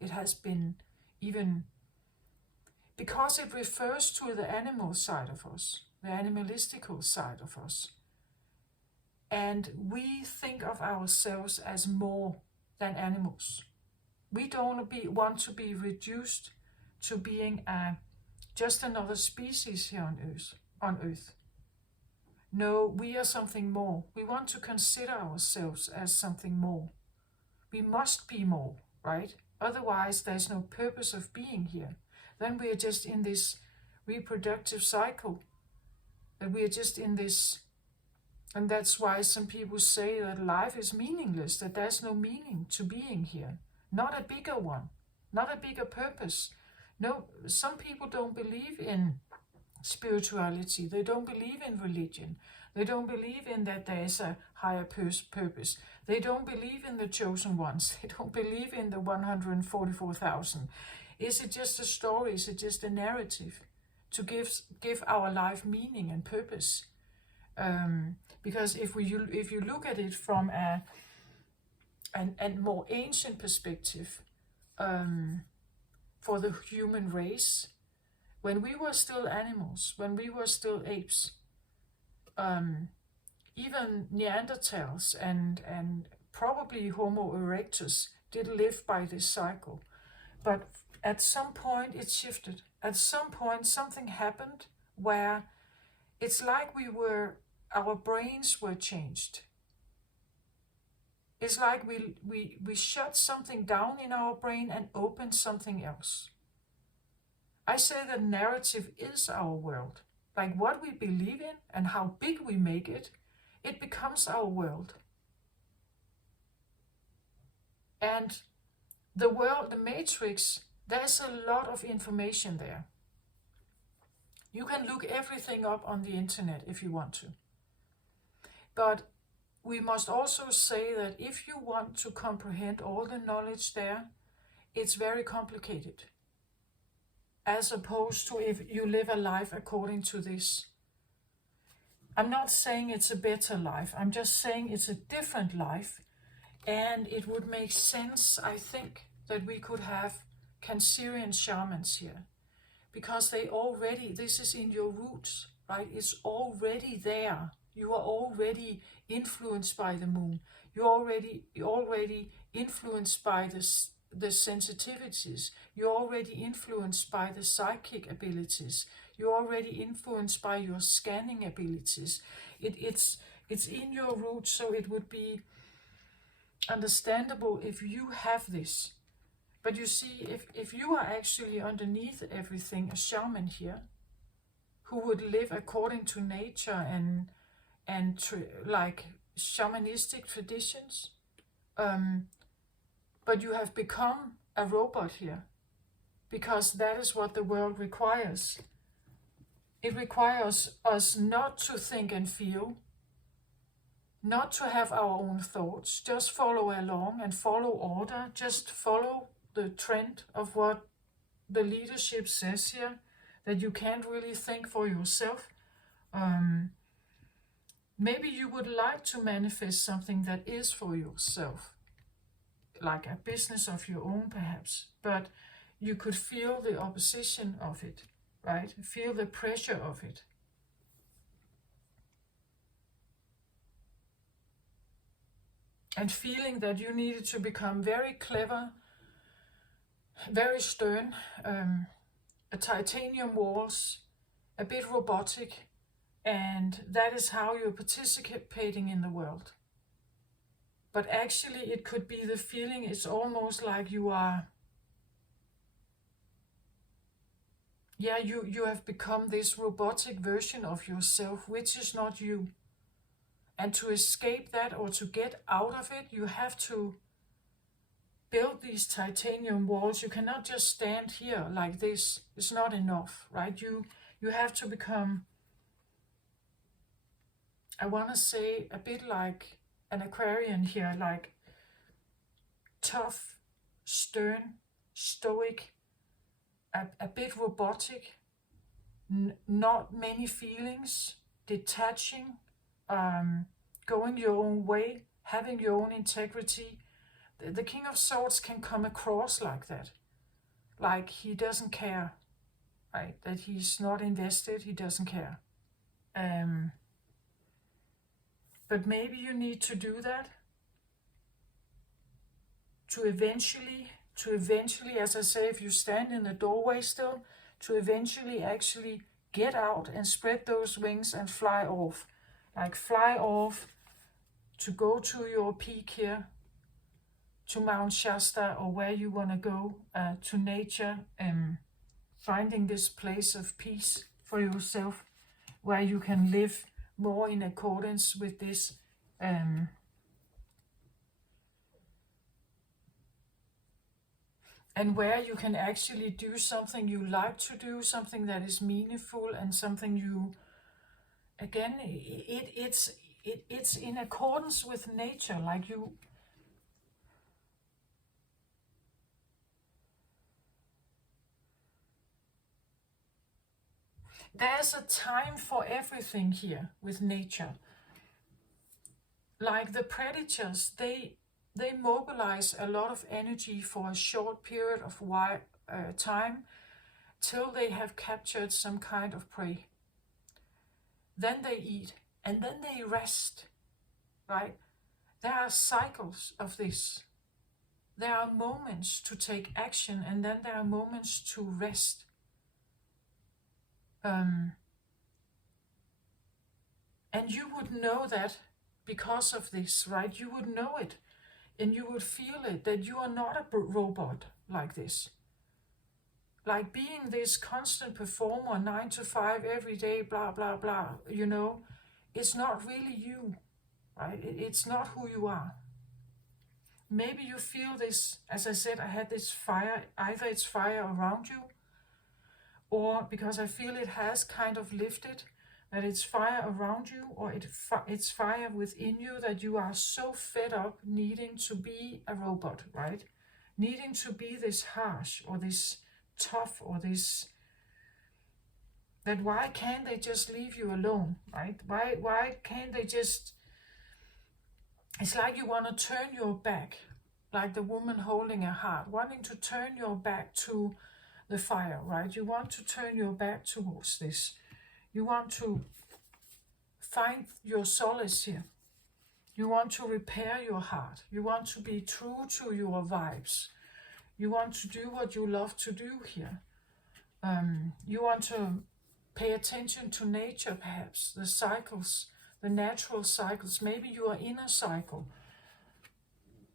It has been even because it refers to the animal side of us, the animalistical side of us. And we think of ourselves as more than animals. We don't want to be reduced to being just another species here on Earth. No, we are something more. We want to consider ourselves as something more. We must be more, right? Otherwise, there's no purpose of being here. Then we are just in this reproductive cycle. That we are just in this. And that's why some people say that life is meaningless, that there's no meaning to being here. Not a bigger one, not a bigger purpose. No, some people don't believe in spirituality. They don't believe in religion. They don't believe in that there is a higher purpose. They don't believe in the chosen ones. They don't believe in the 144,000. Is it just a story? Is it just a narrative to give our life meaning and purpose? Because if you look at it from a more ancient perspective, for the human race, when we were still animals, when we were still apes, even Neanderthals and probably Homo erectus did live by this cycle. But at some point it shifted. At some point something happened where it's like our brains were changed. It's like we shut something down in our brain and opened something else. I say that narrative is our world. Like what we believe in and how big we make it, it becomes our world. And the world, the Matrix, there's a lot of information there. You can look everything up on the internet if you want to. But we must also say that if you want to comprehend all the knowledge there, it's very complicated. As opposed to if you live a life according to this. I'm not saying it's a better life. I'm just saying it's a different life. And it would make sense, I think, that we could have Cancerian shamans here. Because this is in your roots, right? It's already there. You are already influenced by the moon. You're already influenced by the sensitivities. You're already influenced by the psychic abilities. You're already influenced by your scanning abilities. It's in your roots, so it would be understandable if you have this. But you see, if you are actually underneath everything a shaman here, who would live according to nature and like shamanistic traditions, but you have become a robot here, because that is what the world requires. It requires us not to think and feel, not to have our own thoughts, just follow along and follow order, just follow the trend of what the leadership says here, that you can't really think for yourself. Maybe you would like to manifest something that is for yourself, like a business of your own perhaps, but you could feel the opposition of it, right? Feel the pressure of it. And feeling that you needed to become very clever, very stern, a titanium walls, a bit robotic, and that is how you're participating in the world. But actually it could be the feeling, it's almost like you are, you have become this robotic version of yourself, which is not you. And to escape that, or to get out of it, you have to build these titanium walls. You cannot just stand here like this. It's not enough, right? You have to become, I want to say, a bit like an Aquarian here, like tough, stern, stoic, a bit robotic, not many feelings, detaching, going your own way, having your own integrity. The King of Swords can come across like that, like he doesn't care, right? That he's not invested, he doesn't care. But maybe you need to do that to eventually, as I say, if you stand in the doorway still, to eventually actually get out and spread those wings and fly off. Like fly off to go to your peak here, to Mount Shasta, or where you want to go, to nature, finding this place of peace for yourself, where you can live more in accordance with this and where you can actually do something you like to do, something that is meaningful, and something you, again, it's in accordance with nature, like you. There's a time for everything here with nature. Like the predators, they mobilize a lot of energy for a short period of time, till they have captured some kind of prey. Then they eat, and then they rest, right? There are cycles of this. There are moments to take action, and then there are moments to rest. And you would know that because of this, right? You would know it, and you would feel it, that you are not a robot like this. Like being this constant performer, 9 to 5 every day, blah, blah, blah, it's not really you, right? It's not who you are. Maybe you feel this, as I said, I had this fire, either it's fire around you, or because I feel it has kind of lifted, that it's fire around you, or it's fire within you, that you are so fed up needing to be a robot, right? Needing to be this harsh, or this tough, or this, that why can't they just leave you alone, right? Why can't they just, it's like you want to turn your back, like the woman holding a heart, wanting to turn your back to the fire, right? You want to turn your back towards this. You want to find your solace here. You want to repair your heart. You want to be true to your vibes. You want to do what you love to do here. You want to pay attention to nature, perhaps, the cycles, the natural cycles. Maybe you are in a cycle.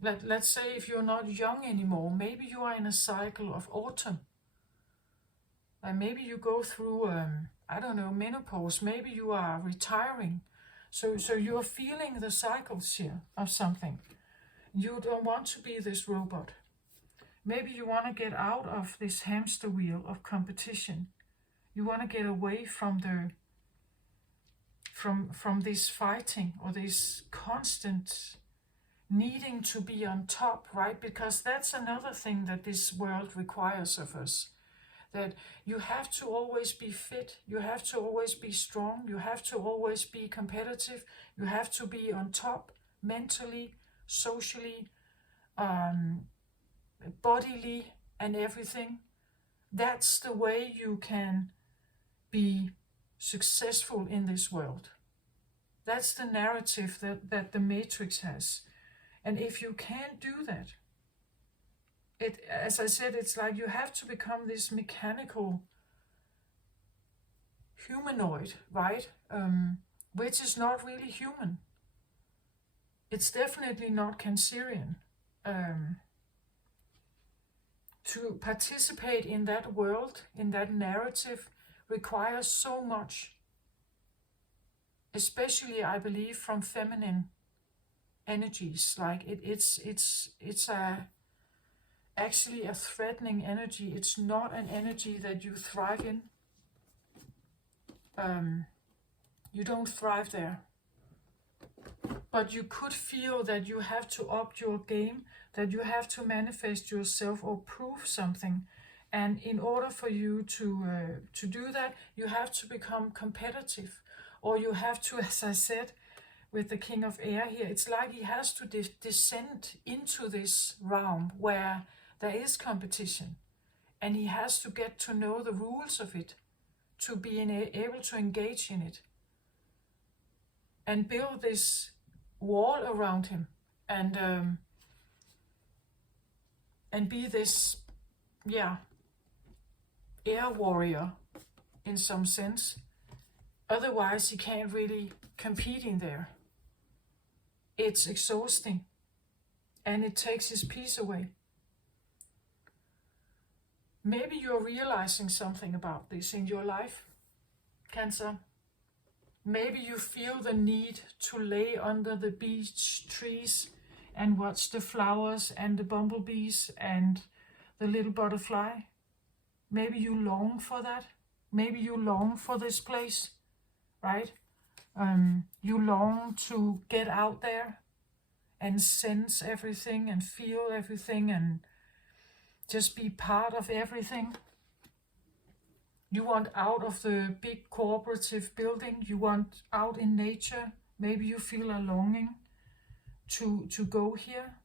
Let's say if you're not young anymore, maybe you are in a cycle of autumn. And maybe you go through, I don't know, menopause. Maybe you are retiring. So you're feeling the cycles here of something. You don't want to be this robot. Maybe you want to get out of this hamster wheel of competition. You want to get away from this fighting or this constant needing to be on top, right? Because that's another thing that this world requires of us. That you have to always be fit, you have to always be strong, you have to always be competitive, you have to be on top mentally, socially, bodily, and everything. That's the way you can be successful in this world. That's the narrative that the Matrix has. And if you can't do that, as I said, it's like you have to become this mechanical humanoid, right? Which is not really human. It's definitely not Cancerian. To participate in that world, in that narrative, requires so much. Especially, I believe, from feminine energies. Like it's actually a threatening energy. It's not an energy that you thrive in. You don't thrive there. But you could feel that you have to up your game, that you have to manifest yourself or prove something. And in order for you to do that, you have to become competitive. Or you have to, as I said, with the King of Air here, it's like he has to descend into this realm where there is competition. And he has to get to know the rules of it, to be able to engage in it. And build this wall around him. And be this, air warrior in some sense. Otherwise, he can't really compete in there. It's exhausting. And it takes his peace away. Maybe you're realizing something about this in your life, Cancer. Maybe you feel the need to lay under the beech trees and watch the flowers and the bumblebees and the little butterfly. Maybe you long for that. Maybe you long for this place, right? You long to get out there and sense everything and feel everything and just be part of everything. You want out of the big cooperative building. You want out in nature. Maybe you feel a longing to go here,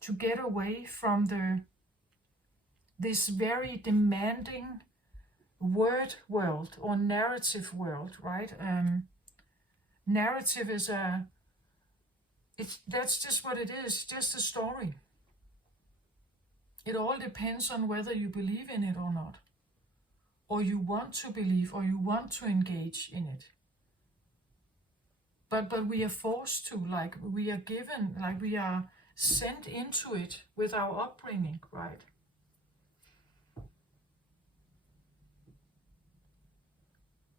to get away from this very demanding word world or narrative world, right? Narrative is that's just what it is, just a story. It all depends on whether you believe in it or not, or you want to believe, or you want to engage in it. But we are forced to, like we are given, like we are sent into it with our upbringing, right?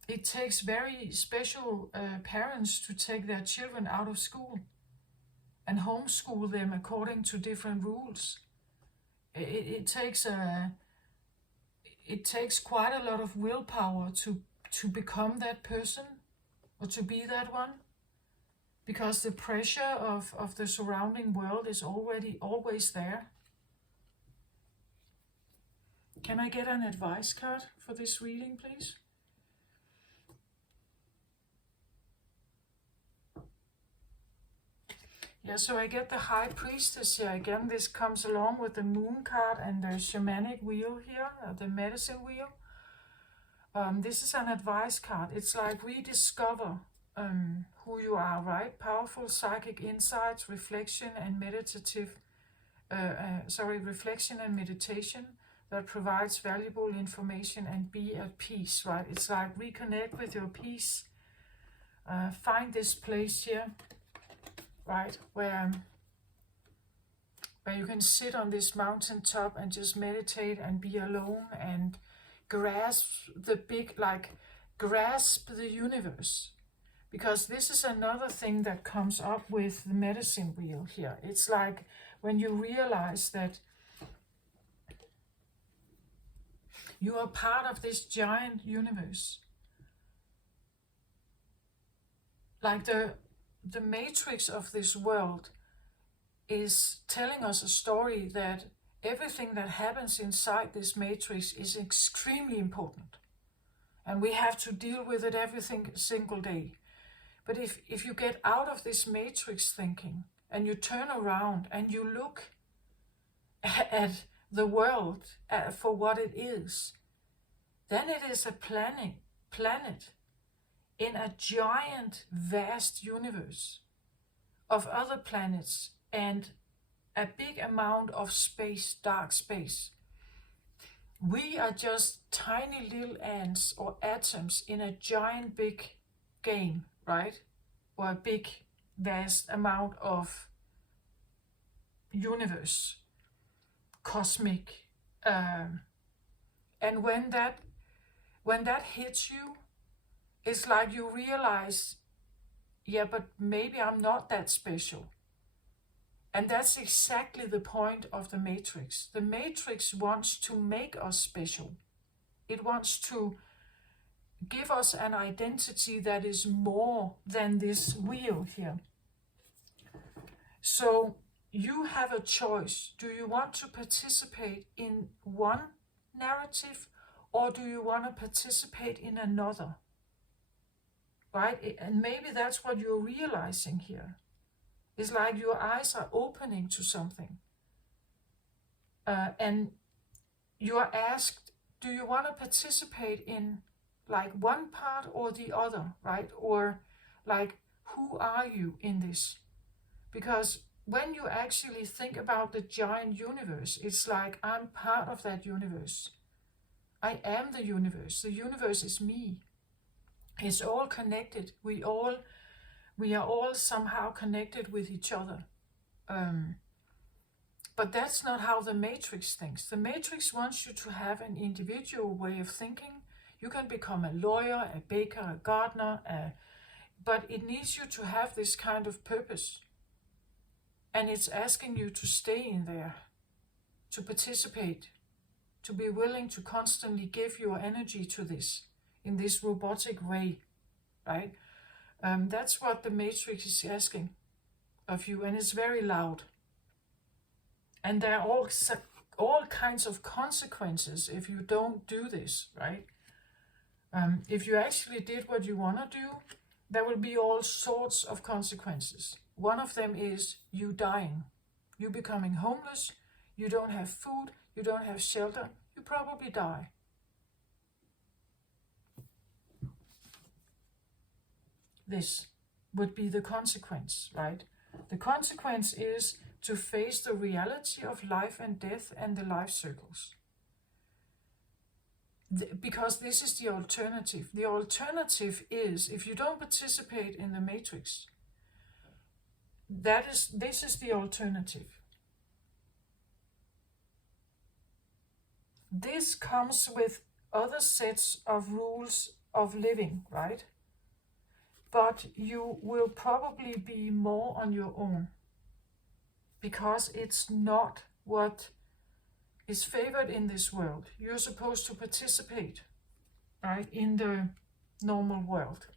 It takes very special parents to take their children out of school and homeschool them according to different rules. It takes quite a lot of willpower to become that person or to be that one, because the pressure of the surrounding world is always there. Can I get an advice card for this reading, please? Yeah, so I get the High Priestess here again. This comes along with the Moon card and the Shamanic Wheel here, the Medicine Wheel. This is an advice card. It's like rediscover who you are, right? Powerful psychic insights, reflection and reflection and meditation that provides valuable information, and be at peace, right? It's like reconnect with your peace. Find this place here, right, where you can sit on this mountaintop and just meditate and be alone and grasp the universe. Because this is another thing that comes up with the medicine wheel here. It's like when you realize that you are part of this giant universe. Like the matrix of this world is telling us a story that everything that happens inside this matrix is extremely important. And we have to deal with it every single day. But if you get out of this matrix thinking and you turn around and you look at the world for what it is, then it is a planet in a giant, vast universe of other planets and a big amount of space, dark space. We are just tiny little ants or atoms in a giant, big game, right? Or a big, vast amount of universe, cosmic. And when that hits you, it's like you realize, yeah, but maybe I'm not that special. And that's exactly the point of the Matrix. The Matrix wants to make us special. It wants to give us an identity that is more than this wheel here. So you have a choice. Do you want to participate in one narrative, or do you want to participate in another? Right? And maybe that's what you're realizing here. It's like your eyes are opening to something. And you are asked, do you want to participate in like one part or the other, right? Or like, who are you in this? Because when you actually think about the giant universe, it's like, I'm part of that universe. I am the universe. The universe is me. It's all connected. We are all somehow connected with each other. But that's not how the Matrix thinks. The Matrix wants you to have an individual way of thinking. You can become a lawyer, a baker, a gardener, but it needs you to have this kind of purpose. And it's asking you to stay in there, to participate, to be willing to constantly give your energy to this, in this robotic way, right? That's what the Matrix is asking of you, and it's very loud. And there are all kinds of consequences if you don't do this, right? If you actually did what you want to do, there will be all sorts of consequences. One of them is you dying, you becoming homeless, you don't have food, you don't have shelter, you probably die. This would be the consequence, right? The consequence is to face the reality of life and death and the life circles. Because this is the alternative. The alternative is, if you don't participate in the Matrix, this is the alternative. This comes with other sets of rules of living, right? But you will probably be more on your own, because it's not what is favored in this world. You're supposed to participate, right, in the normal world.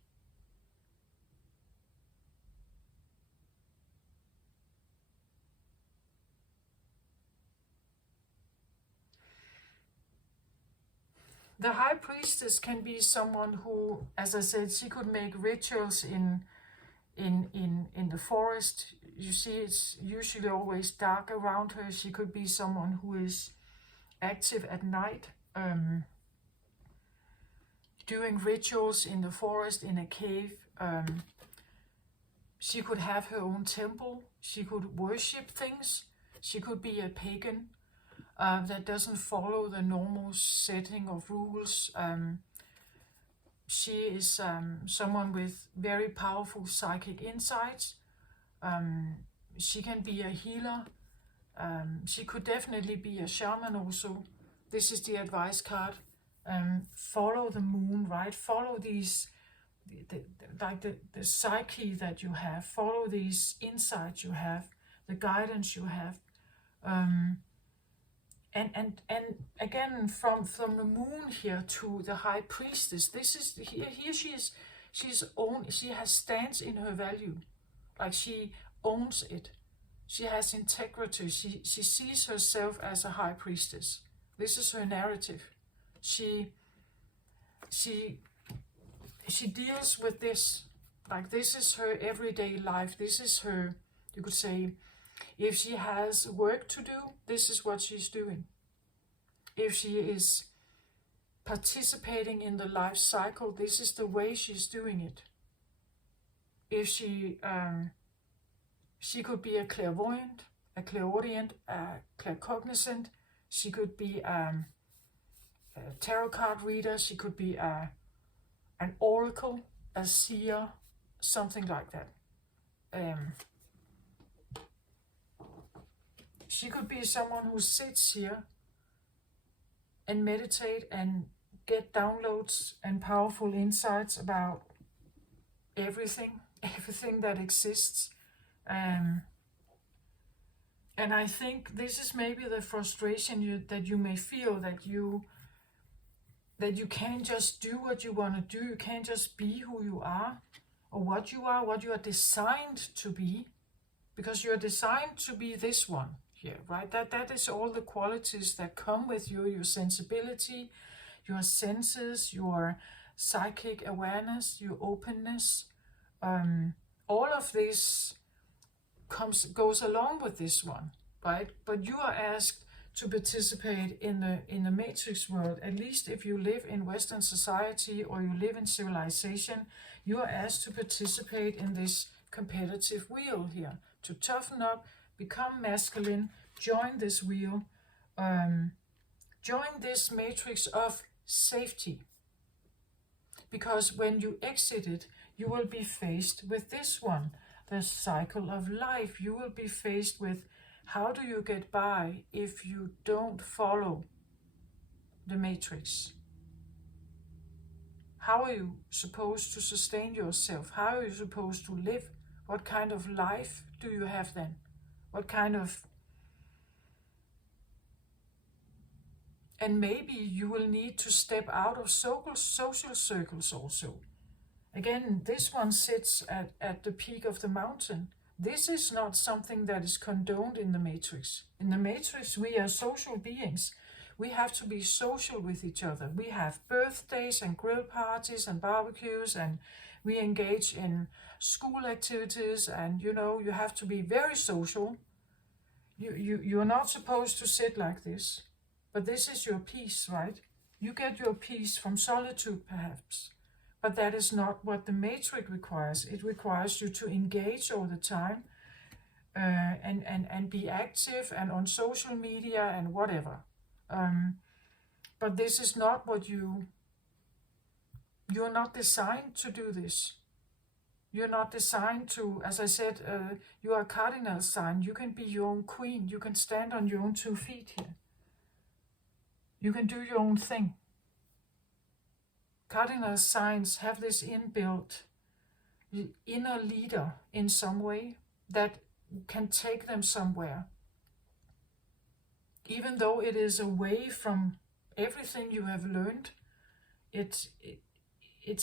The High Priestess can be someone who, as I said, she could make rituals in the forest. You see, it's usually always dark around her. She could be someone who is active at night, doing rituals in the forest, in a cave. She could have her own temple. She could worship things. She could be a pagan that doesn't follow the normal setting of rules. She is someone with very powerful psychic insights. She can be a healer. She could definitely be a shaman also. This is the advice card. Follow the moon, right? Follow these, the psyche that you have. Follow these insights you have, the guidance you have. And again, from the moon here to the high priestess, this is here she has stands in her value, like she owns it. She has integrity. She sees herself as a high priestess. This is her narrative. She deals with this, like this is her everyday life. This is her, you could say, if she has work to do, this is what she's doing. If she is participating in the life cycle, this is the way she's doing it. If she could be a clairvoyant, a clairaudient, a claircognizant. She could be a tarot card reader. She could be an oracle, a seer, something like that. She could be someone who sits here and meditate and get downloads and powerful insights about everything that exists. And I think this is maybe the frustration that you may feel, that you can't just do what you want to do. You can't just be who you are, or what you are designed to be, because you're designed to be this one here, right? That is all the qualities that come with you, your sensibility, your senses, your psychic awareness, your openness. All of this goes along with this one, right? But you are asked to participate in the matrix world. At least if you live in Western society or you live in civilization, you are asked to participate in this competitive wheel here, to toughen up, become masculine, join this wheel, join this matrix of safety. Because when you exit it, you will be faced with this one, the cycle of life. You will be faced with, how do you get by if you don't follow the matrix? How are you supposed to sustain yourself? How are you supposed to live? What kind of life do you have then? What kind of... And maybe you will need to step out of social circles also. Again, this one sits at the peak of the mountain. This is not something that is condoned in the matrix. In the matrix, we are social beings. We have to be social with each other. We have birthdays and grill parties and barbecues, and we engage in school activities, and you have to be very social. You're not supposed to sit like this, but this is your peace, right? You get your peace from solitude, perhaps. But that is not what the matrix requires. It requires you to engage all the time and be active and on social media and whatever. But this is not what you're not designed to do this. You're not designed to, as I said, you are a cardinal sign. You can be your own queen. You can stand on your own 2 feet here. You can do your own thing. Cardinal signs have this inbuilt inner leader in some way that can take them somewhere. Even though it is away from everything you have learned, it's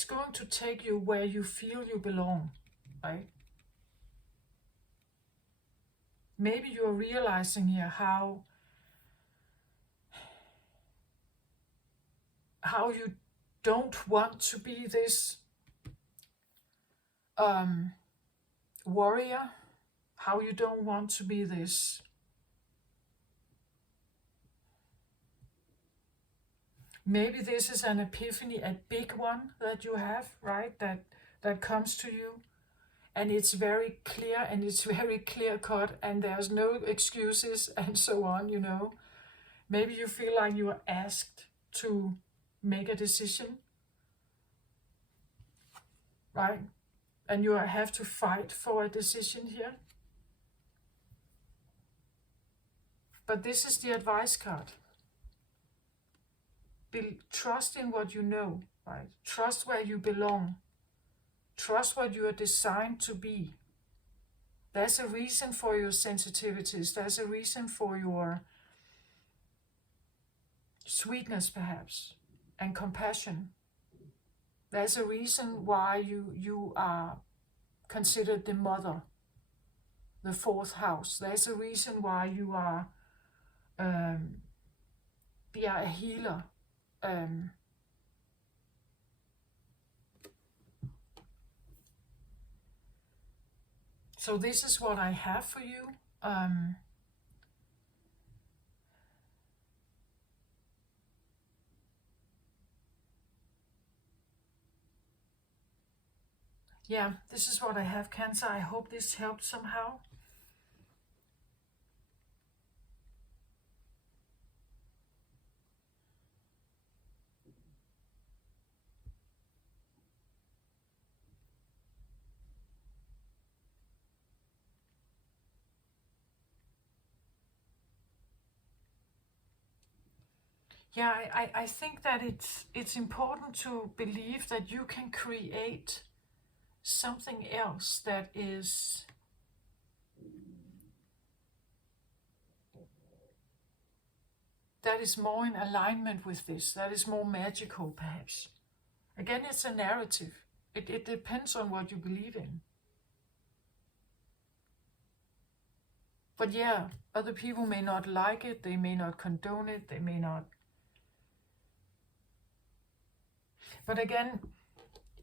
going to take you where you feel you belong, right? Maybe you're realizing here how you don't want to be this warrior, how you don't want to be this maybe this is an epiphany, a big one that you have, right? That that comes to you, and it's very clear and it's very clear cut, and there's no excuses and so on, you know. Maybe you feel like you are asked to make a decision, right? And you have to fight for a decision here. But this is the advice card. Trust in what you know, right? Trust where you belong. Trust what you are designed to be. There's a reason for your sensitivities. There's a reason for your sweetness, perhaps, and compassion. There's a reason why you are considered the mother, the fourth house. There's a reason why you are a healer. So this is what I have for you. Yeah, this is what I have, Cancer. I hope this helped somehow. Yeah, I think that it's important to believe that you can create something else that is more in alignment with this, that is more magical, perhaps. Again, it's a narrative. It depends on what you believe in. But yeah, other people may not like it, they may not condone it, they may not. But again,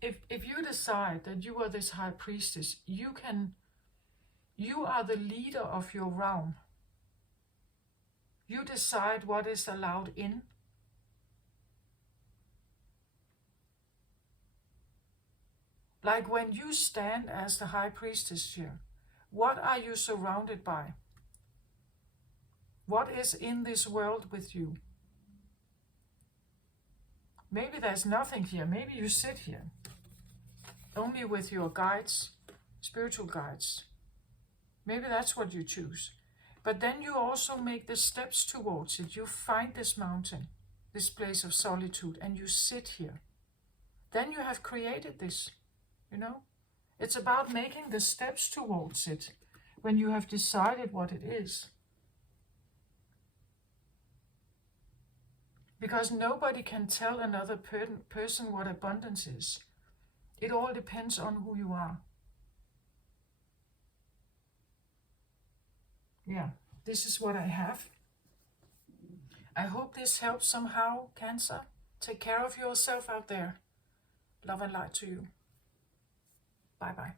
if you decide that you are this high priestess, you are the leader of your realm. You decide what is allowed in. Like when you stand as the high priestess here, what are you surrounded by? What is in this world with you? Maybe there's nothing here. Maybe you sit here only with your guides, spiritual guides. Maybe that's what you choose. But then you also make the steps towards it. You find this mountain, this place of solitude, and you sit here. Then you have created this, you know. It's about making the steps towards it when you have decided what it is. Because nobody can tell another person what abundance is. It all depends on who you are. Yeah, this is what I have. I hope this helps somehow, Cancer. Take care of yourself out there. Love and light to you. Bye-bye.